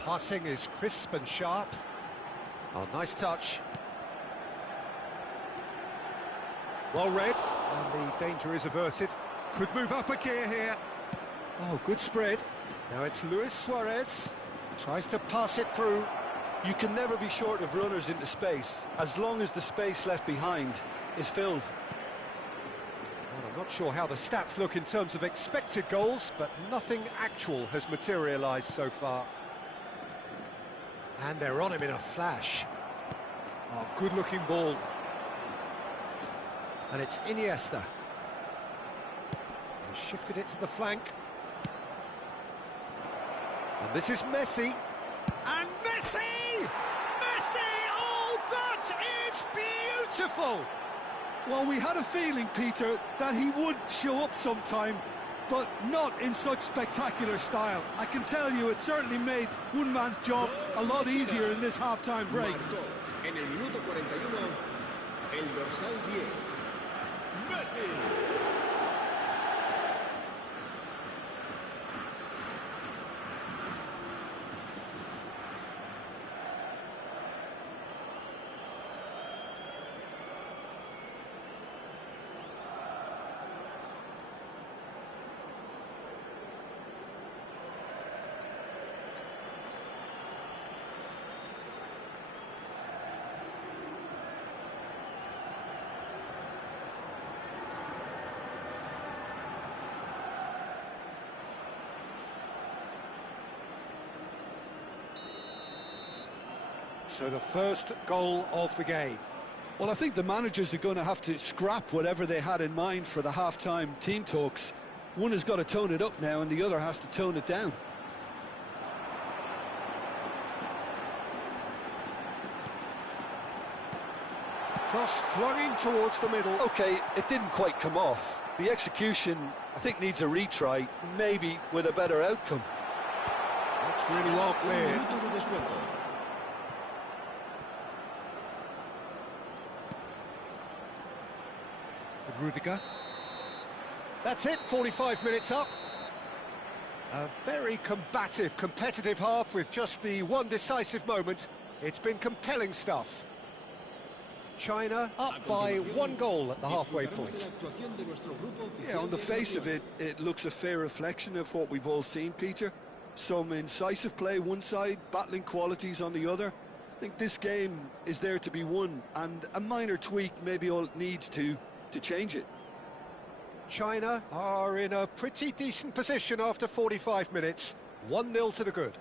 Passing is crisp and sharp. Oh, nice touch. Well read, and the danger is averted. Could move up a gear here. Oh, good spread. Now it's Luis Suarez. Tries to pass it through. You can never be short of runners into space, as long as the space left behind is filled. Well, I'm not sure how the stats look in terms of expected goals, but nothing actual has materialised so far. And they're on him in a flash. Oh, good-looking ball. And it's Iniesta. He shifted it to the flank. And this is Messi. And Messi! Messi! Oh, that is beautiful! Well, we had a feeling, Peter, that he would show up sometime, but not in such spectacular style. I can tell you it certainly made one man's job a lot easier in this half-time break. En el minuto 41, el dorsal 10, Messi. So the first goal of the game. Well, I think the managers are going to have to scrap whatever they had in mind for the half-time team talks. One has got to tone it up now and the other has to tone it down. Cross flung in towards the middle. OK, it didn't quite come off. The execution, I think, needs a retry, maybe with a better outcome. That's really well cleared. Rudiger. That's it, 45 minutes up. A very combative, competitive half with just the one decisive moment. It's been compelling stuff. China up by 1 goal at the halfway point. Yeah, on the face of it, it looks a fair reflection of what we've all seen, Peter. Some incisive play one side, battling qualities on the other. I think this game is there to be won, and a minor tweak maybe all it needs to change it. China are in a pretty decent position after 45 minutes. 1-0 to the good.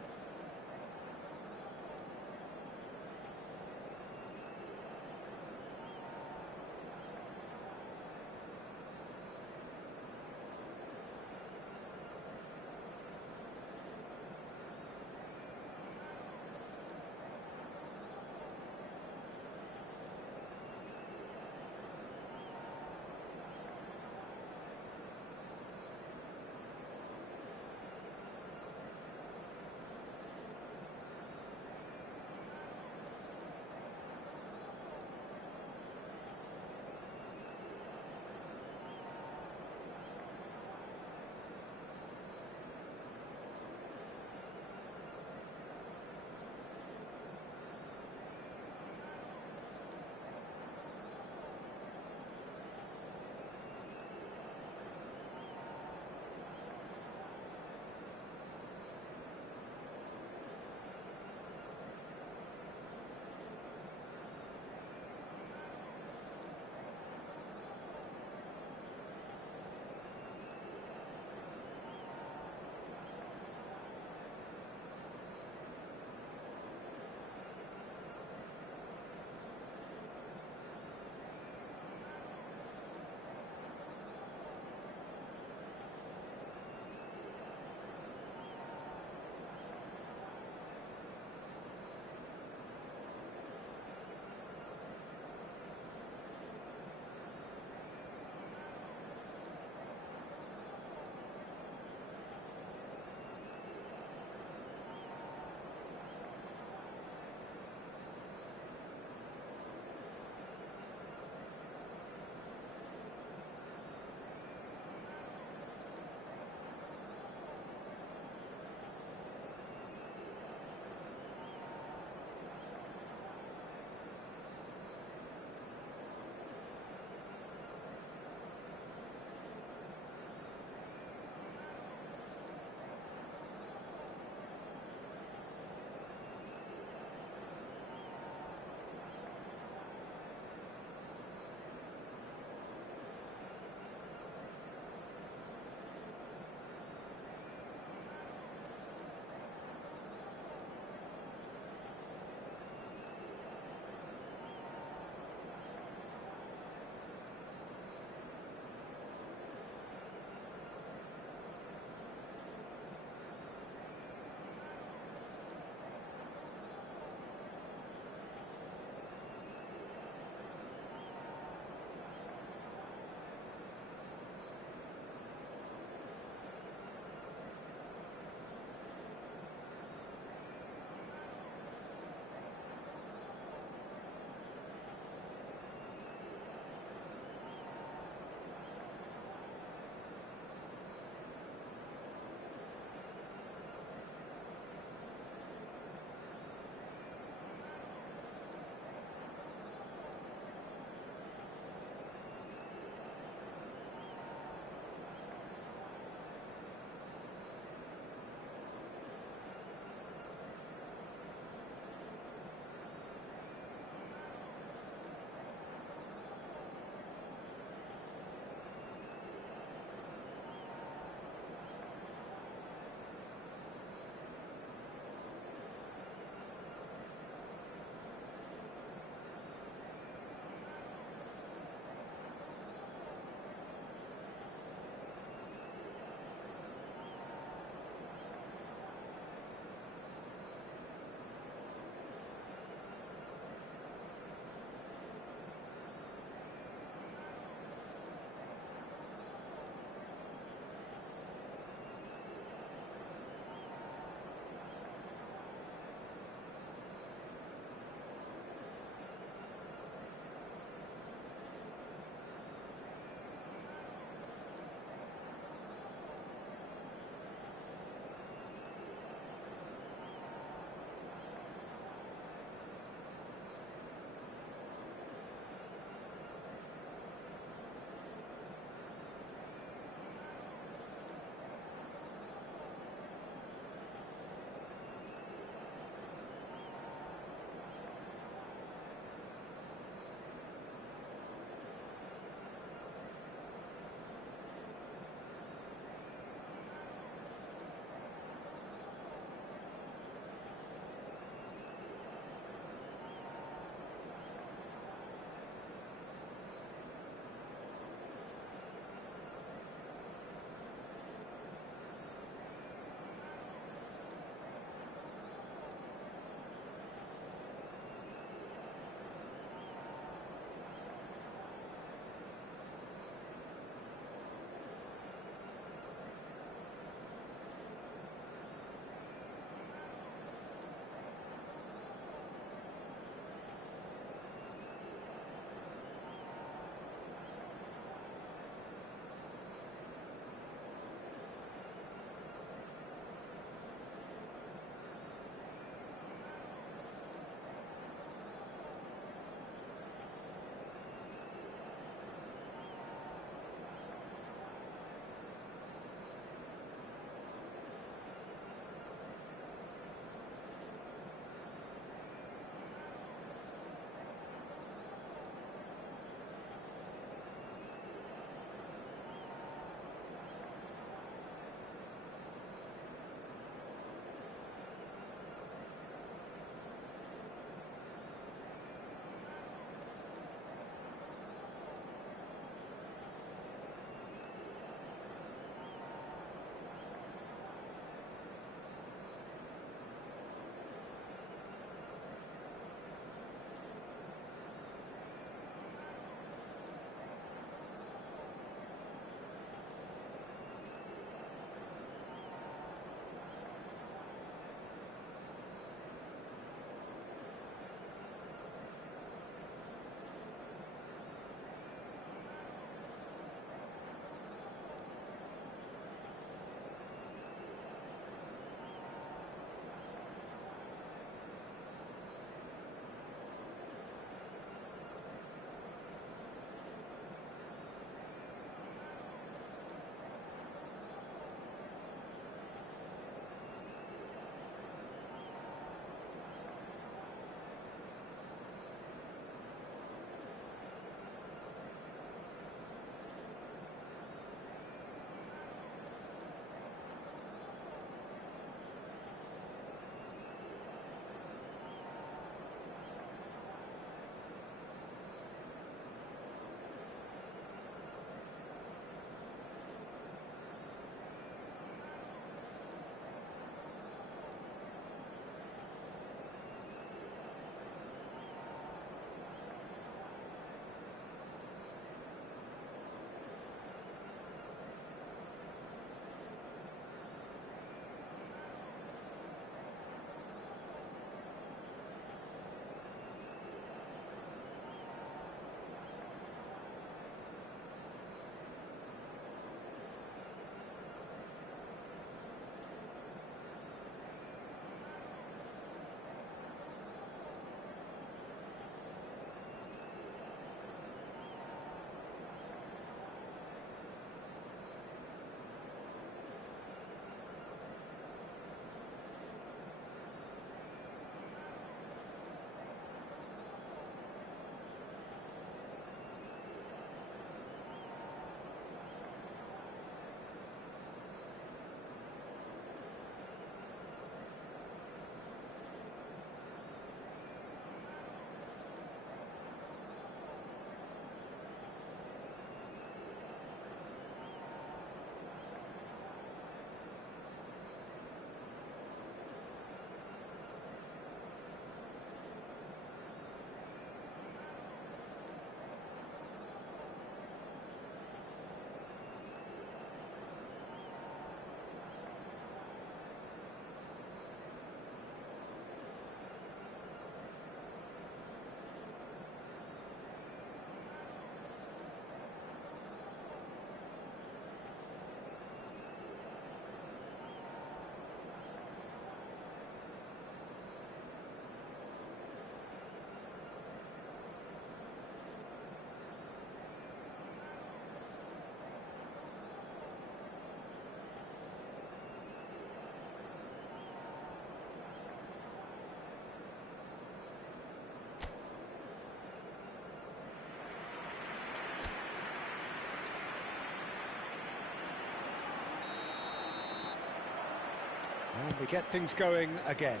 And we get things going again.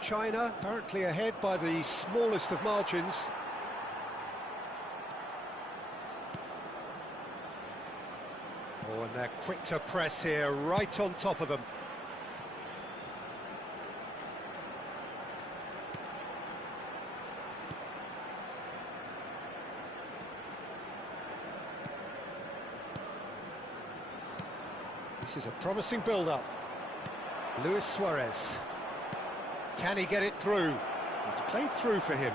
China currently ahead by the smallest of margins. Oh, and they're quick to press here, right on top of them. This is a promising build-up. Luis Suarez. Can he get it through? It's played through for him.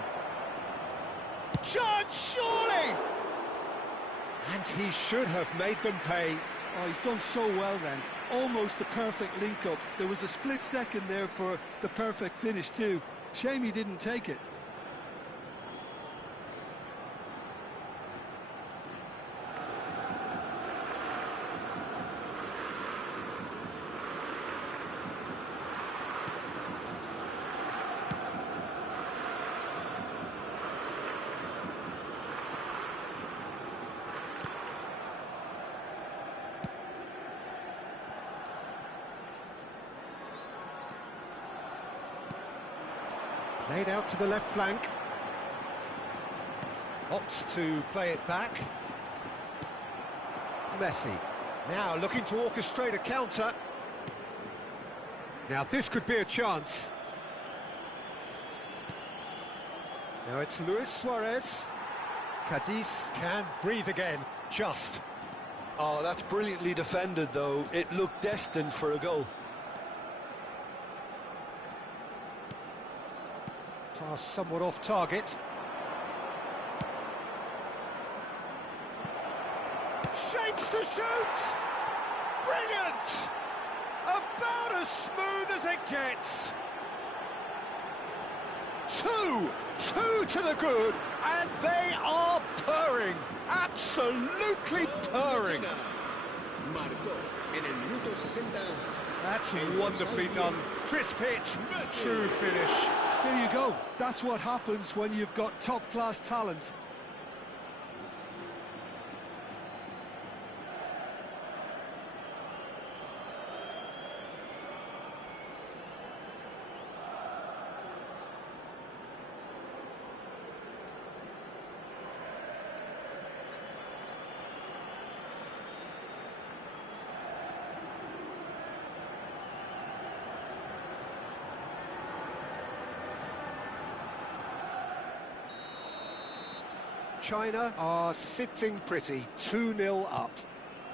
Chance, surely! And he should have made them pay. Oh, he's done so well then. Almost the perfect link-up. There was a split second there for the perfect finish too. Shame he didn't take it. Played out to the left flank. Opts to play it back. Messi. Now looking to orchestrate a counter. Now this could be a chance. Now it's Luis Suarez. Cadiz can breathe again, just. Oh, that's brilliantly defended though. It looked destined for a goal. Pass somewhat off target. Shapes to shoot! Brilliant! About as smooth as it gets. Two to the good, and they are purring. Absolutely purring. That's wonderfully done. Crisp hit, true finish. There you go. That's what happens when you've got top-class talent. China are sitting pretty, 2-0 up.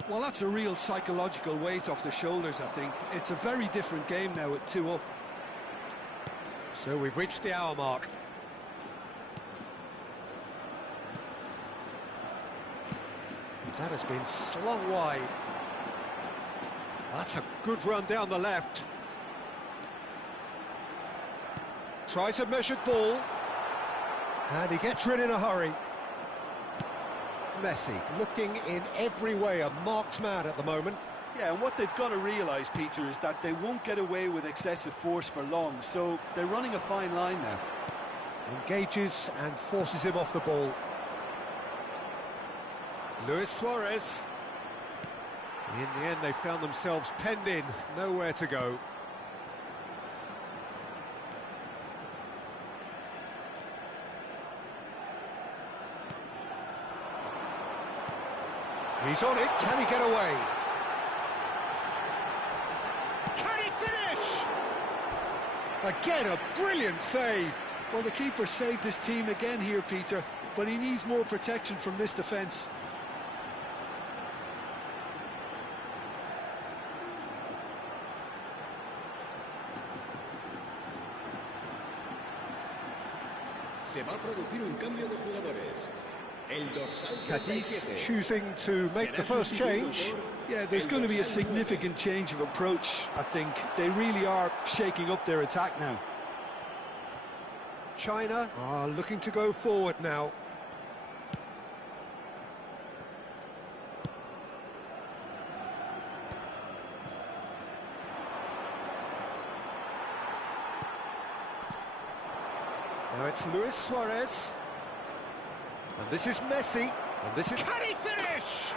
Well, that's a real psychological weight off the shoulders, I think. It's a very different game now at 2 up. So we've reached the hour mark. That has been slung wide. That's a good run down the left. Tries a measured ball. And he gets rid in a hurry. Messi looking in every way a marked man at the moment. Yeah, and what they've got to realise, Peter, is that they won't get away with excessive force for long, so they're running a fine line now. Engages and forces him off the ball. Luis Suarez. In the end, they found themselves penned in, nowhere to go. He's on it, can he get away? Can he finish? Again, a brilliant save. Well, the keeper saved his team again here, Peter, but he needs more protection from this defence. Se va a producir un cambio de jugadores. Cadiz choosing to make the first change. Yeah, there's going to be a significant change of approach, I think. They really are shaking up their attack now. China are looking to go forward now. Now it's Luis Suarez. And this is Messi. And this is... Can he finish?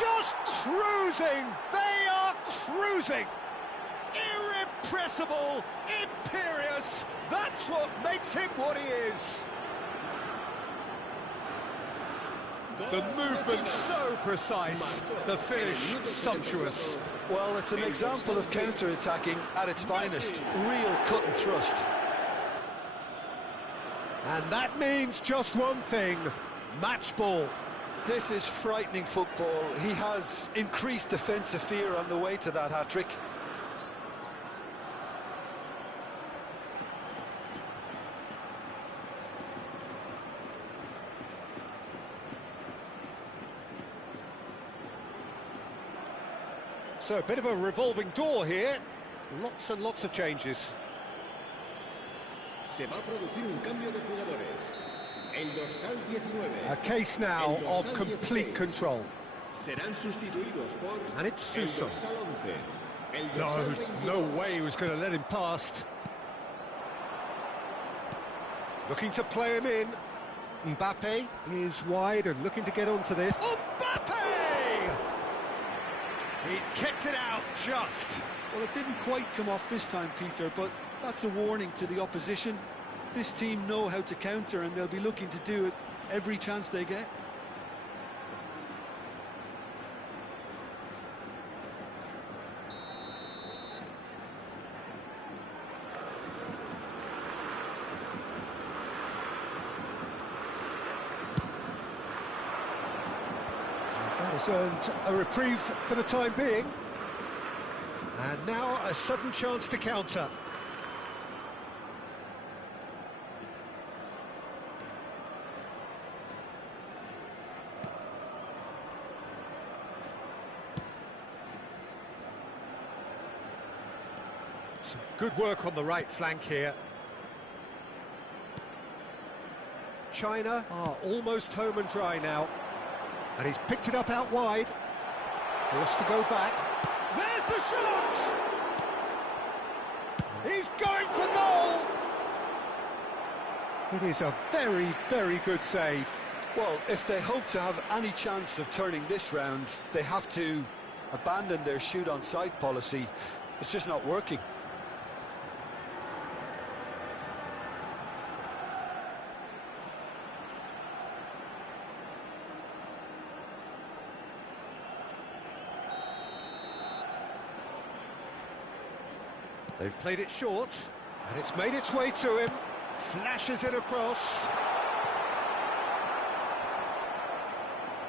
Just cruising! They are cruising! Irrepressible, imperious, that's what makes him what he is. The movement so precise, the finish sumptuous. Well, it's an example of counter-attacking at its finest. Real cut and thrust. And that means just one thing, match ball. This is frightening football. He has increased defensive fear on the way to that hat-trick. So a bit of a revolving door here, lots and lots of changes. Se va a producir un cambio de jugadores. El dorsal 19. A case now of complete control. Serán sustituidos por And it's Suso. el dorsal 11. El No, dorsal 22. no way he was going to let him past. Looking to play him in. Mbappe is wide and looking to get onto this. Mbappe! He's kicked it out just. Well, it didn't quite come off this time, Peter, but that's a warning to the opposition. This team know how to counter, and they'll be looking to do it every chance they get. That has earned a reprieve for the time being. And now a sudden chance to counter. Some good work on the right flank here. China are almost home and dry now. And he's picked it up out wide. Forced to go back. There's the shot! He's going for goal! It is a very, very good save. Well, if they hope to have any chance of turning this round, they have to abandon their shoot-on-sight policy. It's just not working. They've played it short, and it's made its way to him. Flashes it across.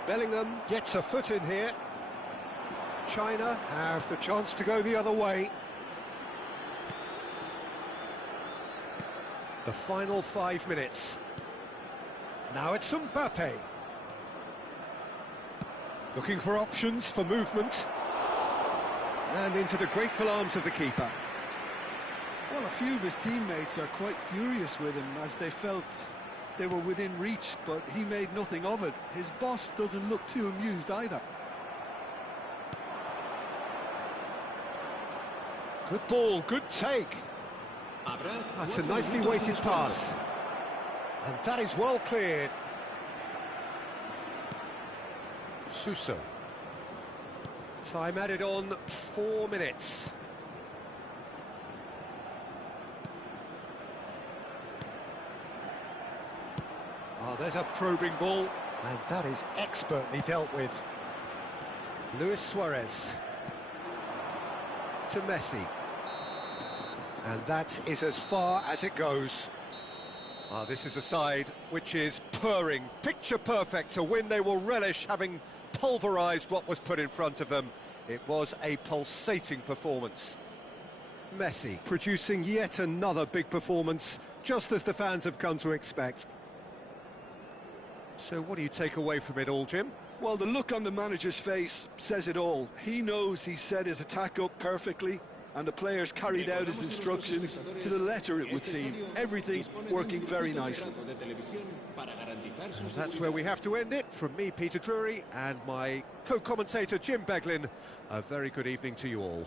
Bellingham gets a foot in here. China have the chance to go the other way. The final 5 minutes. Now it's Mbappe. Looking for options for movement. And into the grateful arms of the keeper. Well, a few of his teammates are quite furious with him as they felt they were within reach, but he made nothing of it. His boss doesn't look too amused either. Good ball, good take. That's a nicely weighted pass. And that is well cleared. Suso. Time added on 4 minutes. Oh, there's a probing ball, and that is expertly dealt with. Luis Suarez to Messi. And that is as far as it goes. Oh, this is a side which is purring, picture perfect. To win, they will relish having pulverised what was put in front of them. It was a pulsating performance. Messi producing yet another big performance, just as the fans have come to expect. So what do you take away from it all, Jim? Well, the look on the manager's face says it all. He knows he set his attack up perfectly, and the players carried out his instructions to the letter, it would seem. Everything working very nicely. And that's where we have to end it. From me, Peter Drury, and my co-commentator, Jim Beglin, a very good evening to you all.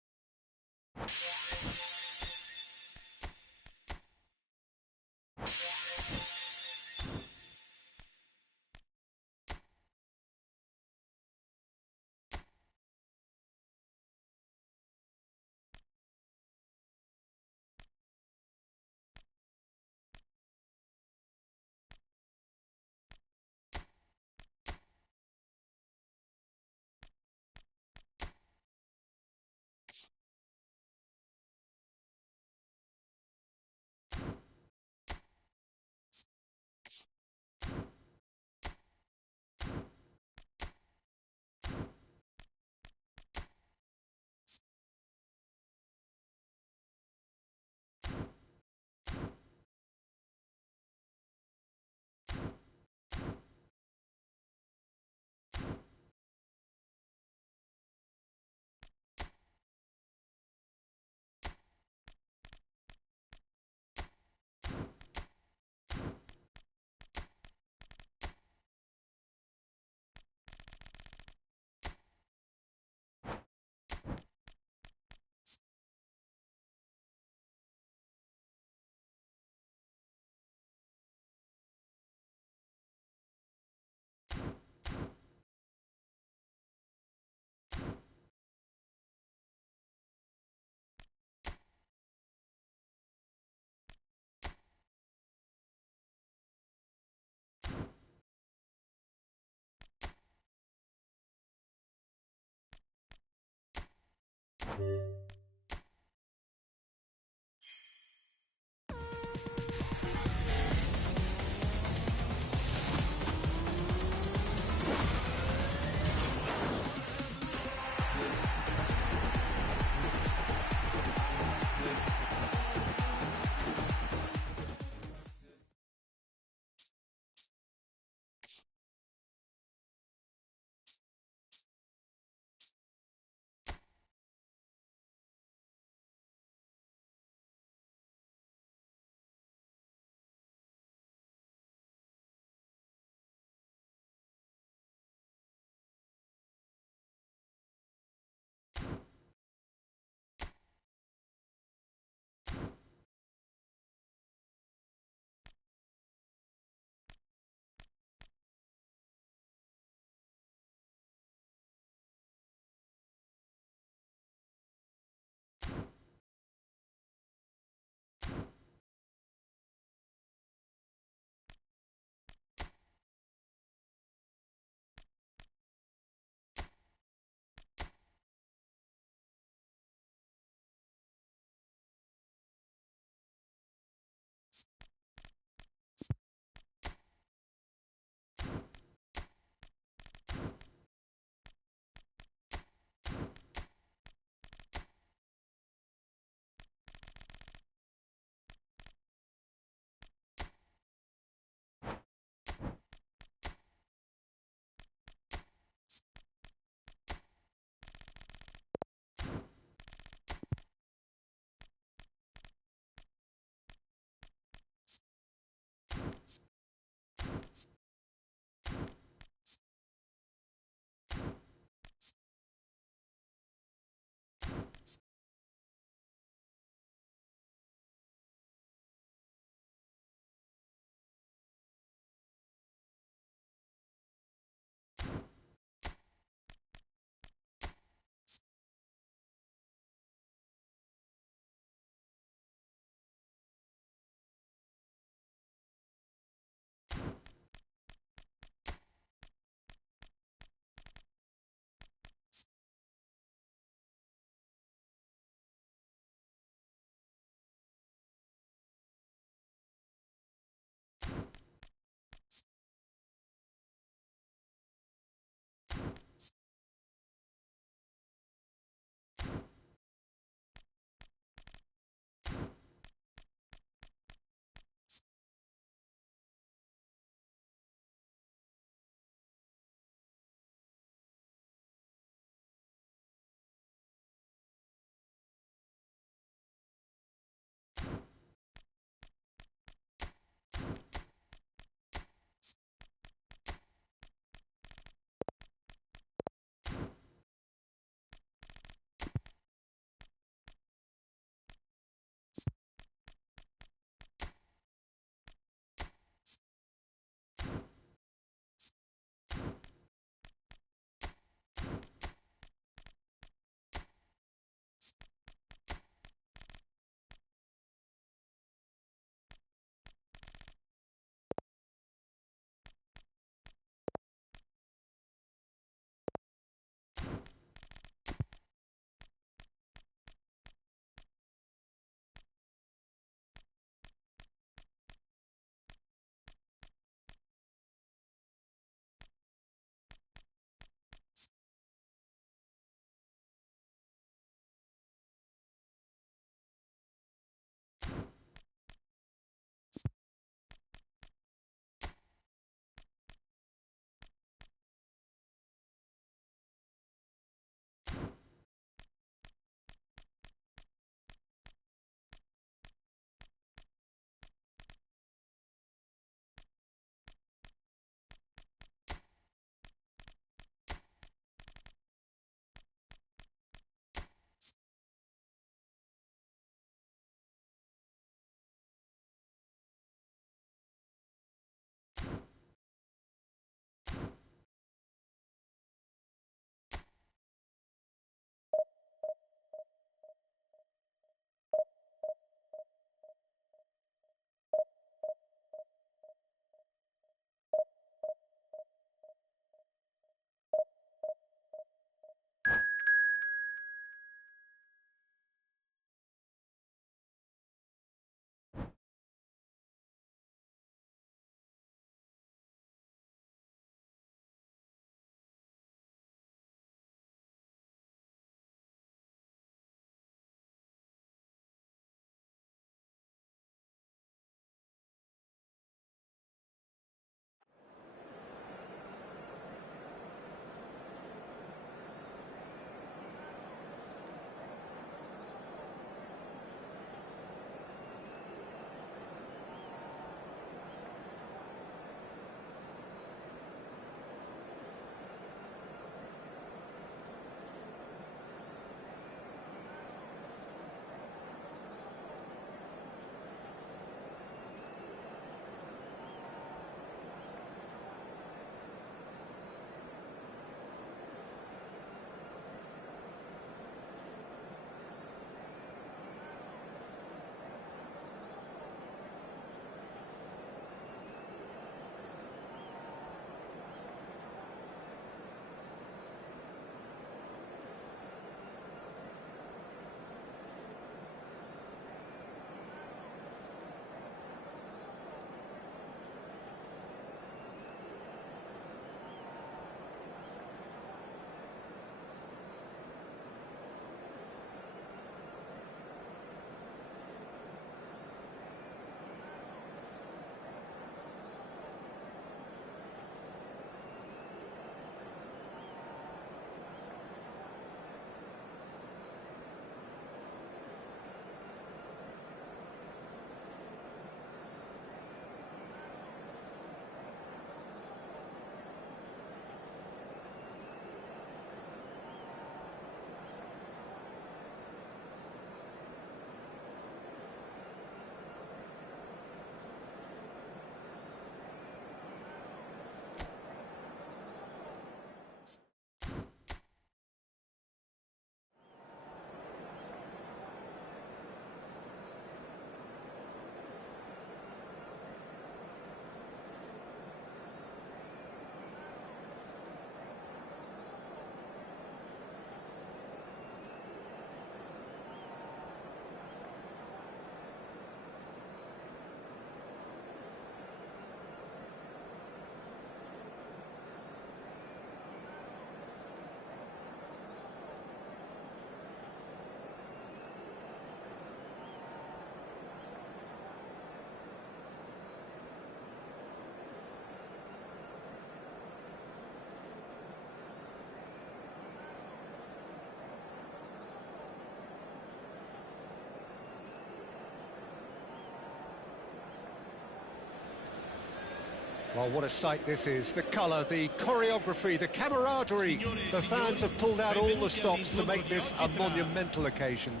Well, what a sight this is. The colour, the choreography, the camaraderie. The fans have pulled out all the stops to make this a monumental occasion.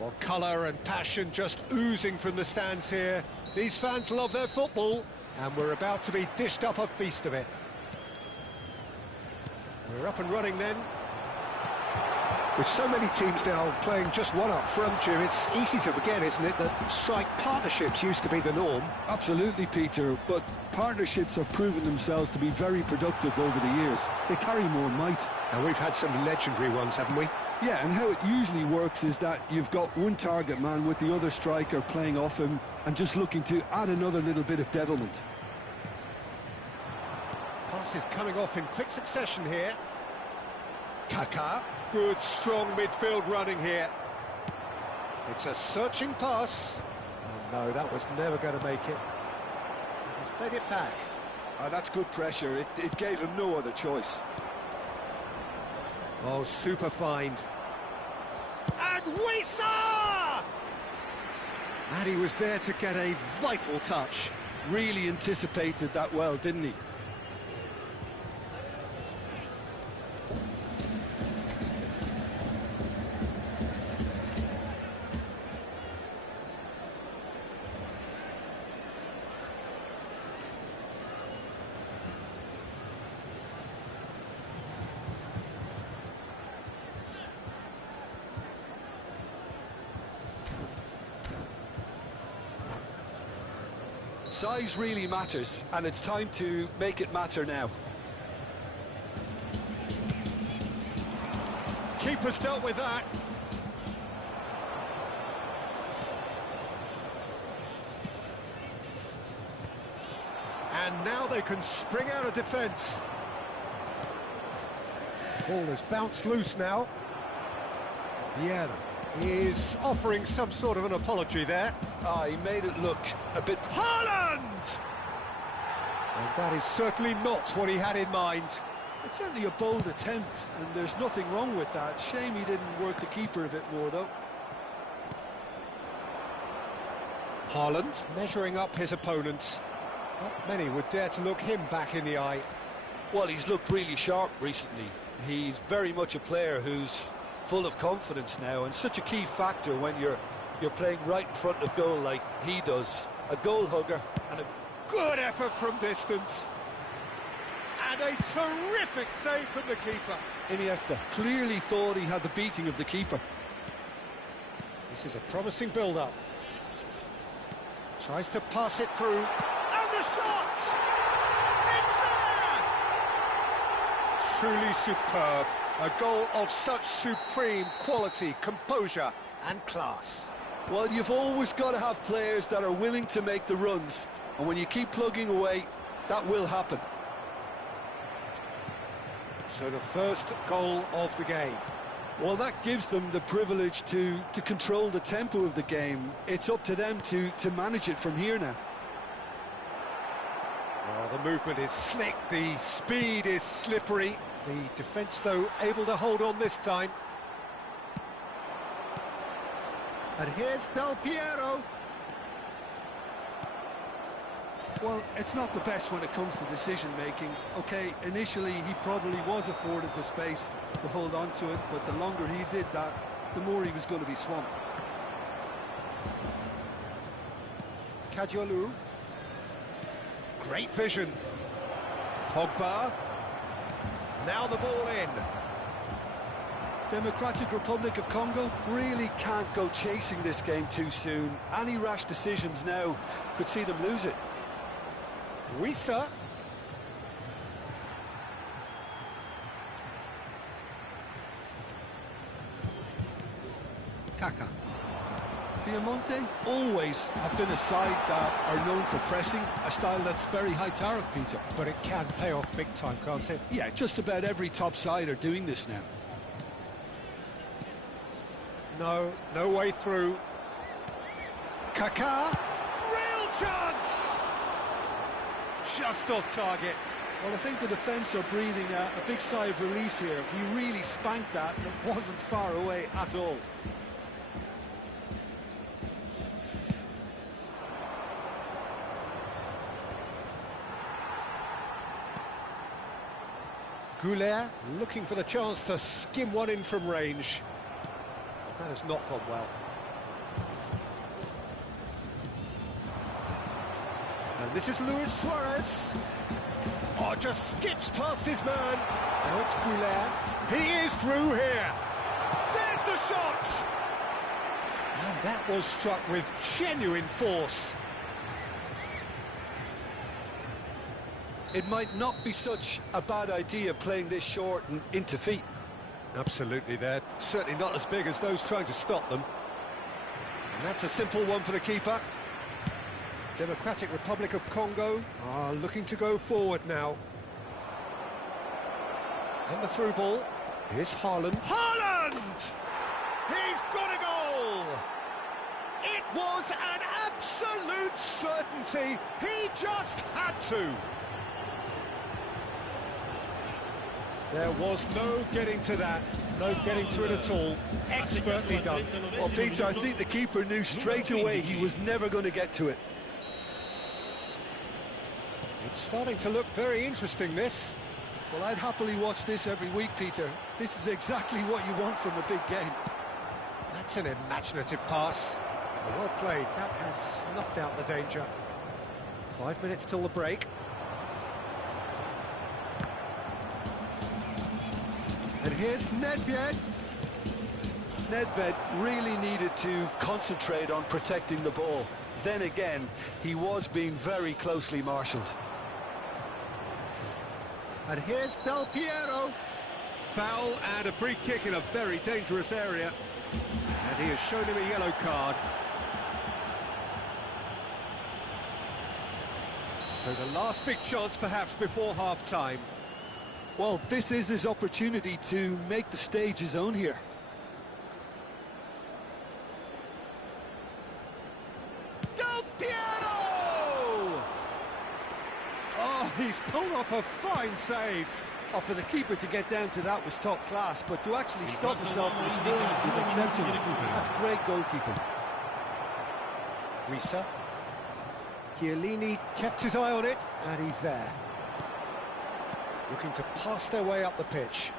Well, colour and passion just oozing from the stands here. These fans love their football, and we're about to be dished up a feast of it. We're up and running then. With so many teams now playing just one up front, Jim, it's easy to forget, isn't it, that strike partnerships used to be the norm. Absolutely, Peter, but partnerships have proven themselves to be very productive over the years. They carry more might. And we've had some legendary ones, haven't we? Yeah, and how it usually works is that you've got one target man with the other striker playing off him and just looking to add another little bit of devilment. Passes coming off in quick succession here. Kaká. Good, strong midfield running here. It's a searching pass. Oh no, that was never going to make it. He's played it back. That's good pressure. It gave him no other choice. Oh, super find. And Wissa! And he was there to get a vital touch. Really anticipated that well, didn't he? Size really matters, and it's time to make it matter now. Keeper's dealt with that. And now they can spring out of defence. Ball has bounced loose now. Vieira is offering some sort of an apology there. He made it look a bit... Haaland! And that is certainly not what he had in mind. It's certainly a bold attempt, and there's nothing wrong with that. Shame he didn't work the keeper a bit more, though. Haaland measuring up his opponents. Not many would dare to look him back in the eye. Well, he's looked really sharp recently. He's very much a player who's full of confidence now, and such a key factor when you're playing right in front of goal like he does. A goal hugger and a good effort from distance. And a terrific save from the keeper. Iniesta clearly thought he had the beating of the keeper. This is a promising build-up. Tries to pass it through. And the shot! It's there! Truly superb. A goal of such supreme quality, composure and class. Well, you've always got to have players that are willing to make the runs. And when you keep plugging away, that will happen. So the first goal of the game. Well, that gives them the privilege to control the tempo of the game. It's up to them to manage it from here now. Well, the movement is slick, the speed is slippery. The defence, though, able to hold on this time. And here's Del Piero. Well, it's not the best when it comes to decision-making. OK, initially he probably was afforded the space to hold on to it, but the longer he did that, the more he was going to be swamped. Kajolu. Great vision. Pogba. Now the ball in. Democratic Republic of Congo really can't go chasing this game too soon. Any rash decisions now could see them lose it. Wissa. Kaká. Diamante always have been a side that are known for pressing, a style that's very high tariff, Peter. But it can pay off big time, can't it? Yeah, just about every top side are doing this now. No way through. Kaká. Real chance! Just off target. Well, I think the defence are breathing a big sigh of relief here. He really spanked that, and it wasn't far away at all. Goulet looking for the chance to skim one in from range. That has not gone well. And this is Luis Suarez. Oh, just skips past his man. Now it's Goulet. He is through here. There's the shot! And that was struck with genuine force. It might not be such a bad idea playing this short and into feet. Absolutely, they're certainly not as big as those trying to stop them. And that's a simple one for the keeper. Democratic Republic of Congo are looking to go forward now. And the through ball. Here's Haaland. Haaland! He's got a goal! It was an absolute certainty. He just had to. There was no getting to that, no getting to it at all. Expertly done. Well, Peter, I think the keeper knew straight away he was never going to get to it. It's starting to look very interesting, this. Well, I'd happily watch this every week, Peter. This is exactly what you want from a big game. That's an imaginative pass. Well played. That has snuffed out the danger. 5 minutes till the break. And here's Nedved. Nedved really needed to concentrate on protecting the ball. Then again, he was being very closely marshalled. And here's Del Piero. Foul and a free kick in a very dangerous area. And he has shown him a yellow card. So the last big chance perhaps before half-time. Well, this is his opportunity to make the stage his own here. Del Piero! Oh, he's pulled off a fine save. Oh, for the keeper to get down to that was top class, but to actually stop himself from scoring is exceptional. That's great goalkeeping. Risa. Chiellini kept his eye on it, and he's there. Looking to pass their way up the pitch.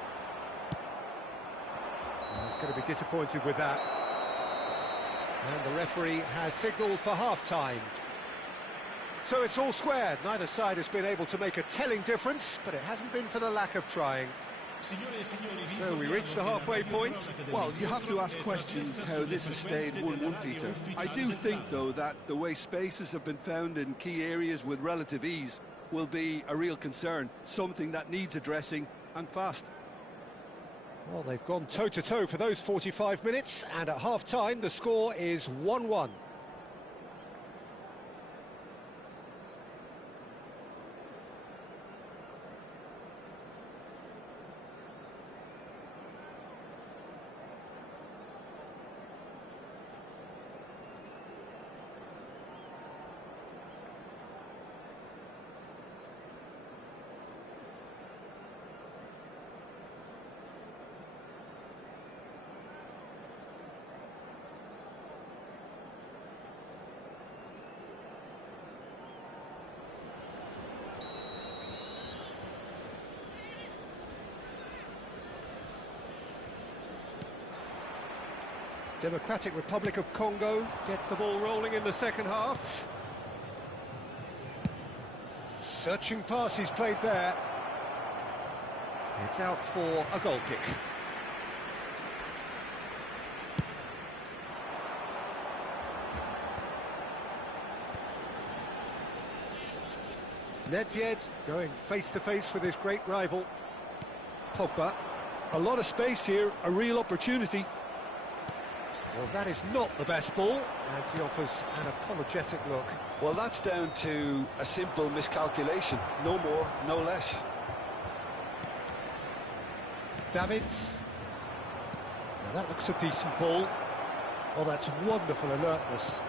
Oh, he's going to be disappointed with that. And the referee has signalled for half-time. So it's all squared. Neither side has been able to make a telling difference, but it hasn't been for the lack of trying. So we reach the halfway point. Well, you have to ask questions how this has stayed 1-1, Peter. I do think, though, that the way spaces have been found in key areas with relative ease will be a real concern, something that needs addressing, and fast. Well, they've gone toe-to-toe for those 45 minutes, and at half-time the score is 1-1. Democratic Republic of Congo get the ball rolling in the second half. Searching pass he's played there. It's out for a goal kick. Nedved going face-to-face with his great rival. Pogba. A lot of space here, a real opportunity. Well, that is not the best ball, and he offers an apologetic look. Well, that's down to a simple miscalculation. No more, no less. Davids. Now that looks a decent ball. Oh, that's wonderful alertness.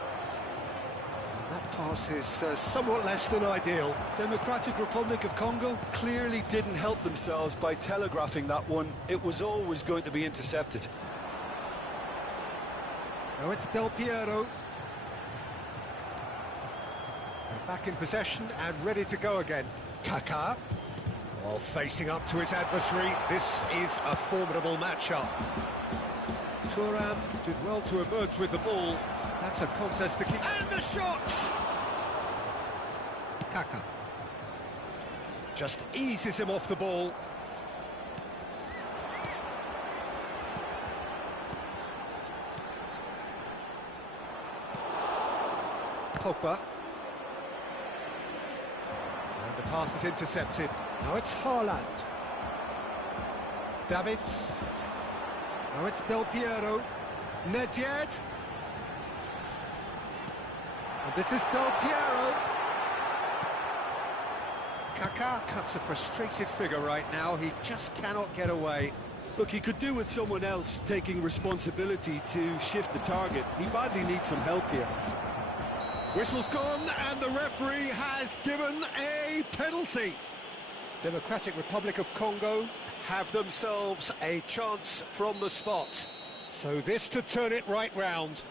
And that pass is somewhat less than ideal. Democratic Republic of Congo clearly didn't help themselves by telegraphing that one. It was always going to be intercepted. Now it's Del Piero. They're back in possession and ready to go again. Kaká. While facing up to his adversary, this is a formidable matchup. Thuram did well to emerge with the ball. That's a contest to keep. And the shot! Kaka just eases him off the ball. Pogba. And the pass is intercepted. Now it's Haaland. Davids. Now it's Del Piero. Nedved. And this is Del Piero. Kaká cuts a frustrated figure right now. He just cannot get away. Look, he could do with someone else taking responsibility to shift the target. He badly needs some help here. Whistle's gone, and the referee has given a penalty. Democratic Republic of Congo have themselves a chance from the spot. So this to turn it right round.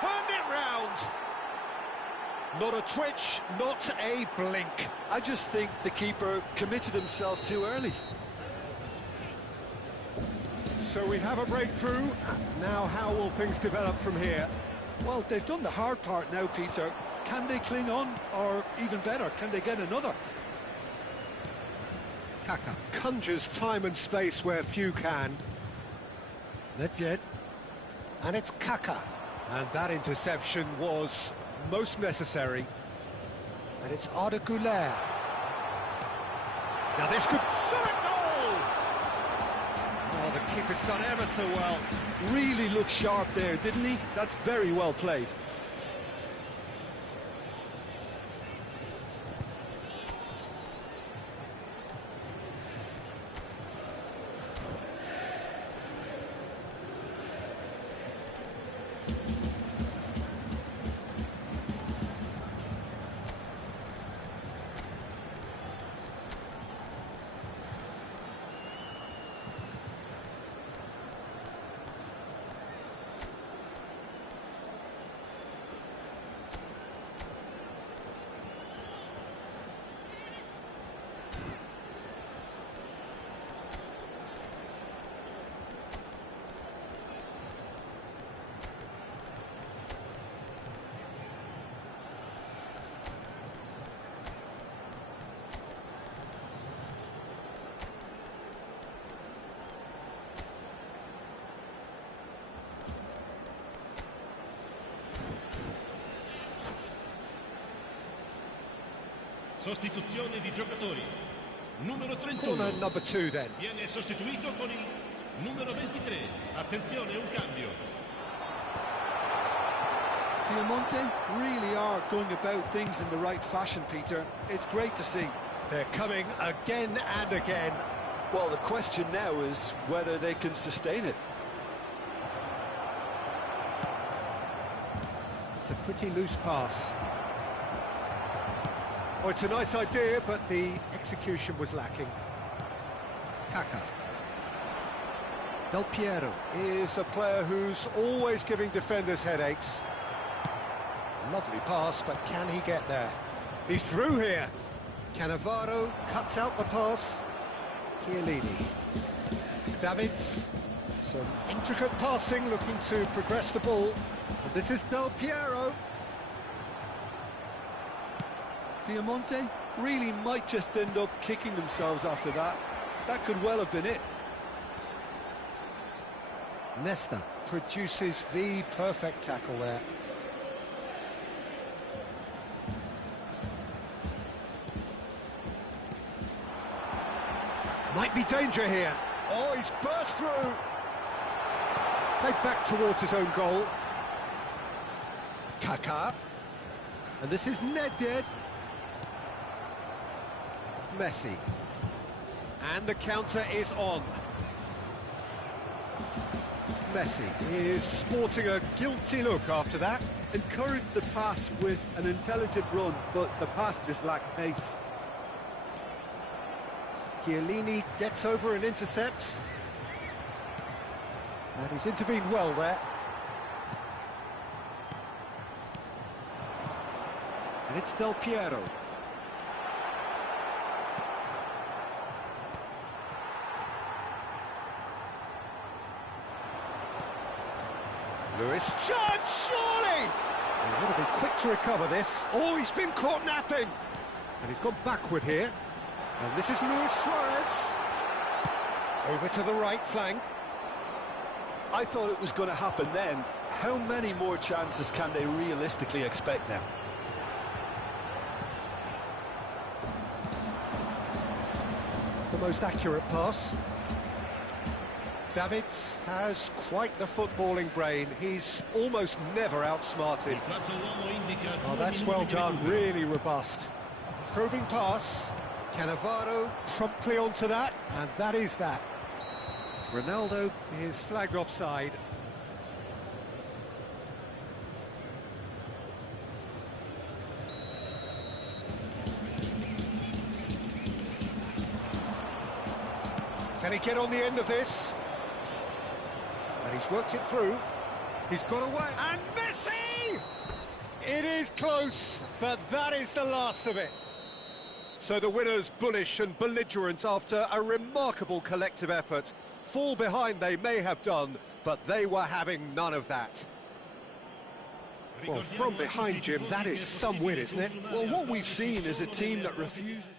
Turned it round. Not a twitch, not a blink. I just think the keeper committed himself too early. So we have a breakthrough. Now how will things develop from here? Well, they've done the hard part now, Peter. Can they cling on, or even better, can they get another? Kaka conjures time and space where few can. Nedved. And it's Kaka. And that interception was most necessary. And it's Arda Güler. Now this could... Shot a goal! Oh, the keeper's done ever so well. Really looked sharp there, didn't he? That's very well played. Sostituzione di giocatori. Numero 31. Corner number 2 then. Viene sostituito con il numero 23. Attenzione, un cambio. Piemonte really are going about things in the right fashion, Peter. It's great to see. They're coming again and again. Well, the question now is whether they can sustain it. It's a pretty loose pass. Oh, it's a nice idea, but the execution was lacking. Kaka. Del Piero is a player who's always giving defenders headaches. Lovely pass, but can he get there? He's through here. Cannavaro cuts out the pass. Chiellini. Davids. Some intricate passing, looking to progress the ball. And this is Del Piero. Piemonte really might just end up kicking themselves after that. That could well have been it. Nesta produces the perfect tackle there. Might be danger here. Oh, he's burst through. Played back towards his own goal. Kaká. And this is Nedved. Messi. And the counter is on. Messi is sporting a guilty look after that. encouraged the pass with an intelligent run, but the pass just lacked pace. Chiellini gets over and intercepts. And he's intervened well there. And it's Del Piero. Lewis, chance, surely! He would have been quick to recover this. Oh, he's been caught napping! And he's gone backward here. And this is Luis Suarez. Over to the right flank. I thought it was going to happen then. How many more chances can they realistically expect now? The most accurate pass. David has quite the footballing brain. He's almost never outsmarted. Oh, that's well done, really robust. Probing pass. Cannavaro promptly onto that, and that is that. Ronaldo is flagged offside. Can he get on the end of this? And he's worked it through. He's got away. And Messi! It is close, but that is the last of it. So the winners, bullish and belligerent after a remarkable collective effort. Fall behind they may have done, but they were having none of that. Well, from behind, Jim, that is some win, isn't it? Well, what we've seen is a team that refuses...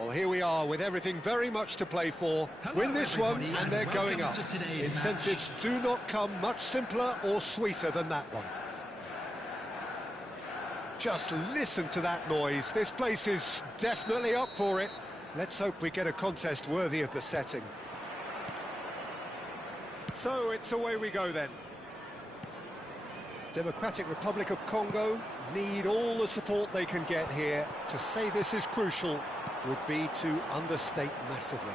Well, here we are with everything very much to play for. Win this one and they're going up. Incentives do not come much simpler or sweeter than that one. Just listen to that noise. This place is definitely up for it. Let's hope we get a contest worthy of the setting. So it's away we go then. Democratic Republic of Congo need all the support they can get here. To say this is crucial would be to understate massively.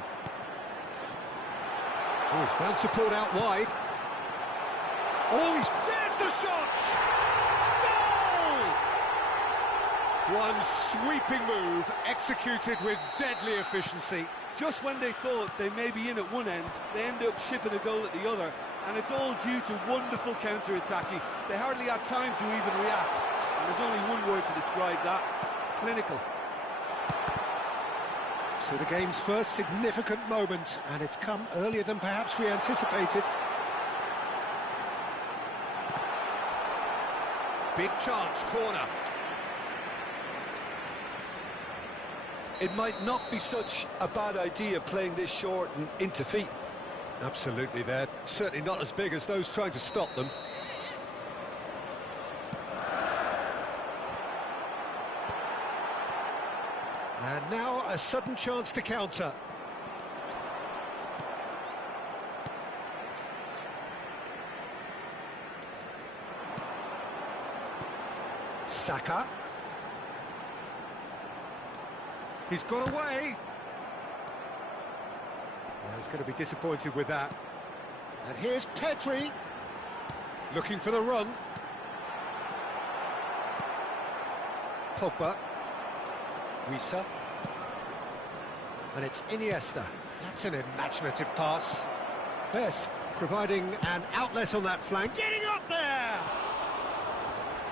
Oh, he's found support out wide. Oh, there's the shot! Goal! One sweeping move, executed with deadly efficiency. Just when they thought they may be in at one end, they end up shipping a goal at the other, and it's all due to wonderful counter-attacking. They hardly had time to even react, and there's only one word to describe that: clinical. So the game's first significant moment, and it's come earlier than perhaps we anticipated. Big chance, corner. It might not be such a bad idea playing this short and into feet. Absolutely, they're certainly not as big as those trying to stop them. And now a sudden chance to counter. Saka. He's got away. Well, he's going to be disappointed with that. And here's Pedri, looking for the run. Pogba. Wissa. And it's Iniesta. That's an imaginative pass. Best providing an outlet on that flank. Getting up there!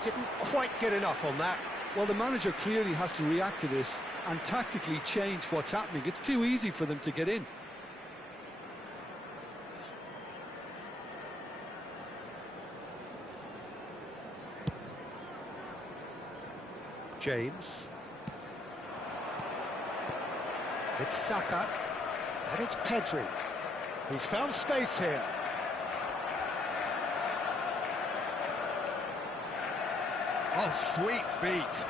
Didn't quite get enough on that. Well, the manager clearly has to react to this and tactically change what's happening. It's too easy for them to get in. James. It's Saka. And it's Pedri. He's found space here. Oh, sweet feet.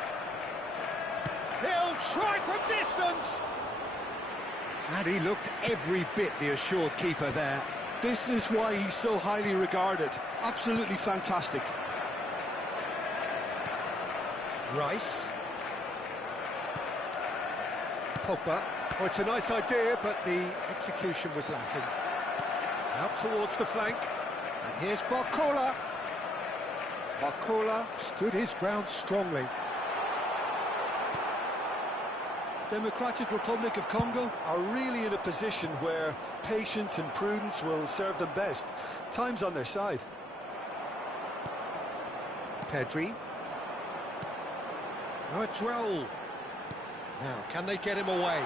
He'll try from distance. And he looked every bit the assured keeper there. This is why he's so highly regarded. Absolutely fantastic. Rice. Pogba. Oh, it's a nice idea, but the execution was lacking. Out towards the flank. And here's Barcola. Barcola stood his ground strongly. Democratic Republic of Congo are really in a position where patience and prudence will serve them best. Time's on their side. Pedri. Oh, it's Raul. Now, can they get him away?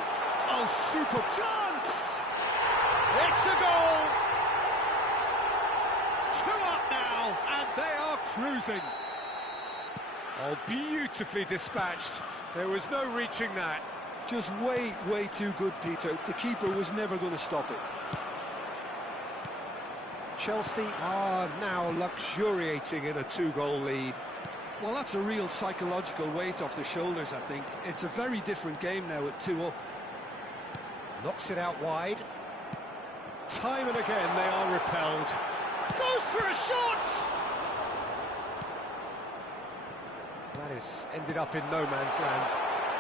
Oh, super chance! It's a goal! 2 up now, and they are cruising. Oh, beautifully dispatched. There was no reaching that. Just way too good, Peter. The keeper was never going to stop it. Chelsea are now luxuriating in a 2-goal lead. Well, that's a real psychological weight off their shoulders, I think. It's a very different game now at 2 up. Knocks it out wide. Time and again they are repelled. Goes for a shot! That is ended up in no man's land.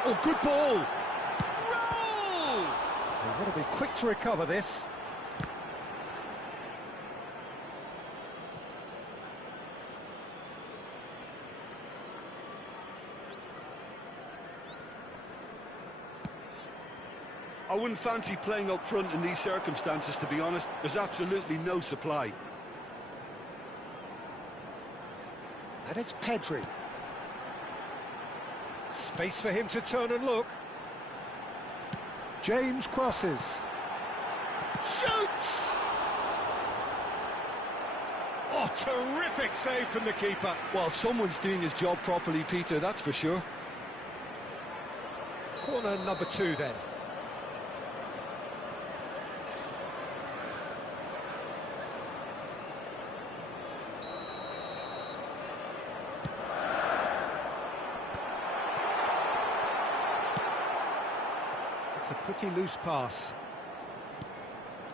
Oh, good ball! Roll! They've got to be quick to recover this. I wouldn't fancy playing up front in these circumstances, to be honest. There's absolutely no supply. And it's Pedri. Space for him to turn and look. James crosses. Shoots! Oh, terrific save from the keeper. Well, someone's doing his job properly, Peter, that's for sure. Corner number 2 then. It's a pretty loose pass.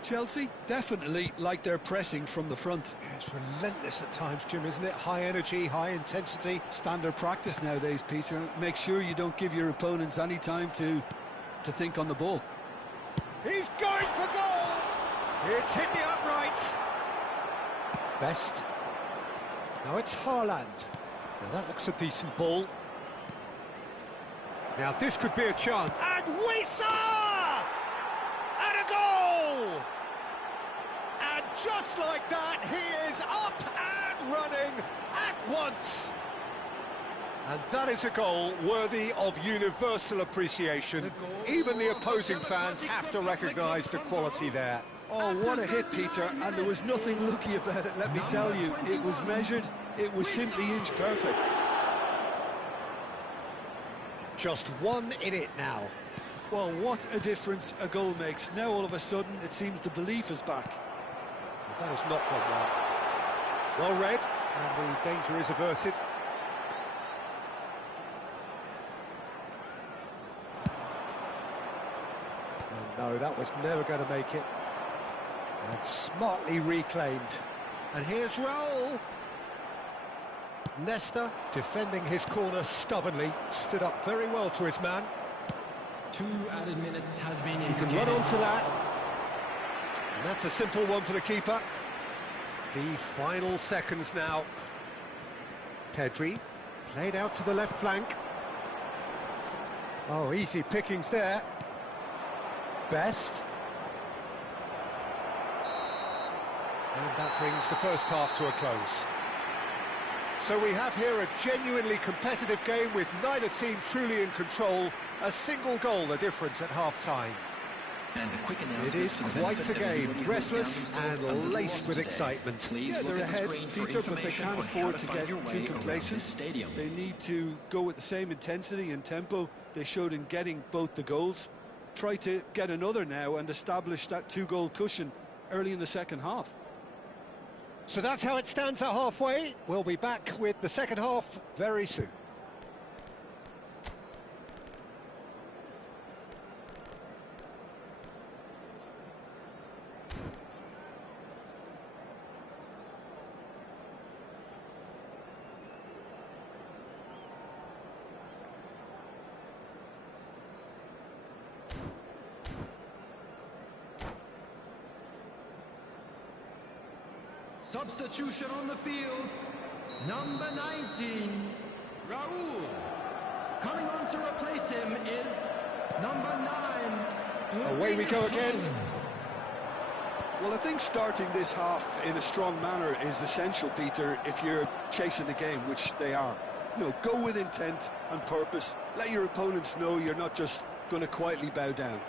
Chelsea definitely like their pressing from the front. Yeah, it's relentless at times, Jim, isn't it? High energy, high intensity. Standard practice nowadays, Peter. Make sure you don't give your opponents any time to think on the ball. He's going for goal! It's hit the uprights. Best. Now it's Haaland. Now that looks a decent ball. Now this could be a chance. And Wissa! And a goal! And just like that, he is up and running at once. And that is a goal worthy of universal appreciation. Even the opposing fans have to recognise the quality there. Oh, what a hit, Peter, and there was nothing lucky about it, let me tell you. It was measured, it was simply inch perfect. Just one in it now. Well, what a difference a goal makes. Now all of a sudden it seems the belief is back. That has not gone well. Well read, and the danger is averted. Oh, no, that was never going to make it. And smartly reclaimed. And here's Raul. Nesta, defending his corner stubbornly, stood up very well to his man. 2 added minutes has been He can run onto that. And that's a simple one for the keeper. The final seconds now. Pedri, played out to the left flank. Oh, easy pickings there. Best. And that brings the first half to a close. So we have here a genuinely competitive game with neither team truly in control. A single goal the difference at half-time. It is quite a game, breathless and laced with excitement. Yeah, they're ahead, Peter, but they can't afford to get too complacent. They need to go with the same intensity and tempo they showed in getting both the goals. Try to get another now and establish that 2-goal cushion early in the second half. So that's how it stands at halfway. We'll be back with the second half very soon. Substitution on the field, number 19, Raul. Coming on to replace him is number 9. Away we go again. Well, I think starting this half in a strong manner is essential, Peter, if you're chasing the game, which they are. You know, go with intent and purpose. Let your opponents know you're not just going to quietly bow down.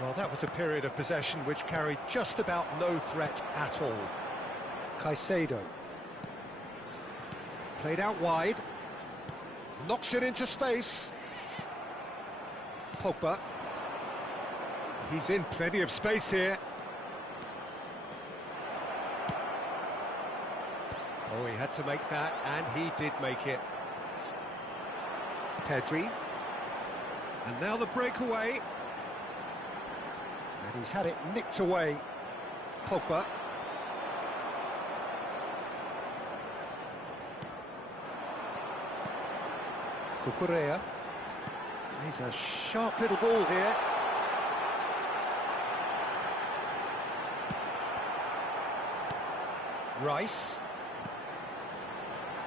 Well, that was a period of possession which carried just about no threat at all. Caicedo. Played out wide. Knocks it into space. Pogba. He's in plenty of space here. Oh, he had to make that, and he did make it. Pedri. And now the breakaway. And he's had it nicked away. Pogba. Cucurella. He's a sharp little ball here. Rice.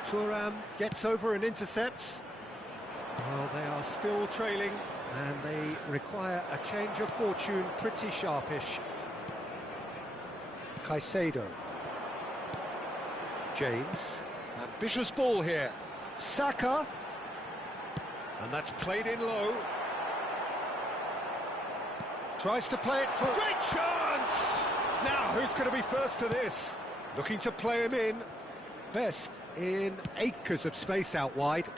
Thuram gets over and intercepts. Well, they are still trailing, and they require a change of fortune, pretty sharpish. Caicedo. James. Ambitious ball here. Saka. And that's played in low. Tries to play it for... Great chance! Now, who's going to be first to this? Looking to play him in. Best in acres of space out wide.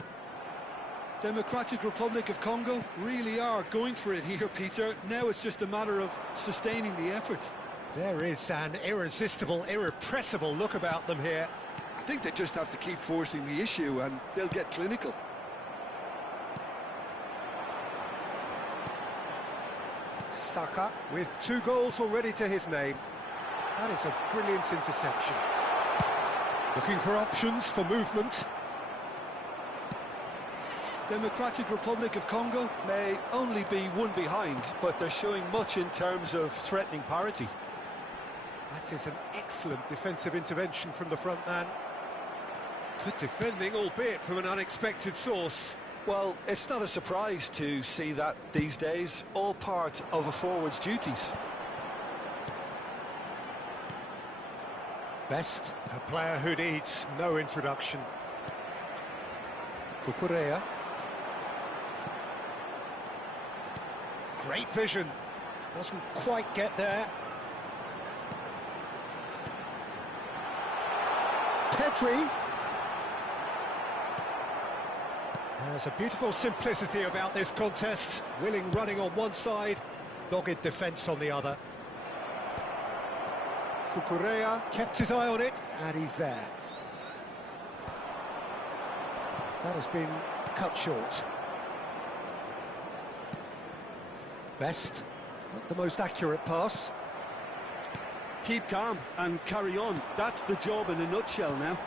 Democratic Republic of Congo really are going for it here, Peter. Now it's just a matter of sustaining the effort. There is an irresistible, irrepressible look about them here. I think they just have to keep forcing the issue and they'll get clinical. Saka with 2 goals already to his name. That is a brilliant interception. Looking for options for movement. Democratic Republic of Congo may only be one behind, but they're showing much in terms of threatening parity. That is an excellent defensive intervention from the front man. Good defending, albeit from an unexpected source. Well, it's not a surprise to see that these days, all part of a forward's duties. Best, a player who needs no introduction. Cucurella. Great vision. Doesn't quite get there. Pedri. There's a beautiful simplicity about this contest. Willing running on one side, dogged defence on the other. Cucurella kept his eye on it, and he's there. That has been cut short. Best, not the most accurate pass. Keep calm and carry on. That's the job in a nutshell now.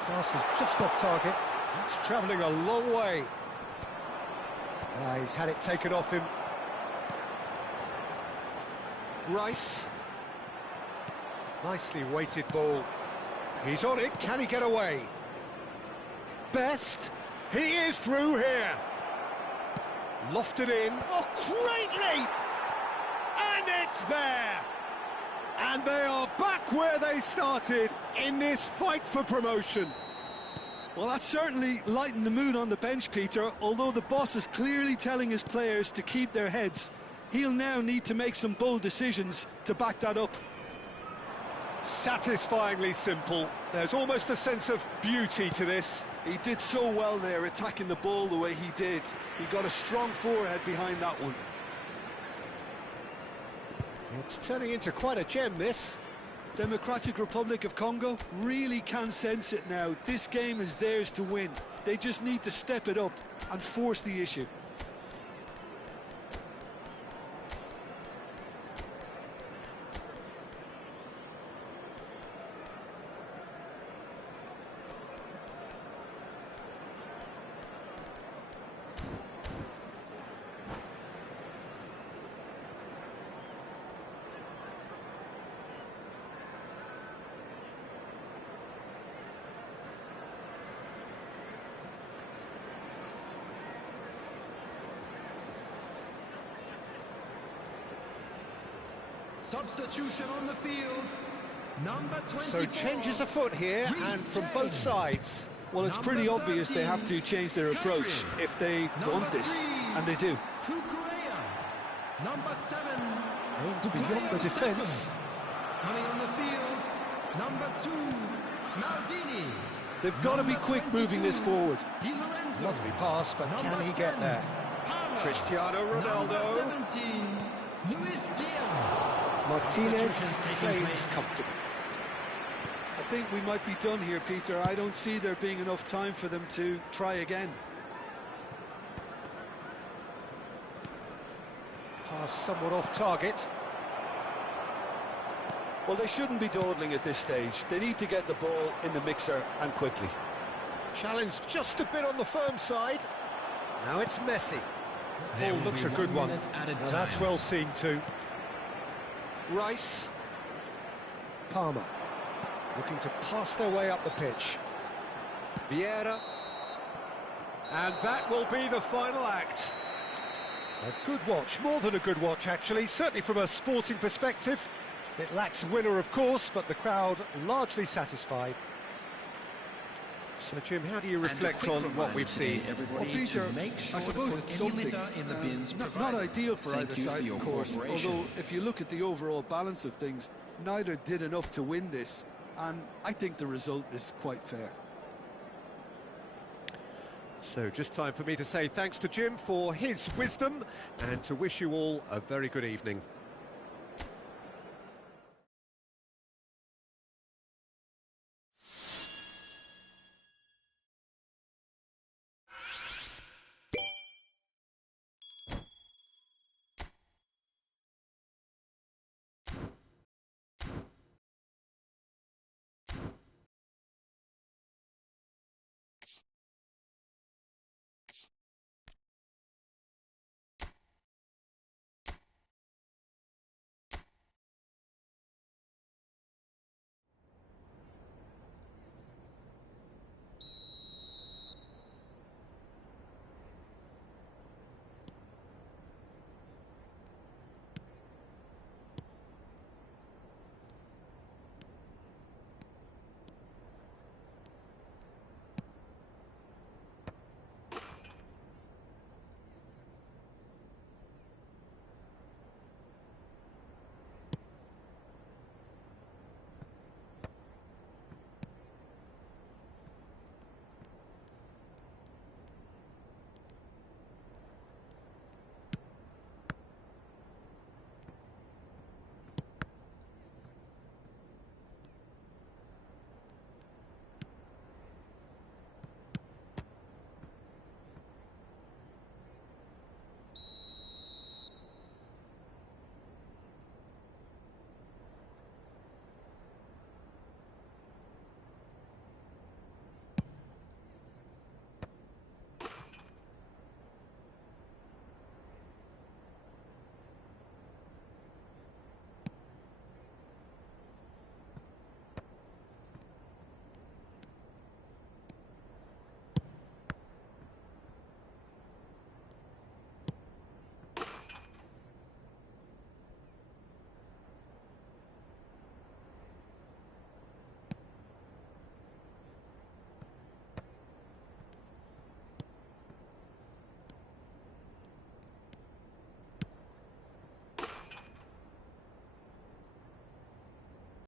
Pass is just off target. That's travelling a long way. He's had it taken off him. Rice. Nicely weighted ball. He's on it. Can he get away? Best. He is through here. Lofted in. Oh, great leap! And it's there! And they are back where they started in this fight for promotion. Well, that's certainly lightened the mood on the bench, Peter. Although the boss is clearly telling his players to keep their heads, he'll now need to make some bold decisions to back that up. Satisfyingly simple. There's almost a sense of beauty to this. He did so well there, attacking the ball the way he did. He got a strong forehead behind that one. It's turning into quite a gem, this. Democratic Republic of Congo really can sense it now. This game is theirs to win. They just need to step it up and force the issue. Substitution on the field, number 24. So changes afoot here, and from both sides. Well, it's pretty obvious they have to change their approach if they want this, and they do. Cucurella, number 7. Aims beyond the defence. Coming on the field, number 2, Maldini. They've got to be quick moving this forward. Di Lorenzo. Lovely pass, but can he get there? Palmer. Cristiano Ronaldo. Number 17, Luis Diaz. Martinez claims comfortable. I think we might be done here, Peter. I don't see there being enough time for them to try again. Pass somewhat off target. Well, they shouldn't be dawdling at this stage. They need to get the ball in the mixer, and quickly. Challenge just a bit on the firm side. Now it's Messi. That ball looks a good one. Now that's well seen too. Rice. Palmer. Looking to pass their way up the pitch. Vieira. And that will be the final act. A good watch, more than a good watch actually, certainly from a sporting perspective. It lacks winner, of course, but the crowd largely satisfied. So, Jim, how do you reflect on what we've seen? Well, Peter, I suppose it's something. Not ideal for either side, of course, although if you look at the overall balance of things, neither did enough to win this, and I think the result is quite fair. So, just time for me to say thanks to Jim for his wisdom, and to wish you all a very good evening.